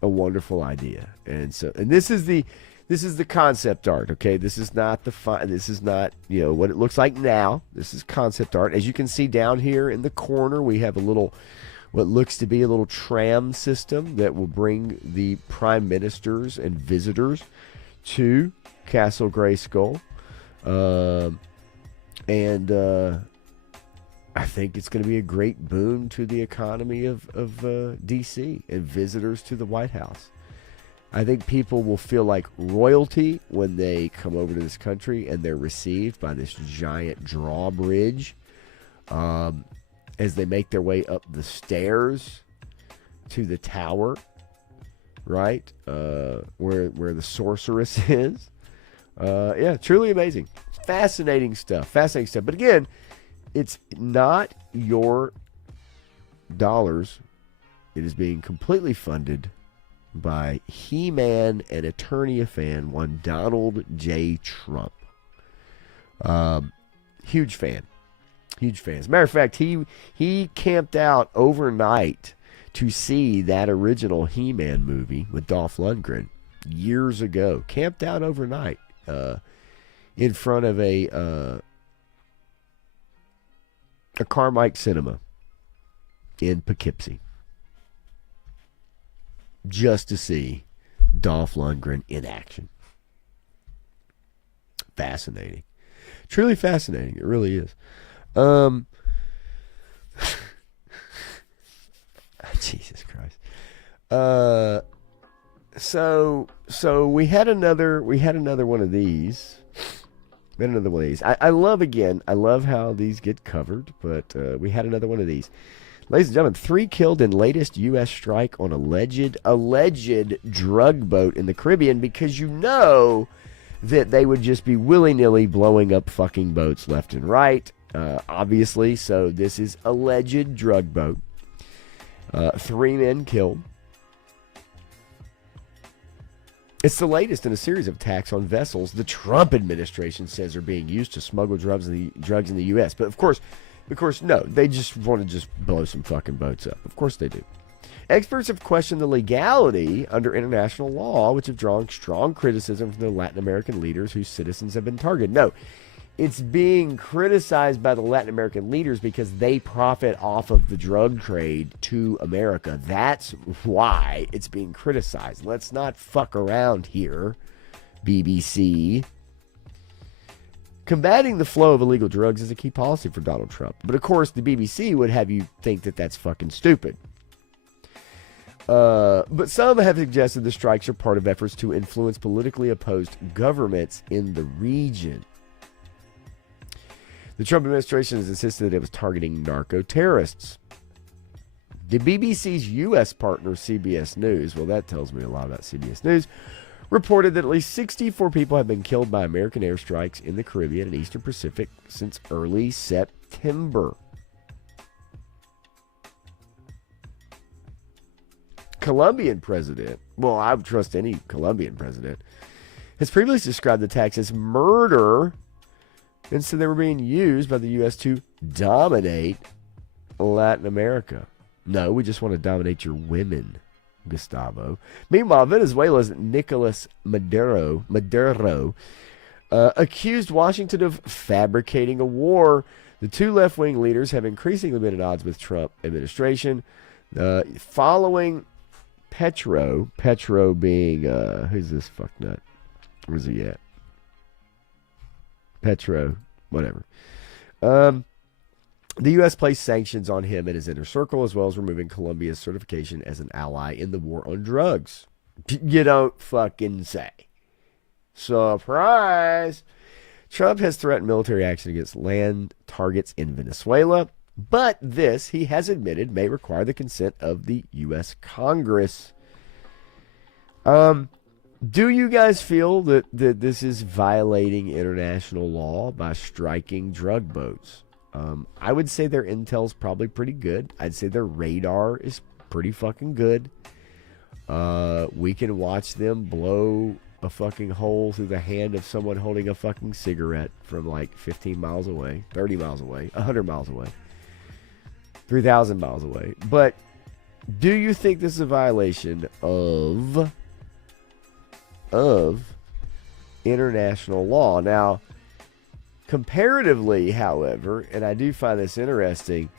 a wonderful idea. And this is the concept art, okay? This is not this is not, you know, what it looks like now. This is concept art. As you can see down here in the corner, we have a little, what looks to be a little tram system that will bring the prime ministers and visitors to Castle Grayskull. I think it's going to be a great boon to the economy of D.C. and visitors to the White House. I think people will feel like royalty when they come over to this country and they're received by this giant drawbridge as they make their way up the stairs to the tower, right? Where the sorceress is. Yeah, truly amazing. Fascinating stuff. But again, it's not your dollars. It is being completely funded by He-Man and Eternia-fan, one Donald J. Trump. Huge fan. As a matter of fact, he camped out overnight to see that original He-Man movie with Dolph Lundgren years ago. Camped out overnight in front of a Carmike Cinema in Poughkeepsie, just to see Dolph Lundgren in action. Fascinating. Truly fascinating. It really is. Jesus Christ. So we had another one of these. I love how these get covered, but we had another one of these. Ladies and gentlemen, 3 killed in latest U.S. strike on alleged drug boat in the Caribbean, because you know that they would just be willy-nilly blowing up fucking boats left and right, obviously. So this is alleged drug boat. 3 men killed. It's the latest in a series of attacks on vessels the Trump administration says are being used to smuggle drugs in the U.S. But of course, no. They just want to blow some fucking boats up. Of course they do. Experts have questioned the legality under international law, which have drawn strong criticism from the Latin American leaders whose citizens have been targeted. No, it's being criticized by the Latin American leaders because they profit off of the drug trade to America. That's why it's being criticized. Let's not fuck around here. BBC. Combating the flow of illegal drugs is a key policy for Donald Trump. But of course, the BBC would have you think that that's fucking stupid. But some have suggested the strikes are part of efforts to influence politically opposed governments in the region. The Trump administration has insisted that it was targeting narco-terrorists. The BBC's U.S. partner, CBS News, well, that tells me a lot about CBS News, reported that at least 64 people have been killed by American airstrikes in the Caribbean and Eastern Pacific since early September. Colombian president, well, I would trust any Colombian president, has previously described the attacks as murder and said they were being used by the U.S. to dominate Latin America. No, we just want to dominate your women, Gustavo. Meanwhile, Venezuela's Nicolas Maduro accused Washington of fabricating a war. The two left-wing leaders have increasingly been at odds with Trump administration. Following Petro being, who's this fucknut? Where's he at? Petro, whatever. The U.S. placed sanctions on him and his inner circle, as well as removing Colombia's certification as an ally in the war on drugs. You don't fucking say. Surprise! Trump has threatened military action against land targets in Venezuela, but this, he has admitted, may require the consent of the U.S. Congress. Do you guys feel that this is violating international law by striking drug boats? I would say their intel's probably pretty good. I'd say their radar is pretty fucking good. We can watch them blow a fucking hole through the hand of someone holding a fucking cigarette from like 15 miles away, 30 miles away, 100 miles away, 3,000 miles away. But do you think this is a violation of international law? Now, comparatively, however, and I do find this interesting,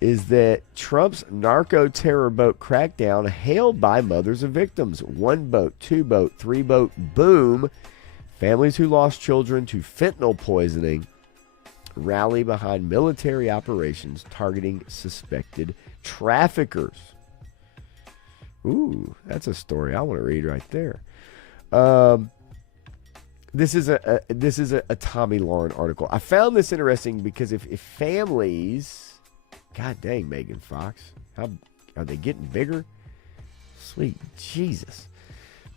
is that Trump's narco-terror boat crackdown hailed by mothers of victims. 1 boat, 2 boat, 3 boat, boom. Families who lost children to fentanyl poisoning rally behind military operations targeting suspected traffickers. Ooh, that's a story I want to read right there. This is a Tommy Lauren article. I found this interesting because if families, God dang, Megan Fox, how are they getting bigger? Sweet Jesus,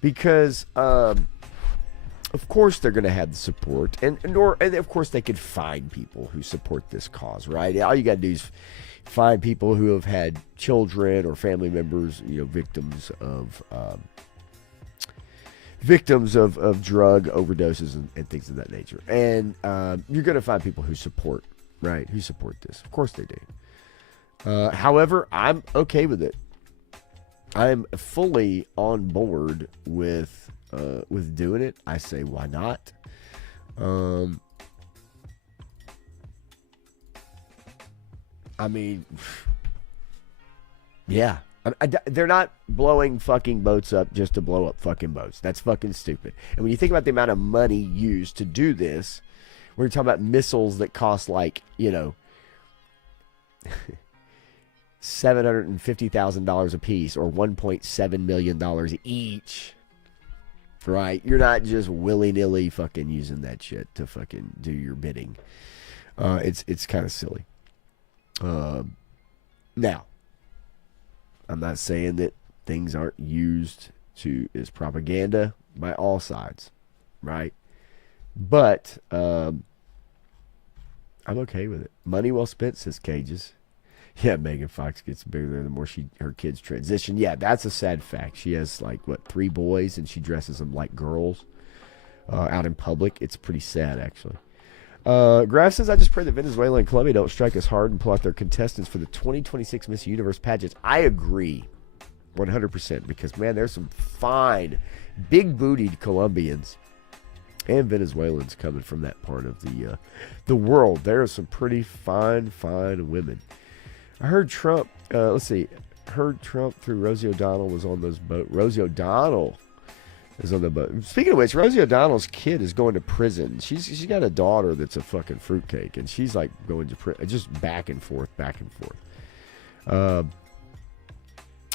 because of course they're going to have the support, and of course they could find people who support this cause, right? All you got to do is find people who have had children or family members, victims of drug overdoses and things of that nature. And you're going to find people who support, right? Who support this. Of course they do. However, I'm okay with it. I'm fully on board with doing it. I say, why not? I mean, yeah. They're not blowing fucking boats up just to blow up fucking boats. That's fucking stupid. And when you think about the amount of money used to do this, we're talking about missiles that cost like, $750,000 a piece or $1.7 million each. Right? You're not just willy-nilly fucking using that shit to fucking do your bidding. It's kind of silly. Now, I'm not saying that things aren't used as propaganda by all sides, right? But I'm okay with it. Money well spent, says Cages. Yeah, Megan Fox gets bigger the more her kids transition. Yeah, that's a sad fact. She has 3 boys, and she dresses them like girls out in public. It's pretty sad, actually. Graf says, I just pray that Venezuela and Colombia don't strike as hard and pull out their contestants for the 2026 Miss Universe pageants. I agree 100% because, man, there's some fine, big-bootied Colombians and Venezuelans coming from that part of the world. There are some pretty fine women. I heard Trump, heard Trump through Rosie O'Donnell was on those boats. Rosie O'Donnell is on the boat. Speaking of which, Rosie O'Donnell's kid is going to prison. She's got a daughter that's a fucking fruitcake, and she's like going to prison, just back and forth.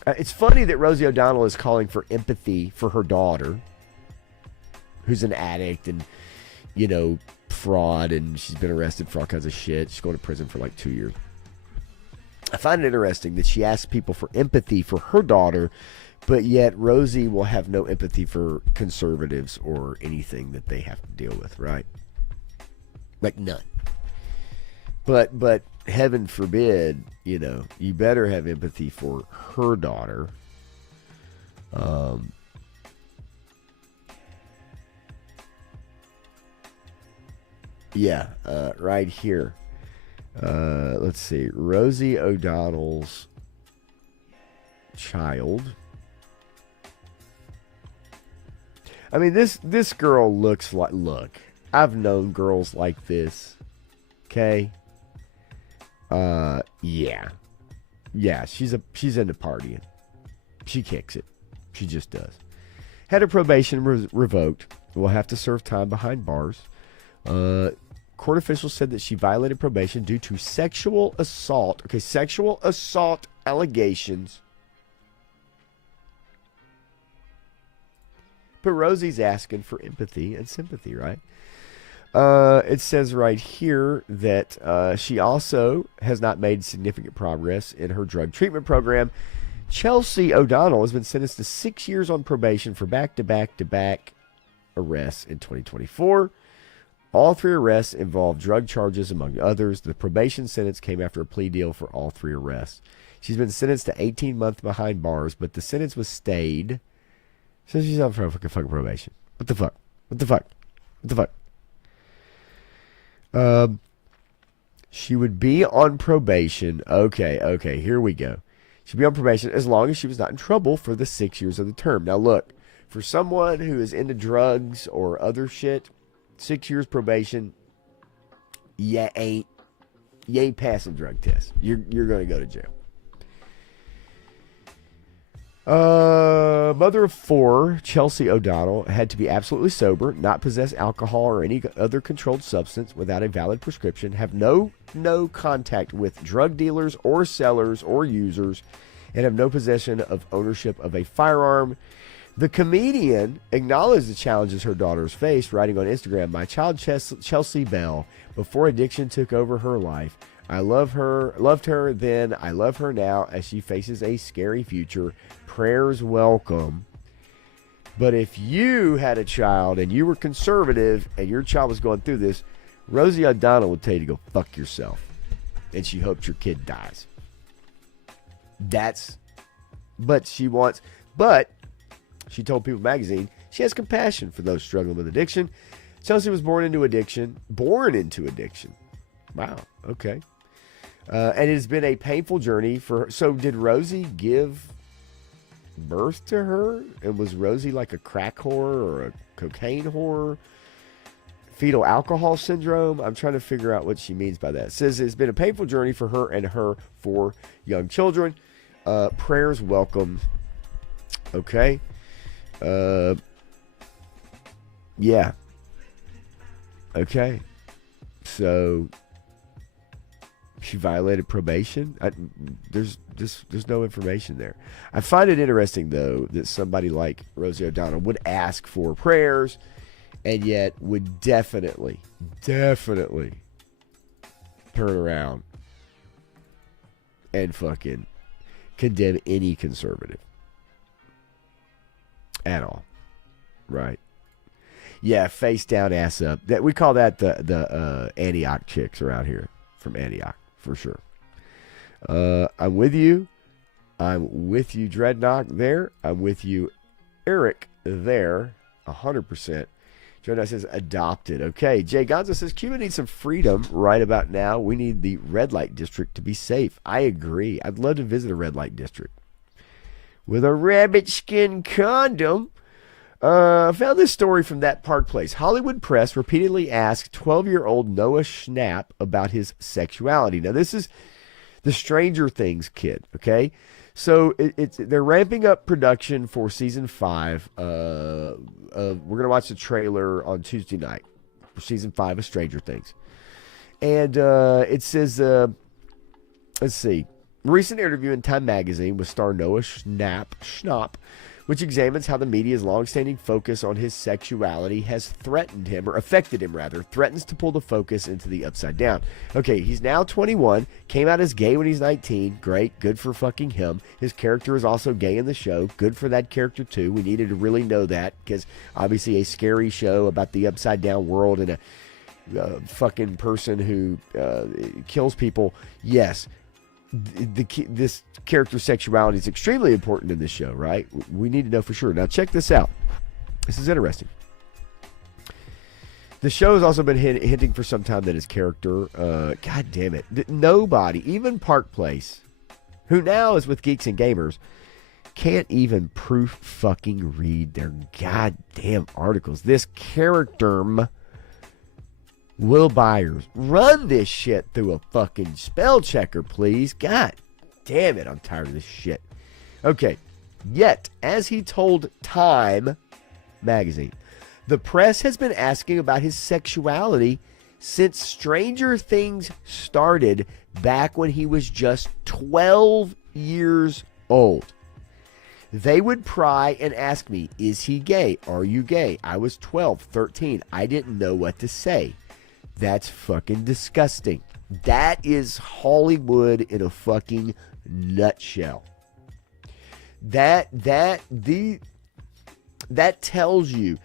It's funny that Rosie O'Donnell is calling for empathy for her daughter, who's an addict and, you know, fraud, and she's been arrested for all kinds of shit. She's going to prison for like 2 years. I find it interesting that she asks people for empathy for her daughter, but yet Rosie will have no empathy for conservatives or anything that they have to deal with, right? Like none. But heaven forbid, you know, you better have empathy for her daughter. Right here. Let's see. Rosie O'Donnell's child. I mean, this girl looks like, look, I've known girls like this. Okay. Yeah, she's into partying. She kicks it. She just does. Had her probation revoked. Will have to serve time behind bars. Court officials said that she violated probation due to sexual assault. Okay, sexual assault allegations. But Rosie's asking for empathy and sympathy, right? It says right here that she also has not made significant progress in her drug treatment program. Chelsea O'Donnell has been sentenced to 6 years on probation for back-to-back arrests in 2024. All 3 arrests involved drug charges, among others. The probation sentence came after a plea deal for all 3 arrests. She's been sentenced to 18 months behind bars, but the sentence was stayed. So she's on for fucking probation. What the fuck? She would be on probation. Okay, here we go. She'd be on probation as long as she was not in trouble for the 6 years of the term. Now look, for someone who is into drugs or other shit, 6 years probation, you ain't passing drug tests. You're going to go to jail. Mother of 4, Chelsea O'Donnell, had to be absolutely sober, not possess alcohol or any other controlled substance without a valid prescription, have no contact with drug dealers or sellers or users, and have no possession of ownership of a firearm. The comedian acknowledged the challenges her daughters faced, writing on Instagram, "My child Chelsea Bell, before addiction took over her life. I loved her then, I love her now as she faces a scary future. Prayers welcome." But if you had a child and you were conservative and your child was going through this, Rosie O'Donnell would tell you to go fuck yourself. And she hopes your kid dies. But she told People Magazine she has compassion for those struggling with addiction. Chelsea was born into addiction. Wow, okay. And it has been a painful journey for her. So did Rosie give birth to her? And was Rosie like a crack whore or a cocaine whore? Fetal alcohol syndrome? I'm trying to figure out what she means by that. It says it's been a painful journey for her and her 4 young children. Prayers welcome. Okay. Yeah. Okay. So she violated probation. There's no information there. I find it interesting though that somebody like Rosie O'Donnell would ask for prayers and yet would definitely turn around and fucking condemn any conservative at all. Right? Yeah, face down, ass up. That we call that the Antioch chicks around here from Antioch for sure. I'm with you. I'm with you, Dreadnought there. I'm with you, Eric there. 100%. Dreadnought says adopted. Okay. Jay Gonzo says Cuba needs some freedom right about now. We need the red light district to be safe. I agree. I'd love to visit a red light district with a rabbit skin condom. I found this story from That Park Place. Hollywood press repeatedly asked 12-year-old Noah Schnapp about his sexuality. Now, this is the Stranger Things kid, okay? So they're ramping up production for season 5. We're gonna watch the trailer on Tuesday night for season 5 of Stranger Things, and it says, let's see, recent interview in Time Magazine with star Noah Schnapp, which examines how the media's longstanding focus on his sexuality has threatened him, or affected him rather, threatens to pull the focus into the upside down. Okay, he's now 21, came out as gay when he's 19, great, good for fucking him. His character is also gay in the show, good for that character too. We needed to really know that, because obviously a scary show about the upside down world and a fucking person who kills people, yes. This character's sexuality is extremely important in this show, right? We need to know for sure. Now, check this out. This is interesting. The show has also been hinting for some time that his character, God damn it, nobody, even Park Place, who now is with Geeks and Gamers, can't even proof fucking read their goddamn articles. This character, Will Byers, run this shit through a fucking spell checker, please. God damn it, I'm tired of this shit. Okay, yet, as he told Time Magazine, the press has been asking about his sexuality since Stranger Things started back when he was just 12 years old. They would pry and ask me, is he gay? Are you gay? I was 12, 13. I didn't know what to say. That's fucking disgusting. That is Hollywood in a fucking nutshell. That tells you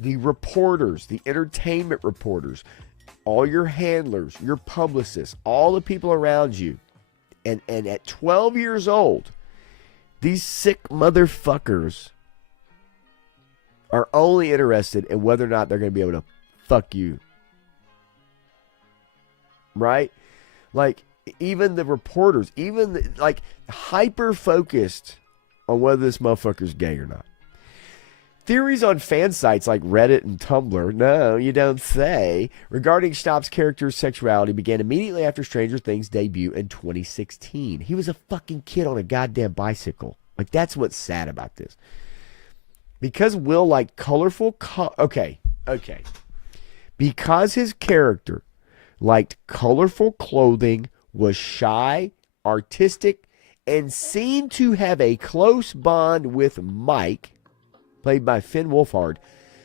the reporters, the entertainment reporters, all your handlers, your publicists, all the people around you, and at 12 years old, these sick motherfuckers are only interested in whether or not they're going to be able to fuck you. Right? Like, even the reporters, like, hyper-focused on whether this motherfucker's gay or not. Theories on fan sites like Reddit and Tumblr, no, you don't say, regarding Schnapp's character's sexuality began immediately after Stranger Things' debut in 2016. He was a fucking kid on a goddamn bicycle. Like, that's what's sad about this. Because Will liked colorful... Okay. Because his character liked colorful clothing, was shy, artistic, and seemed to have a close bond with Mike, played by Finn Wolfhard,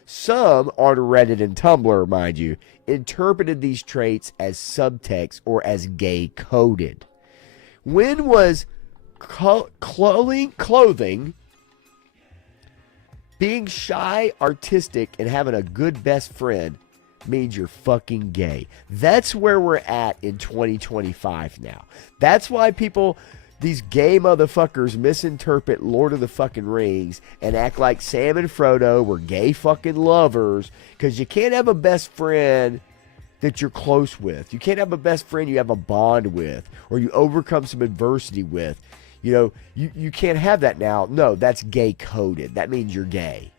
some on Reddit and Tumblr, mind you, interpreted these traits as subtext or as gay coded. When was clothing, being shy, artistic, and having a good best friend means you're fucking gay? That's where we're at in 2025 now. That's why people, these gay motherfuckers, misinterpret Lord of the fucking Rings and act like Sam and Frodo were gay fucking lovers, because you can't have a best friend that you're close with. You can't have a best friend you have a bond with, or you overcome some adversity with. You know, you can't have that now. No, that's gay coded. That means you're gay.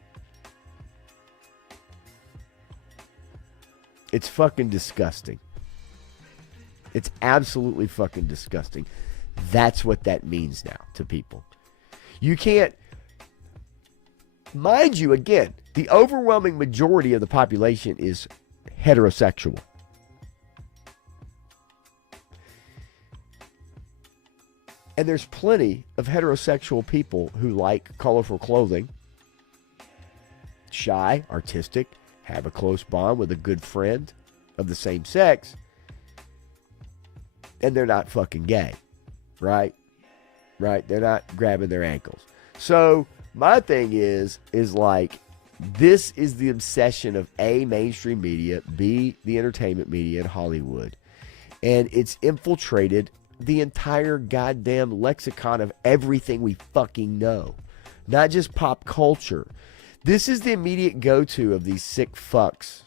It's fucking disgusting. It's absolutely fucking disgusting. That's what that means now to people. You can't... Mind you, again, the overwhelming majority of the population is heterosexual. And there's plenty of heterosexual people who like colorful clothing, shy, artistic, have a close bond with a good friend of the same sex, and they're not fucking gay, right? Right? They're not grabbing their ankles. So my thing is like, this is the obsession of A, mainstream media, B, the entertainment media in Hollywood. And it's infiltrated the entire goddamn lexicon of everything we fucking know. Not just pop culture. This is the immediate go-to of these sick fucks.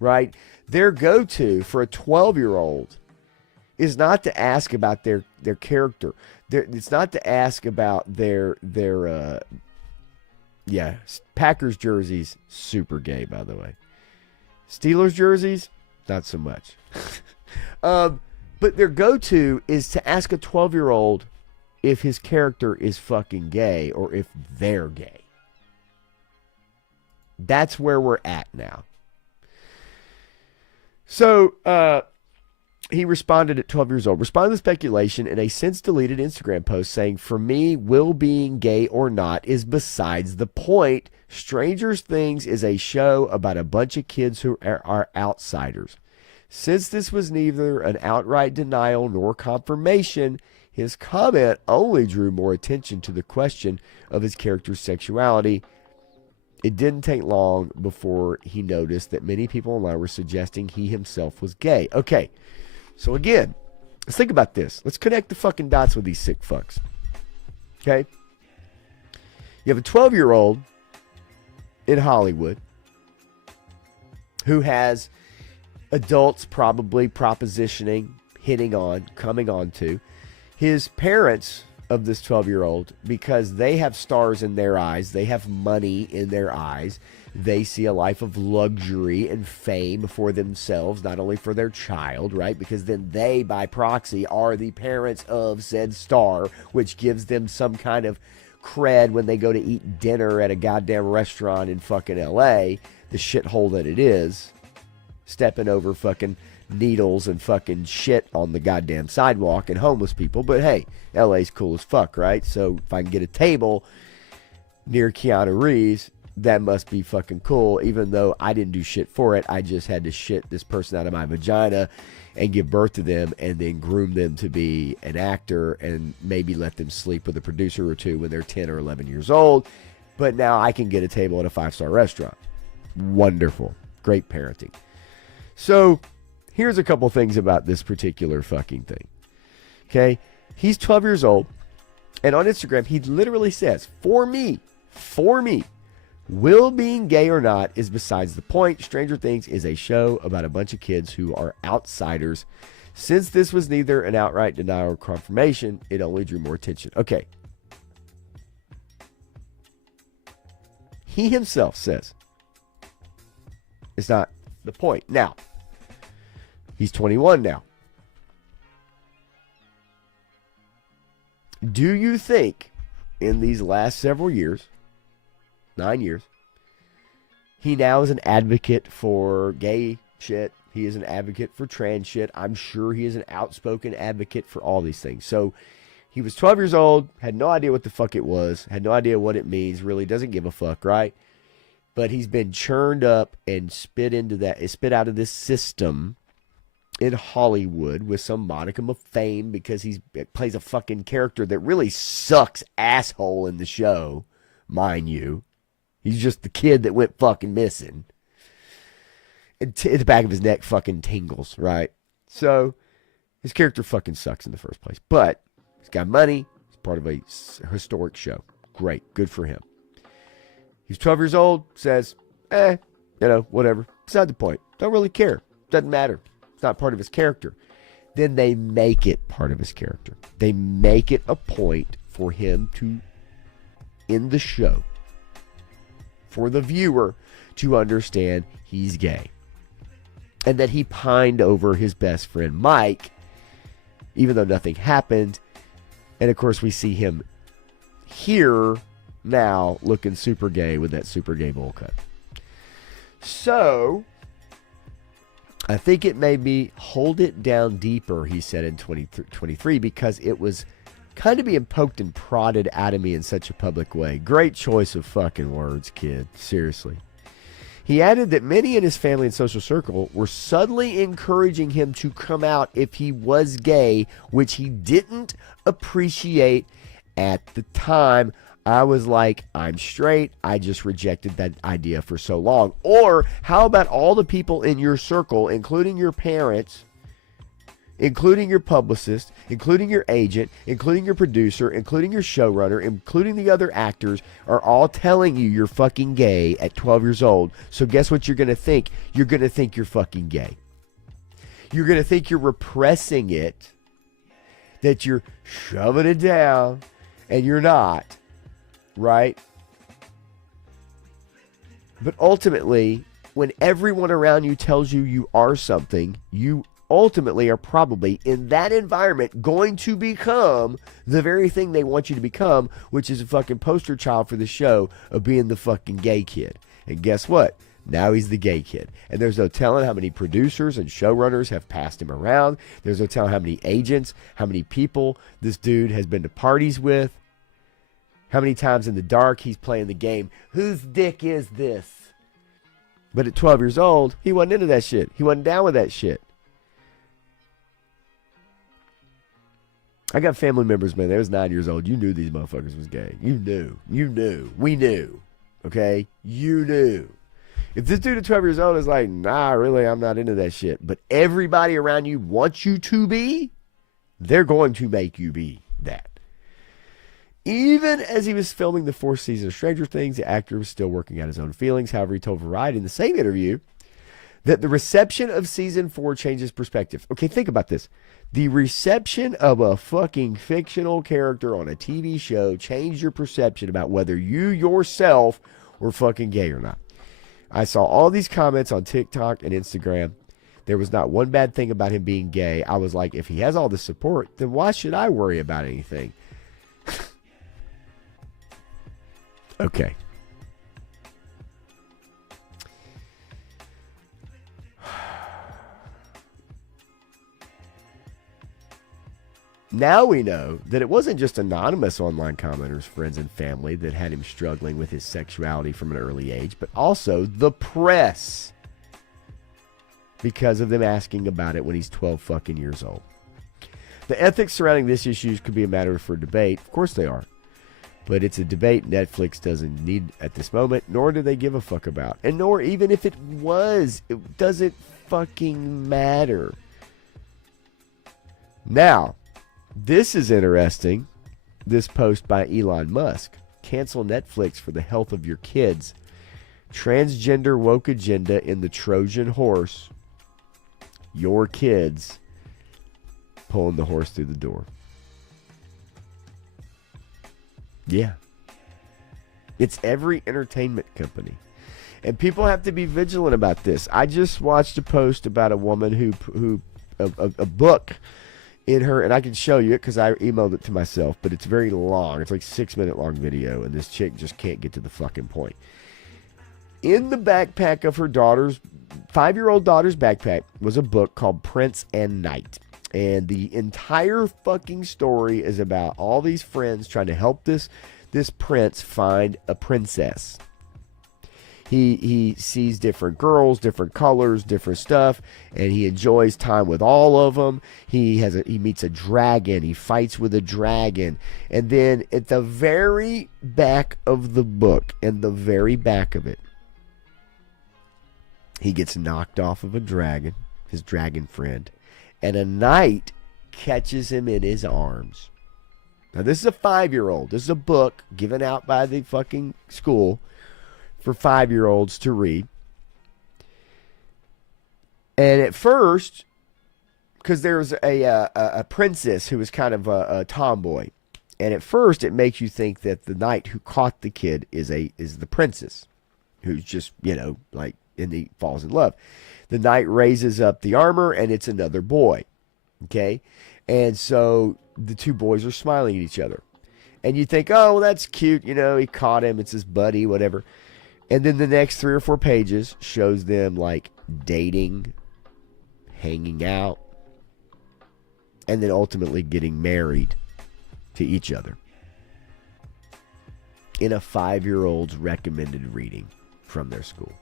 Right? Their go-to for a 12-year-old is not to ask about their character. It's not to ask about their Packers jerseys, super gay, by the way. Steelers jerseys, not so much. But their go-to is to ask a 12-year-old if his character is fucking gay or if they're gay. That's where we're at now. So, he responded at 12 years old. Responded to speculation in a since deleted Instagram post saying, "For me, Will being gay or not is besides the point. Stranger Things is a show about a bunch of kids who are outsiders. Since this was neither an outright denial nor confirmation, his comment only drew more attention to the question of his character's sexuality. It didn't take long before he noticed that many people online were suggesting he himself was gay." Okay, so again, let's think about this. Let's connect the fucking dots with these sick fucks. Okay? You have a 12-year-old in Hollywood who has adults probably propositioning, hitting on, coming on to. His parents of this 12-year-old, because they have stars in their eyes, they have money in their eyes, they see a life of luxury and fame for themselves, not only for their child, right? Because then they, by proxy, are the parents of said star, which gives them some kind of cred when they go to eat dinner at a goddamn restaurant in fucking LA, the shithole that it is, stepping over fucking needles and fucking shit on the goddamn sidewalk and homeless people. But hey, LA's cool as fuck, right? So if I can get a table near Keanu Reeves, that must be fucking cool, even though I didn't do shit for it. I just had to shit this person out of my vagina and give birth to them and then groom them to be an actor and maybe let them sleep with a producer or two when they're 10 or 11 years old. But now I can get a table at a 5-star restaurant. Wonderful. Great parenting. So here's a couple things about this particular fucking thing. Okay? He's 12 years old, and on Instagram, he literally says, for me, Will being gay or not is besides the point. Stranger Things is a show about a bunch of kids who are outsiders. Since this was neither an outright denial or confirmation, it only drew more attention. Okay. He himself says it's not the point. Now, he's 21 now. Do you think in these last several years, 9 years, he now is an advocate for gay shit? He is an advocate for trans shit. I'm sure he is an outspoken advocate for all these things. So he was 12 years old, had no idea what the fuck it was, had no idea what it means, really doesn't give a fuck, right? But he's been churned up and spit out of this system in Hollywood with some modicum of fame because he plays a fucking character that really sucks asshole in the show, mind you. He's just the kid that went fucking missing. And the back of his neck fucking tingles, right? So his character fucking sucks in the first place. But he's got money. He's part of a historic show. Great. Good for him. He's 12 years old. Says, whatever. Beside the point. Don't really care. Doesn't matter. It's not part of his character. Then they make it part of his character. They make it a point for him to, in the show, for the viewer to understand he's gay. And that he pined over his best friend Mike, even though nothing happened. And of course we see him here now looking super gay with that super gay bowl cut. So I think it made me hold it down deeper, he said in 2023, because it was kind of being poked and prodded out of me in such a public way. Great choice of fucking words, kid. Seriously. He added that many in his family and social circle were subtly encouraging him to come out if he was gay, which he didn't appreciate at the time. I was like, I'm straight. I just rejected that idea for so long. Or how about all the people in your circle, including your parents, including your publicist, including your agent, including your producer, including your showrunner, including the other actors, are all telling you you're fucking gay at 12 years old. So guess what you're going to think? You're going to think you're fucking gay. You're going to think you're repressing it, that you're shoving it down, and you're not, right? But ultimately, when everyone around you tells you you are something, you ultimately are probably in that environment going to become the very thing they want you to become, which is a fucking poster child for the show of being the fucking gay kid. And guess what? Now he's the gay kid. And there's no telling how many producers and showrunners have passed him around. There's no telling how many agents, how many people this dude has been to parties with. How many times in the dark he's playing the game, whose dick is this? But at 12 years old, he wasn't into that shit. He wasn't down with that shit. I got family members, man, they was 9 years old. You knew these motherfuckers was gay. You knew. You knew. We knew. Okay? You knew. If this dude at 12 years old is like, nah, really, I'm not into that shit, but everybody around you wants you to be, they're going to make you be that. Even as he was filming the fourth season of Stranger Things, the actor was still working out his own feelings. However, he told Variety in the same interview that the reception of season 4 changes perspective. Okay, think about this. The reception of a fucking fictional character on a TV show changed your perception about whether you yourself were fucking gay or not. I saw all these comments on TikTok and Instagram. There was not one bad thing about him being gay. I was like, if he has all the support, then why should I worry about anything? Okay. Now we know that it wasn't just anonymous online commenters, friends, and family that had him struggling with his sexuality from an early age, but also the press, because of them asking about it when he's 12 fucking years old. The ethics surrounding this issue could be a matter for debate. Of course they are. But it's a debate Netflix doesn't need at this moment, nor do they give a fuck about. And nor, even if it was, it doesn't fucking matter. Now, this is interesting. This post by Elon Musk. Cancel Netflix for the health of your kids. Transgender woke agenda in the Trojan horse. Your kids pulling the horse through the door. Yeah. It's every entertainment company. And people have to be vigilant about this. I just watched a post about a woman who a book in her, and I can show you it because I emailed it to myself, but it's very long. It's like 6-minute long video, and this chick just can't get to the fucking point. In the backpack of her 5-year-old daughter's backpack was a book called Prince and Knight. And the entire fucking story is about all these friends trying to help this prince find a princess. He sees different girls, different colors, different stuff, and he enjoys time with all of them. He meets a dragon. He fights with a dragon. And then at the very back of the book, in the very back of it, he gets knocked off of a dragon, his dragon friend, and a knight catches him in his arms. Now, this is a 5-year-old. This is a book given out by the fucking school for 5-year-olds to read. And at first, because there's a princess who was kind of a tomboy, and at first it makes you think that the knight who caught the kid is the princess, who's just, and he falls in love. The knight raises up the armor, and it's another boy. Okay? And so the two boys are smiling at each other. And you think, oh, well, that's cute. He caught him. It's his buddy, whatever. And then the next 3 or 4 pages shows them, dating, hanging out, and then ultimately getting married to each other. In a 5-year-old's recommended reading from their school.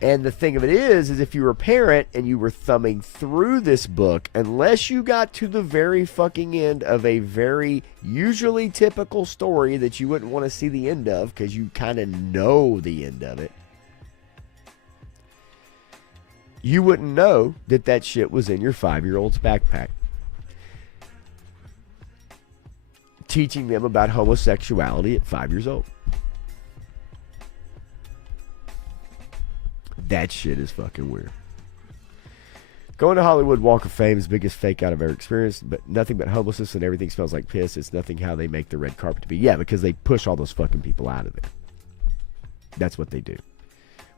And the thing of it is if you were a parent and you were thumbing through this book, unless you got to the very fucking end of a very usually typical story that you wouldn't want to see the end of because you kind of know the end of it, you wouldn't know that shit was in your 5-year-old's backpack. Teaching them about homosexuality at 5 years old. That shit is fucking weird. Going to Hollywood Walk of Fame is the biggest fake out I've ever experienced, but nothing but homelessness and everything smells like piss. It's nothing how they make the red carpet to be. Yeah, because they push all those fucking people out of there. That's what they do.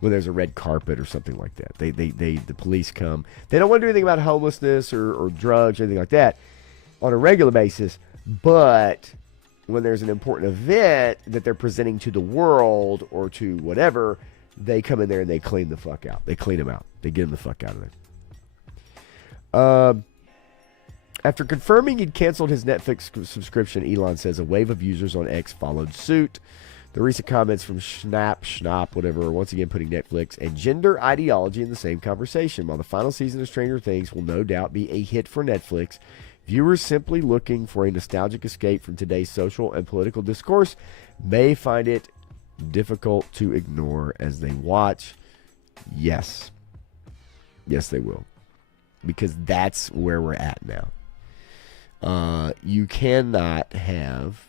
when there's a red carpet or something like that. The police come. They don't want to do anything about homelessness or drugs or anything like that on a regular basis, but when there's an important event that they're presenting to the world or to whatever, they come in there and they clean the fuck out. They clean them out. They get them the fuck out of there. After confirming he'd canceled his Netflix subscription, Elon says a wave of users on X followed suit. The recent comments from Schnapp, whatever, are once again putting Netflix and gender ideology in the same conversation. While the final season of Stranger Things will no doubt be a hit for Netflix, viewers simply looking for a nostalgic escape from today's social and political discourse may find it difficult to ignore as they watch. Yes. Yes, they will. Because that's where we're at now. You cannot have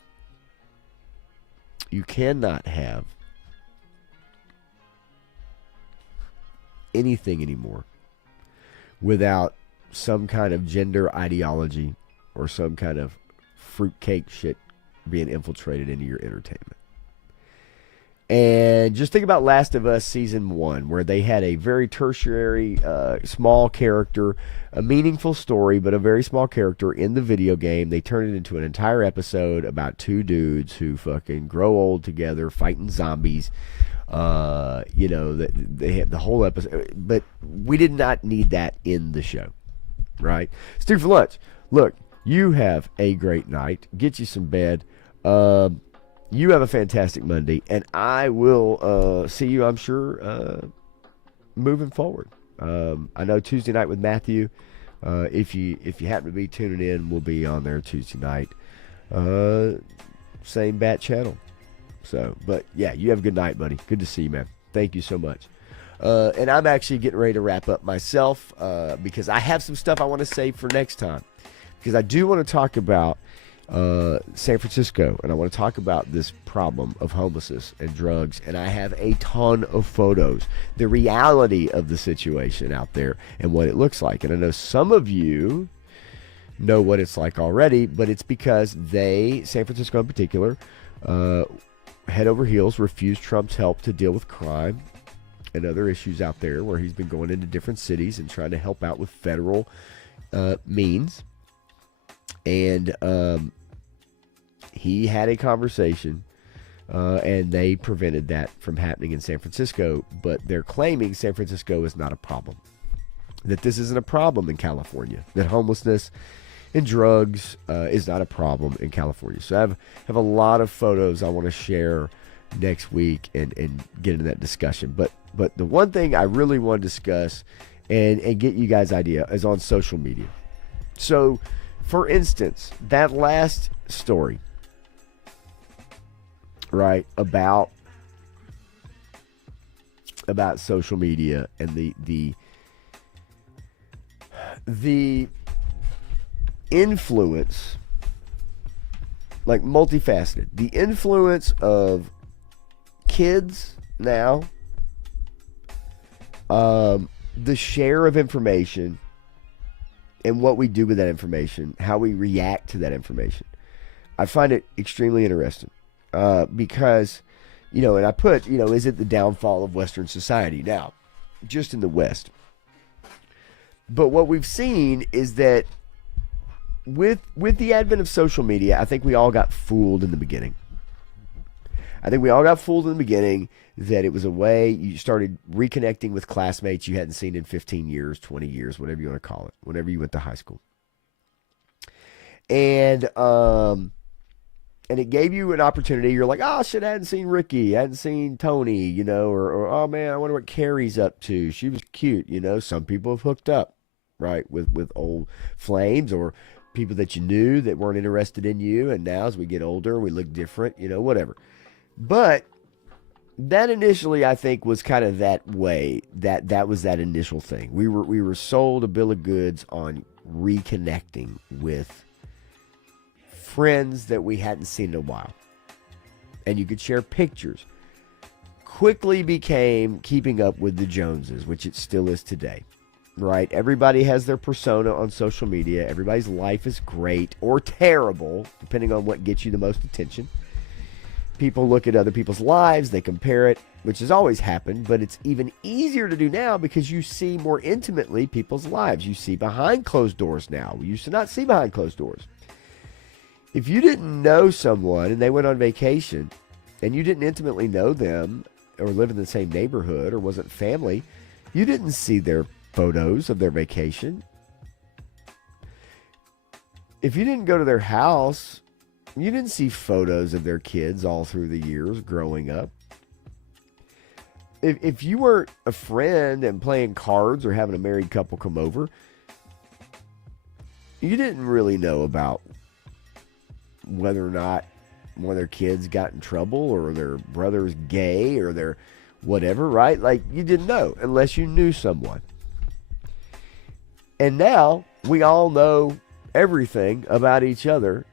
anything anymore without some kind of gender ideology or some kind of fruitcake shit being infiltrated into your entertainment. And just think about Last of Us Season 1, where they had a very tertiary, small character, a meaningful story, but a very small character in the video game. They turned it into an entire episode about two dudes who fucking grow old together, fighting zombies. They had the whole episode. But we did not need that in the show, right? Stew for lunch. Look, you have a great night. Get you some bed. You have a fantastic Monday, and I will see you, I'm sure, moving forward. I know Tuesday night with Matthew, if you happen to be tuning in, we'll be on there Tuesday night. Same bat channel. So, but yeah, you have a good night, buddy. Good to see you, man. Thank you so much. And I'm actually getting ready to wrap up myself because I have some stuff I want to save for next time. Because I do want to talk about San Francisco, and I want to talk about this problem of homelessness and drugs, and I have a ton of photos, the reality of the situation out there and what it looks like. And I know some of you know what it's like already, but it's because San Francisco in particular, head over heels refused Trump's help to deal with crime and other issues out there, where he's been going into different cities and trying to help out with federal means. And he had a conversation, and they prevented that from happening in San Francisco. But they're claiming San Francisco is not a problem, that this isn't a problem in California, that homelessness and drugs is not a problem in California. So I have a lot of photos I want to share next week and get into that discussion. But the one thing I really want to discuss and get you guys' idea is on social media. So, for instance, that last story, right, about social media and the influence, like multifaceted, the influence of kids now, the share of information and what we do with that information, how we react to that information. I find it extremely interesting because, and I put, is it the downfall of Western society? Now, just in the West. But what we've seen is that with the advent of social media, I think we all got fooled in the beginning. That it was a way you started reconnecting with classmates you hadn't seen in 15 years, 20 years, whatever you want to call it, whenever you went to high school. And it gave you an opportunity. You're like, oh, shit, I hadn't seen Ricky. I hadn't seen Tony, or oh, man, I wonder what Carrie's up to. She was cute, Some people have hooked up, right, with old flames or people that you knew that weren't interested in you. And now as we get older, we look different, whatever. But that initially, I think, was kind of that way. That was that initial thing. We were sold a bill of goods on reconnecting with friends that we hadn't seen in a while. And you could share pictures. Quickly became keeping up with the Joneses, which it still is today. Right? Everybody has their persona on social media. Everybody's life is great or terrible, depending on what gets you the most attention. People look at other people's lives, they compare it, which has always happened, but it's even easier to do now because you see more intimately people's lives. You see behind closed doors now. We used to not see behind closed doors. If you didn't know someone and they went on vacation and you didn't intimately know them or live in the same neighborhood or wasn't family, you didn't see their photos of their vacation. If you didn't go to their house, you didn't see photos of their kids all through the years growing up. If you weren't a friend and playing cards or having a married couple come over, you didn't really know about whether or not one of their kids got in trouble or their brother's gay or their whatever, right? Like, you didn't know unless you knew someone. And now we all know everything about each other,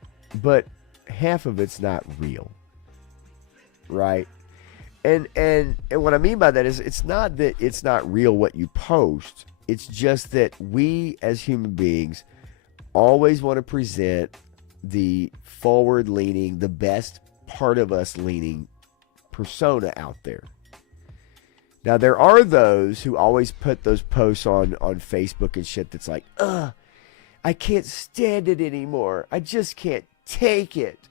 but half of it's not real, right? And what I mean by that is it's not that it's not real what you post. It's just that we as human beings always want to present the forward-leaning, the best part of us leaning persona out there. Now, there are those who always put those posts on Facebook and shit that's like, I can't stand it anymore. I just can't take it.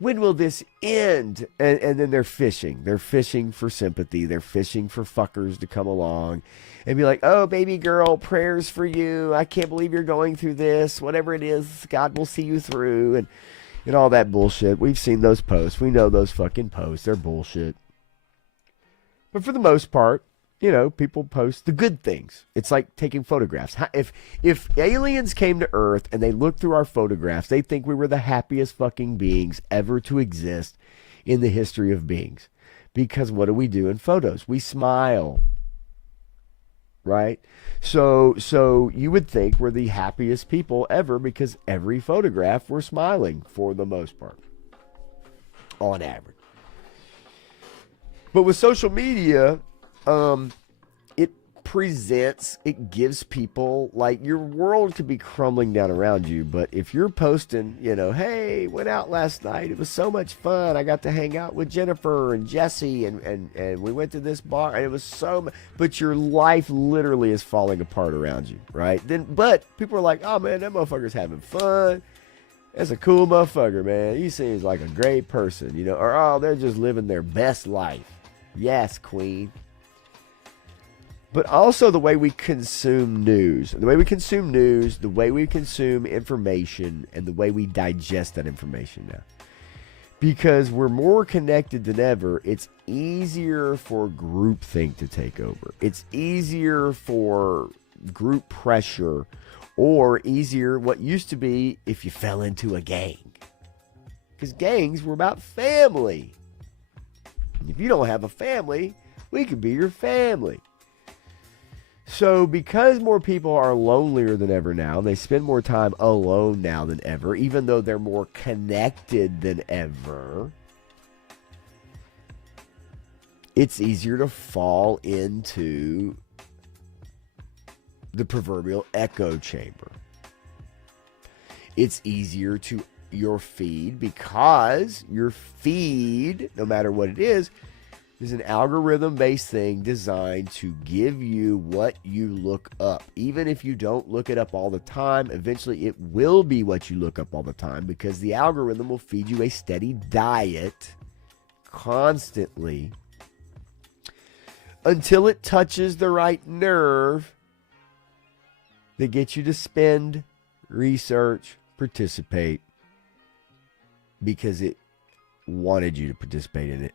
When will this end? And then they're fishing. They're fishing for sympathy. They're fishing for fuckers to come along and be like, oh, baby girl, prayers for you. I can't believe you're going through this. Whatever it is, God will see you through. And all that bullshit. We've seen those posts. We know those fucking posts. They're bullshit. But for the most part, you know, people post the good things. It's like taking photographs. If aliens came to Earth and they looked through our photographs, they think we were the happiest fucking beings ever to exist in the history of beings. Because what do we do in photos? We smile. Right? So you would think we're the happiest people ever because every photograph we're smiling for the most part. On average. But with social media, it gives people, like, your world could be crumbling down around you, but if you're posting, you know, hey, went out last night, it was so much fun, I got to hang out with Jennifer and Jesse, and we went to this bar, and it was so but your life literally is falling apart around you, right? But people are like, oh man, that motherfucker's having fun. That's a cool motherfucker, man. He seems like a great person, you know, or oh, they're just living their best life. Yes, queen. But also the way we consume news. The way we consume news, the way we consume information, and the way we digest that information now. Because we're more connected than ever, it's easier for groupthink to take over. It's easier for group pressure, or easier what used to be if you fell into a gang. Because gangs were about family. And if you don't have a family, we could be your family. So because more people are lonelier than ever now, they spend more time alone now than ever, even though they're more connected than ever, it's easier to fall into the proverbial echo chamber. It's easier to your feed because your feed, no matter what it is an algorithm-based thing designed to give you what you look up. Even if you don't look it up all the time, eventually it will be what you look up all the time because the algorithm will feed you a steady diet constantly until it touches the right nerve that gets you to spend, research, participate because it wanted you to participate in it.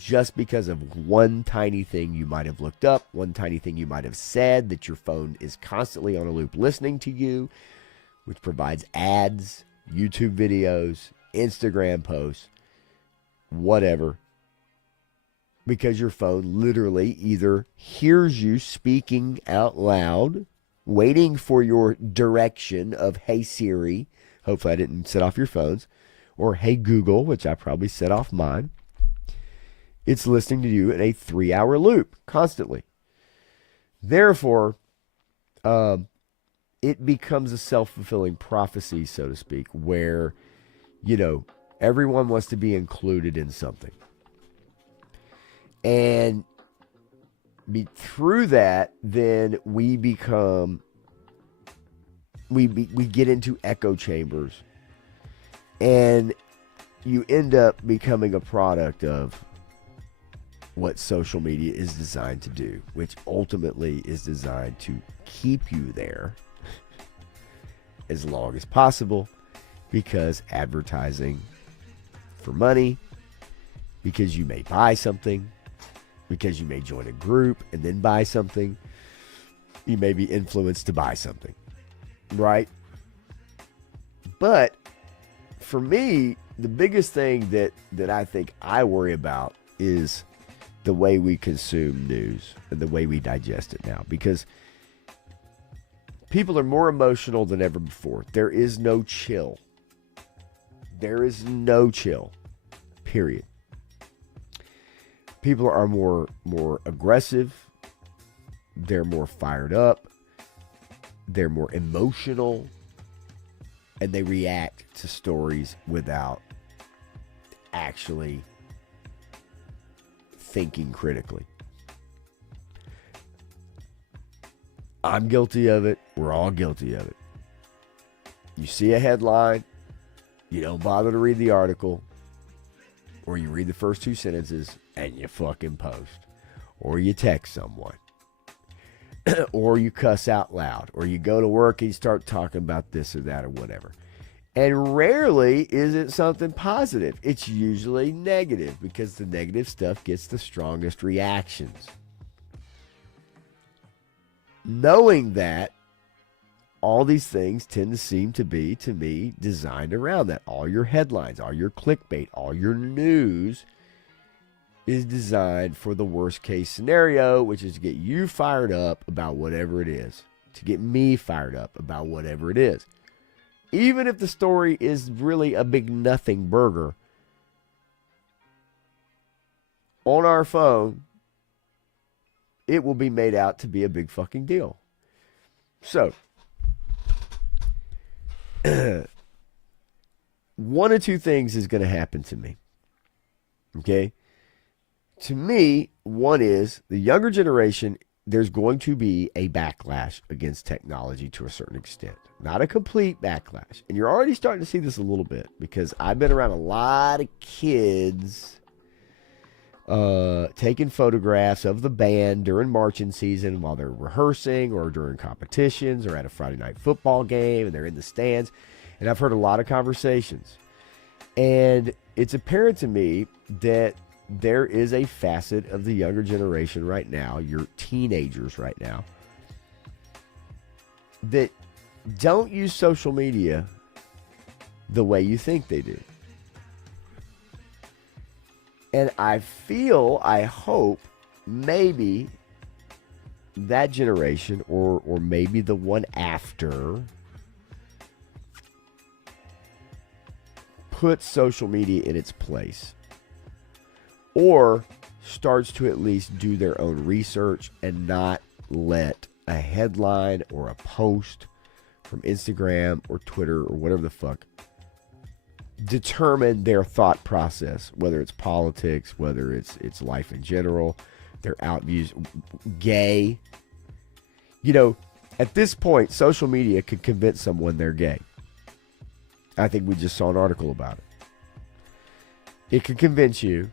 Just because of one tiny thing you might have looked up, one tiny thing you might have said, that your phone is constantly on a loop listening to you, which provides ads, YouTube videos, Instagram posts, whatever. Because your phone literally either hears you speaking out loud, waiting for your direction of, hey Siri, hopefully I didn't set off your phones, or hey Google, which I probably set off mine. It's listening to you in a 3-hour loop constantly. Therefore, it becomes a self-fulfilling prophecy, so to speak, where, you know, Everyone wants to be included in something. And through that, then we become, we get into echo chambers. And you end up becoming a product of what social media is designed to do, which ultimately is designed to keep you there as long as possible, because advertising for money, because you may buy something, because you may join a group and then buy something, you may be influenced to buy something, right? But for me, the biggest thing that I think I worry about is the way we consume news and the way we digest it now, because people are more emotional than ever before. There is no chill. There is no chill, period. People are more aggressive. They're more fired up. They're more emotional. And they react to stories without actually thinking critically. I'm guilty of it. We're all guilty of it. You see a headline, you don't bother to read the article, or you read the first two sentences and you fucking post, or you text someone, or you cuss out loud, or you go to work and you start talking about this or that or whatever. And rarely is it something positive. It's usually negative, because the negative stuff gets the strongest reactions. Knowing that, all these things tend to seem to be, to me, designed around that. All your headlines, all your clickbait, all your news is designed for the worst case scenario, which is to get you fired up about whatever it is, to get me fired up about whatever it is. Even if the story is really a big nothing burger, on our phone, it will be made out to be a big fucking deal. So, one of two things is going to happen to me. Okay? To me, one is the younger generation, there's going to be a backlash against technology to a certain extent. Not a complete backlash. And you're already starting to see this a little bit, because I've been around a lot of kids taking photographs of the band during marching season while they're rehearsing, or during competitions, or at a Friday night football game, and they're in the stands. And I've heard a lot of conversations. And it's apparent to me that there is a facet of the younger generation right now, your teenagers right now, that don't use social media the way you think they do. And I hope, maybe that generation, or maybe the one after, puts social media in its place, or starts to at least do their own research and not let a headline or a post from Instagram or Twitter or whatever the fuck determine their thought process, whether it's politics, whether it's life in general, their out views, gay. You know, at this point, social media could convince someone they're gay. I think we just saw an article about it. It could convince you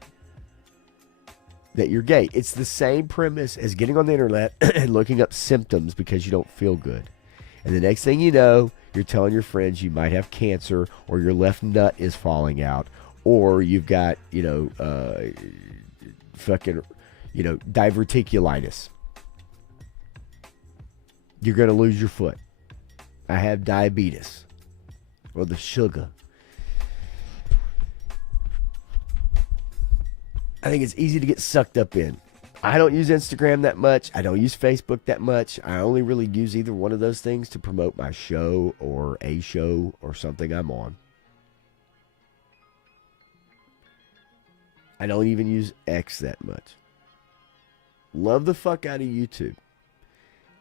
that you're gay. It's the same premise as getting on the internet and looking up symptoms because you don't feel good. And the next thing you know, you're telling your friends you might have cancer, or your left nut is falling out, or you've got, diverticulitis. You're going to lose your foot. I have diabetes, or the sugar. I think it's easy to get sucked up in. I don't use Instagram that much. I don't use Facebook that much. I only really use either one of those things to promote my show or a show or something I'm on. I don't even use X that much. Love the fuck out of YouTube.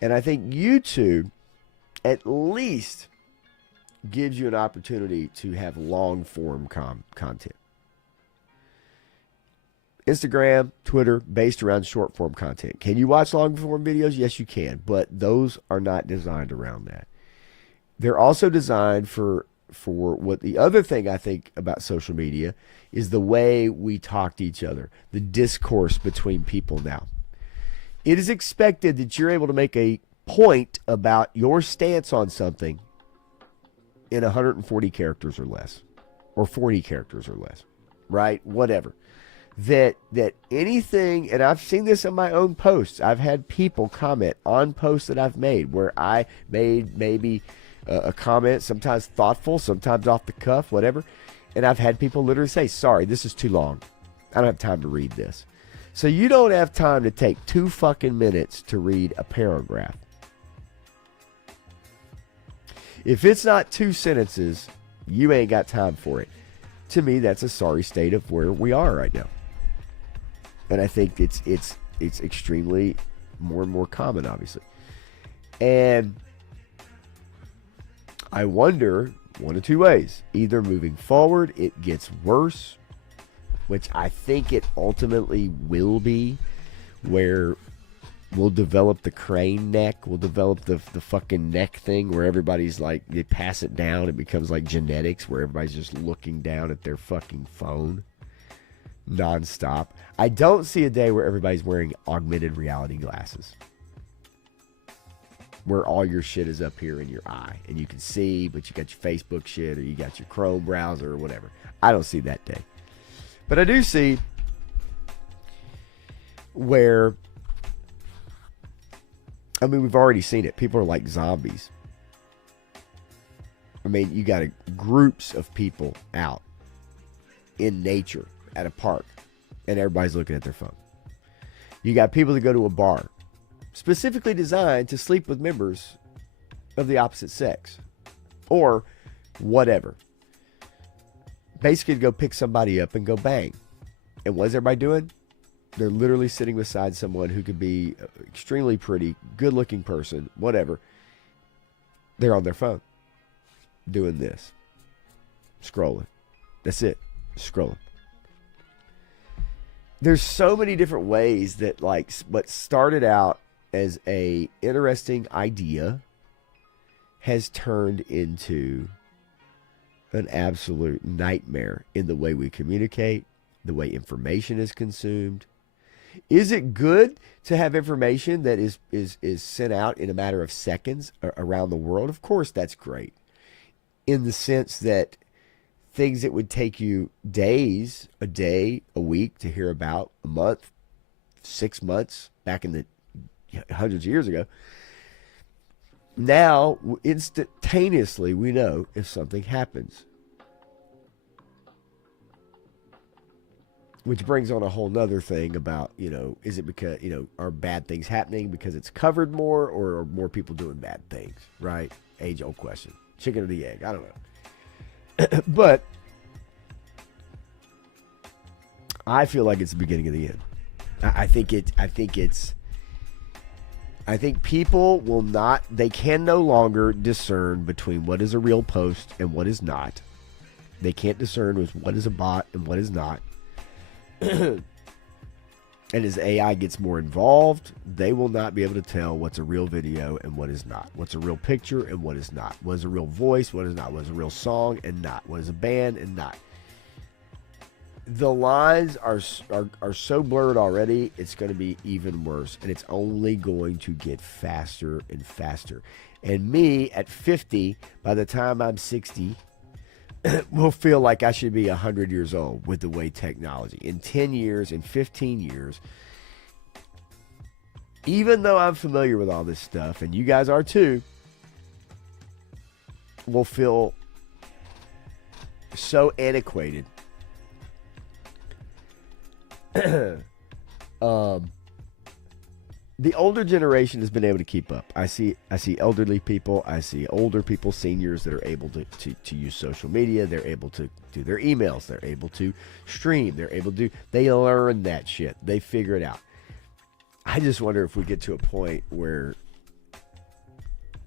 And I think YouTube at least gives you an opportunity to have long form content. Instagram, Twitter, based around short form content. Can you watch long form videos? Yes, you can, but those are not designed around that. They're also designed for what the other thing I think about social media is the way we talk to each other, the discourse between people now. It is expected that you're able to make a point about your stance on something in 140 characters or less, or 40 characters or less, right? Whatever. That anything, and I've seen this in my own posts. I've had people comment on posts that I've made where I made maybe a comment, sometimes thoughtful, sometimes off the cuff, whatever. And I've had people literally say, sorry, this is too long. I don't have time to read this. So you don't have time to take 2 fucking minutes to read a paragraph. If it's not 2 sentences, you ain't got time for it. To me, that's a sorry state of where we are right now. And I think it's extremely more and more common, obviously. And I wonder, one of 2 ways. Either moving forward, it gets worse, which I think it ultimately will be, where we'll develop the crane neck. We'll develop the fucking neck thing where everybody's like, they pass it down. It becomes like genetics where everybody's just looking down at their fucking phone nonstop. I don't see a day where everybody's wearing augmented reality glasses, where all your shit is up here in your eye and you can see, but you got your Facebook shit or you got your Chrome browser or whatever. I don't see that day. But I do see where, I mean, we've already seen it. People are like zombies. I mean, you got groups of people out in nature at a park and everybody's looking at their phone. You got people that go to a bar specifically designed to sleep with members of the opposite sex or whatever. Basically to go pick somebody up and go bang. And what is everybody doing? They're literally sitting beside someone who could be extremely pretty, good-looking person, whatever. They're on their phone doing this, scrolling. That's it, scrolling. There's so many different ways that, like, what started out as a interesting idea has turned into an absolute nightmare in the way we communicate, the way information is consumed. Is it good to have information that is sent out in a matter of seconds around the world? Of course, that's great. In the sense that things that would take you days, a day, a week to hear about, a month, 6 months, back in the hundreds of years ago. Now, instantaneously, we know if something happens. Which brings on a whole nother thing about, is it because, are bad things happening because it's covered more, or are more people doing bad things, right? Age-old question. Chicken or the egg? I don't know. But I feel like it's the beginning of the end. I think people will not, they can no longer discern between what is a real post and what is not. They can't discern what is a bot and what is not. And as AI gets more involved, they will not be able to tell what's a real video and what is not. What's a real picture and what is not. What is a real voice, what is not. What is a real song and not. What is a band and not. The lines are so blurred already, it's going to be even worse. And it's only going to get faster and faster. And me at 50, by the time I'm 60, will feel like I should be 100 years old with the way technology. In 10 years, in 15 years, even though I'm familiar with all this stuff, and you guys are too, will feel so antiquated. The older generation has been able to keep up. I see elderly people, I see older people, seniors that are able to use social media. They're able to do their emails. They're able to stream. They learn that shit. They figure it out. I just wonder if we get to a point where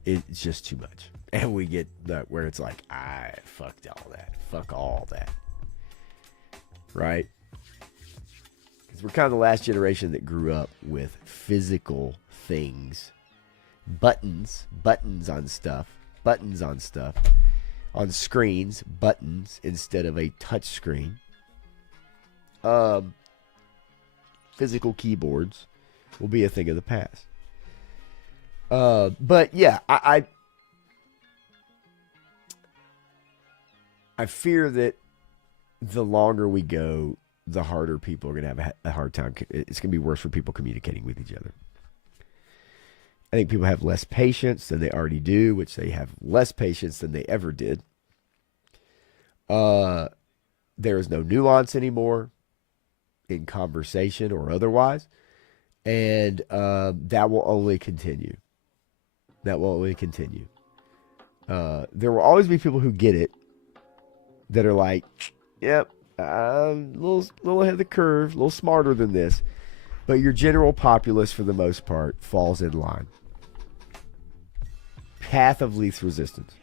it's just too much. And we get that where it's like, I fucked all that. Fuck all that. Right? Because we're kind of the last generation that grew up with physical things. Buttons on stuff. On screens, buttons instead of a touch screen. Physical keyboards will be a thing of the past. But yeah, I fear that the longer we go, the harder people are going to have a hard time. It's going to be worse for people communicating with each other. I think people have less patience than they already do, which they have less patience than they ever did. There is no nuance anymore in conversation or otherwise. And that will only continue. There will always be people who get it that are like, yep, a little ahead of the curve, a little smarter than this. But your general populace, for the most part, falls in line. Path of least resistance.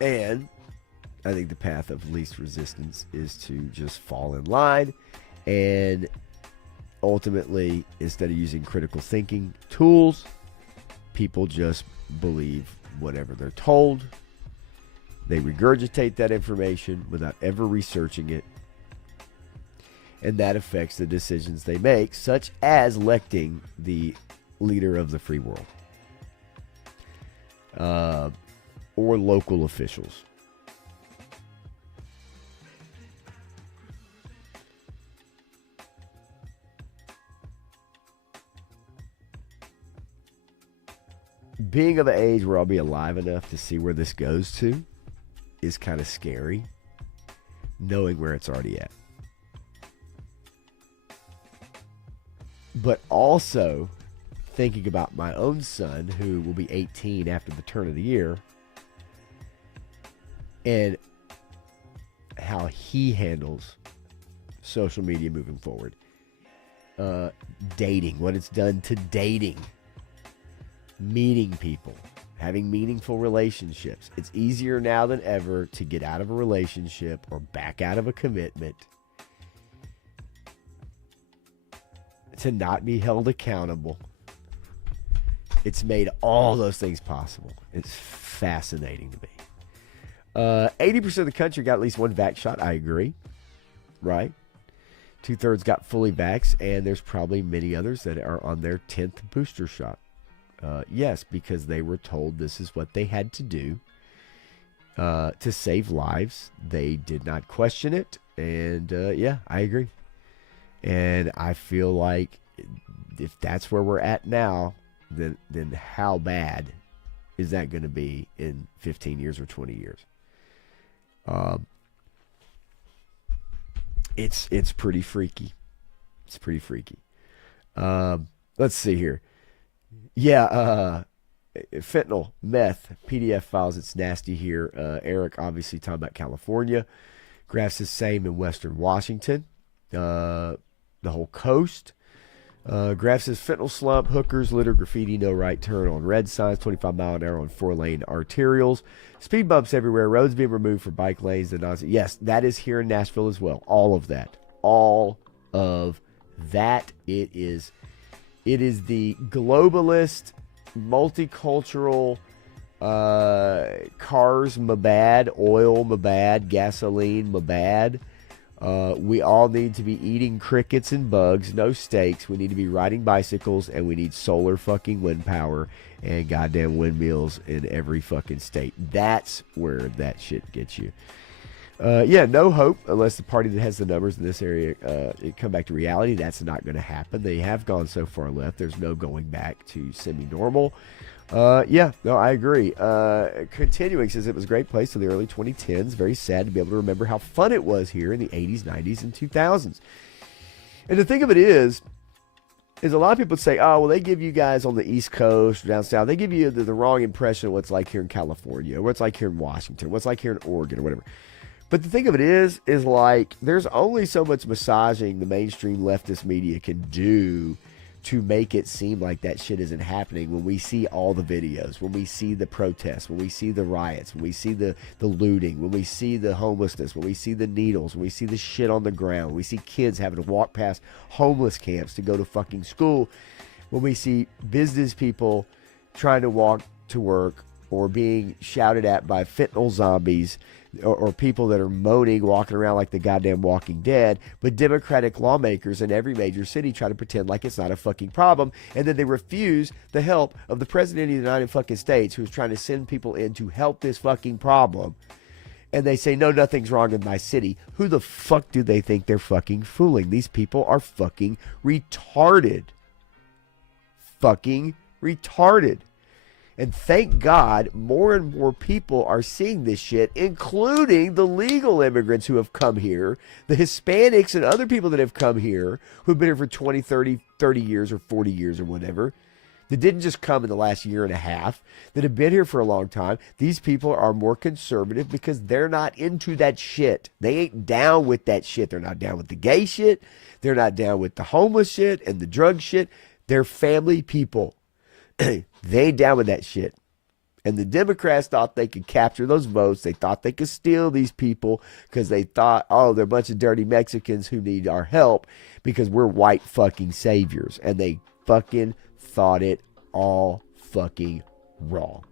And I think the path of least resistance is to just fall in line and ultimately, instead of using critical thinking tools, people just believe whatever they're told. They regurgitate that information without ever researching it. And that affects the decisions they make, such as electing the leader of the free world. Or local officials. Being of an age where I'll be alive enough to see where this goes to is kind of scary, knowing where it's already at. But also thinking about my own son, who will be 18 after the turn of the year, and how he handles social media moving forward. Dating, what it's done to dating. Meeting people, having meaningful relationships. It's easier now than ever to get out of a relationship or back out of a commitment, to not be held accountable. It's made all those things possible. It's fascinating to me. 80% of the country got at least one vax shot. I agree. Right? 2/3 got fully vaxxed, and there's probably many others that are on their 10th booster shot. Yes, because they were told this is what they had to do to save lives. They did not question it. And yeah, I agree. And I feel like if that's where we're at now, then how bad is that going to be in 15 years or 20 years? It's pretty freaky. It's pretty freaky. Let's see here. Yeah, fentanyl, meth, PDF files. It's nasty here. Eric obviously talking about California. Graphs the same in Western Washington. The whole coast. Graph says fentanyl slump, hookers, litter, graffiti, no right turn on red signs, 25 mile an hour on 4-lane arterials, speed bumps everywhere, roads being removed for bike lanes. Yes, that is here in Nashville as well. All of that. All of that. It is the globalist, multicultural, cars, mabad, oil, mabad, gasoline, mabad. We all need to be eating crickets and bugs, no steaks. We need to be riding bicycles, and we need solar fucking wind power and goddamn windmills in every fucking state. That's where that shit gets you. Yeah, no hope unless the party that has the numbers in this area it come back to reality. That's not going to happen. They have gone so far left. There's no going back to semi-normal. Yeah, no, I agree. Continuing, says it was a great place in the early 2010s. Very sad to be able to remember how fun it was here in the 80s, 90s, and 2000s. And the thing of it is a lot of people say, oh, well, they give you guys on the East Coast or down south, they give you the wrong impression of what's like here in California, or what's like here in Washington, what's like here in Oregon, or whatever. But the thing of it is like there's only so much massaging the mainstream leftist media can do to make it seem like that shit isn't happening when we see all the videos, when we see the protests, when we see the riots, when we see the looting, when we see the homelessness, when we see the needles, when we see the shit on the ground, when we see kids having to walk past homeless camps to go to fucking school, when we see business people trying to walk to work or being shouted at by fentanyl zombies, or people that are moaning, walking around like the goddamn Walking Dead, but Democratic lawmakers in every major city try to pretend like it's not a fucking problem, and then they refuse the help of the President of the United fucking States, who's trying to send people in to help this fucking problem, and they say, no, nothing's wrong in my city. Who the fuck do they think they're fucking fooling? These people are fucking retarded. Fucking retarded. And thank God more and more people are seeing this shit, including the legal immigrants who have come here, the Hispanics and other people that have come here, who've been here for 20, 30 years or 40 years or whatever, that didn't just come in the last year and a half, that have been here for a long time. These people are more conservative because they're not into that shit. They ain't down with that shit. They're not down with the gay shit. They're not down with the homeless shit and the drug shit. They're family people. They ain't down with that shit. And the Democrats thought they could capture those votes. They thought they could steal these people because they thought, oh, they're a bunch of dirty Mexicans who need our help because we're white fucking saviors. And they fucking thought it all fucking wrong.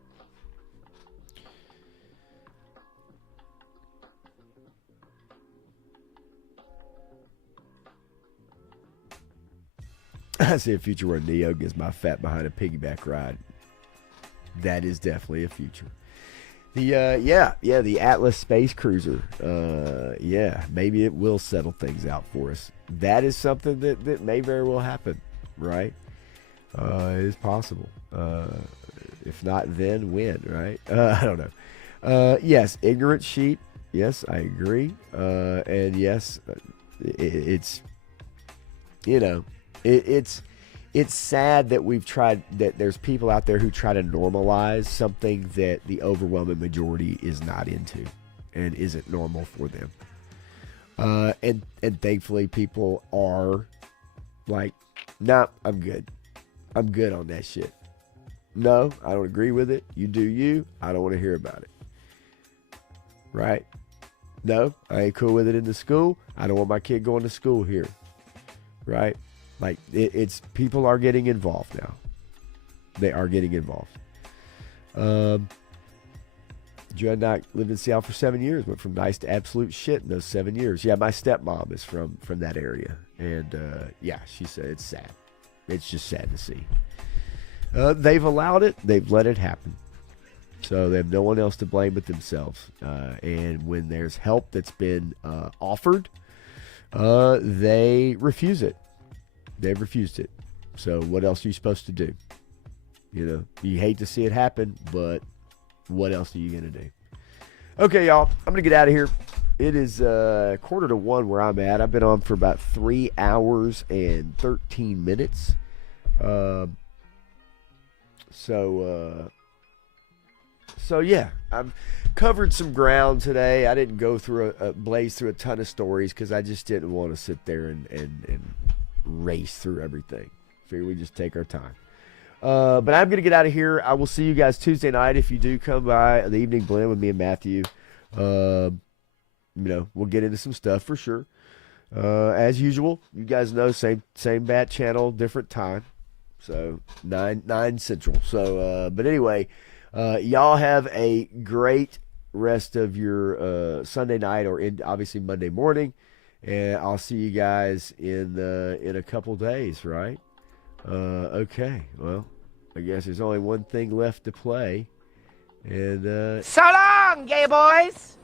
I see a future where Neo gets my fat behind a piggyback ride. That is definitely a future. The Atlas space cruiser. Yeah, maybe it will settle things out for us. That is something that may very well happen, right? It is possible. If not then, when, right? I don't know. Yes, ignorant sheep. Yes, I agree. And yes, it's, you know, it's sad that that there's people out there who try to normalize something that the overwhelming majority is not into and isn't normal for them. And thankfully people are like, nah, I'm good. I'm good on that shit. No, I don't agree with it. You do you. I don't want to hear about it. Right? No, I ain't cool with it in the school. I don't want my kid going to school here. Right? Like, it's people are getting involved now. They are getting involved. Joe and I lived in Seattle for 7 years. Went from nice to absolute shit in those 7 years. Yeah, my stepmom is from that area. And, yeah, she said it's sad. It's just sad to see. They've allowed it. They've let it happen. So they have no one else to blame but themselves. And when there's help that's been offered, they refuse it. They've refused it. So what else are you supposed to do? You know, you hate to see it happen, but what else are you going to do? Okay, y'all, I'm going to get out of here. It is 1:45 where I'm at. I've been on for about 3 hours and 13 minutes. So yeah, I've covered some ground today. I didn't go through blaze through a ton of stories because I just didn't want to sit there and race through everything. Figure we just take our time. But I'm going to get out of here. I will see you guys Tuesday night. If you do come by the evening blend with me and Matthew, you know, we'll get into some stuff for sure. As usual, you guys know, same bat channel, different time. So 9 Central. So, but anyway, y'all have a great rest of your Sunday night or obviously Monday morning. And I'll see you guys in a couple days, right? Okay, well, I guess there's only one thing left to play. And So long, gay boys!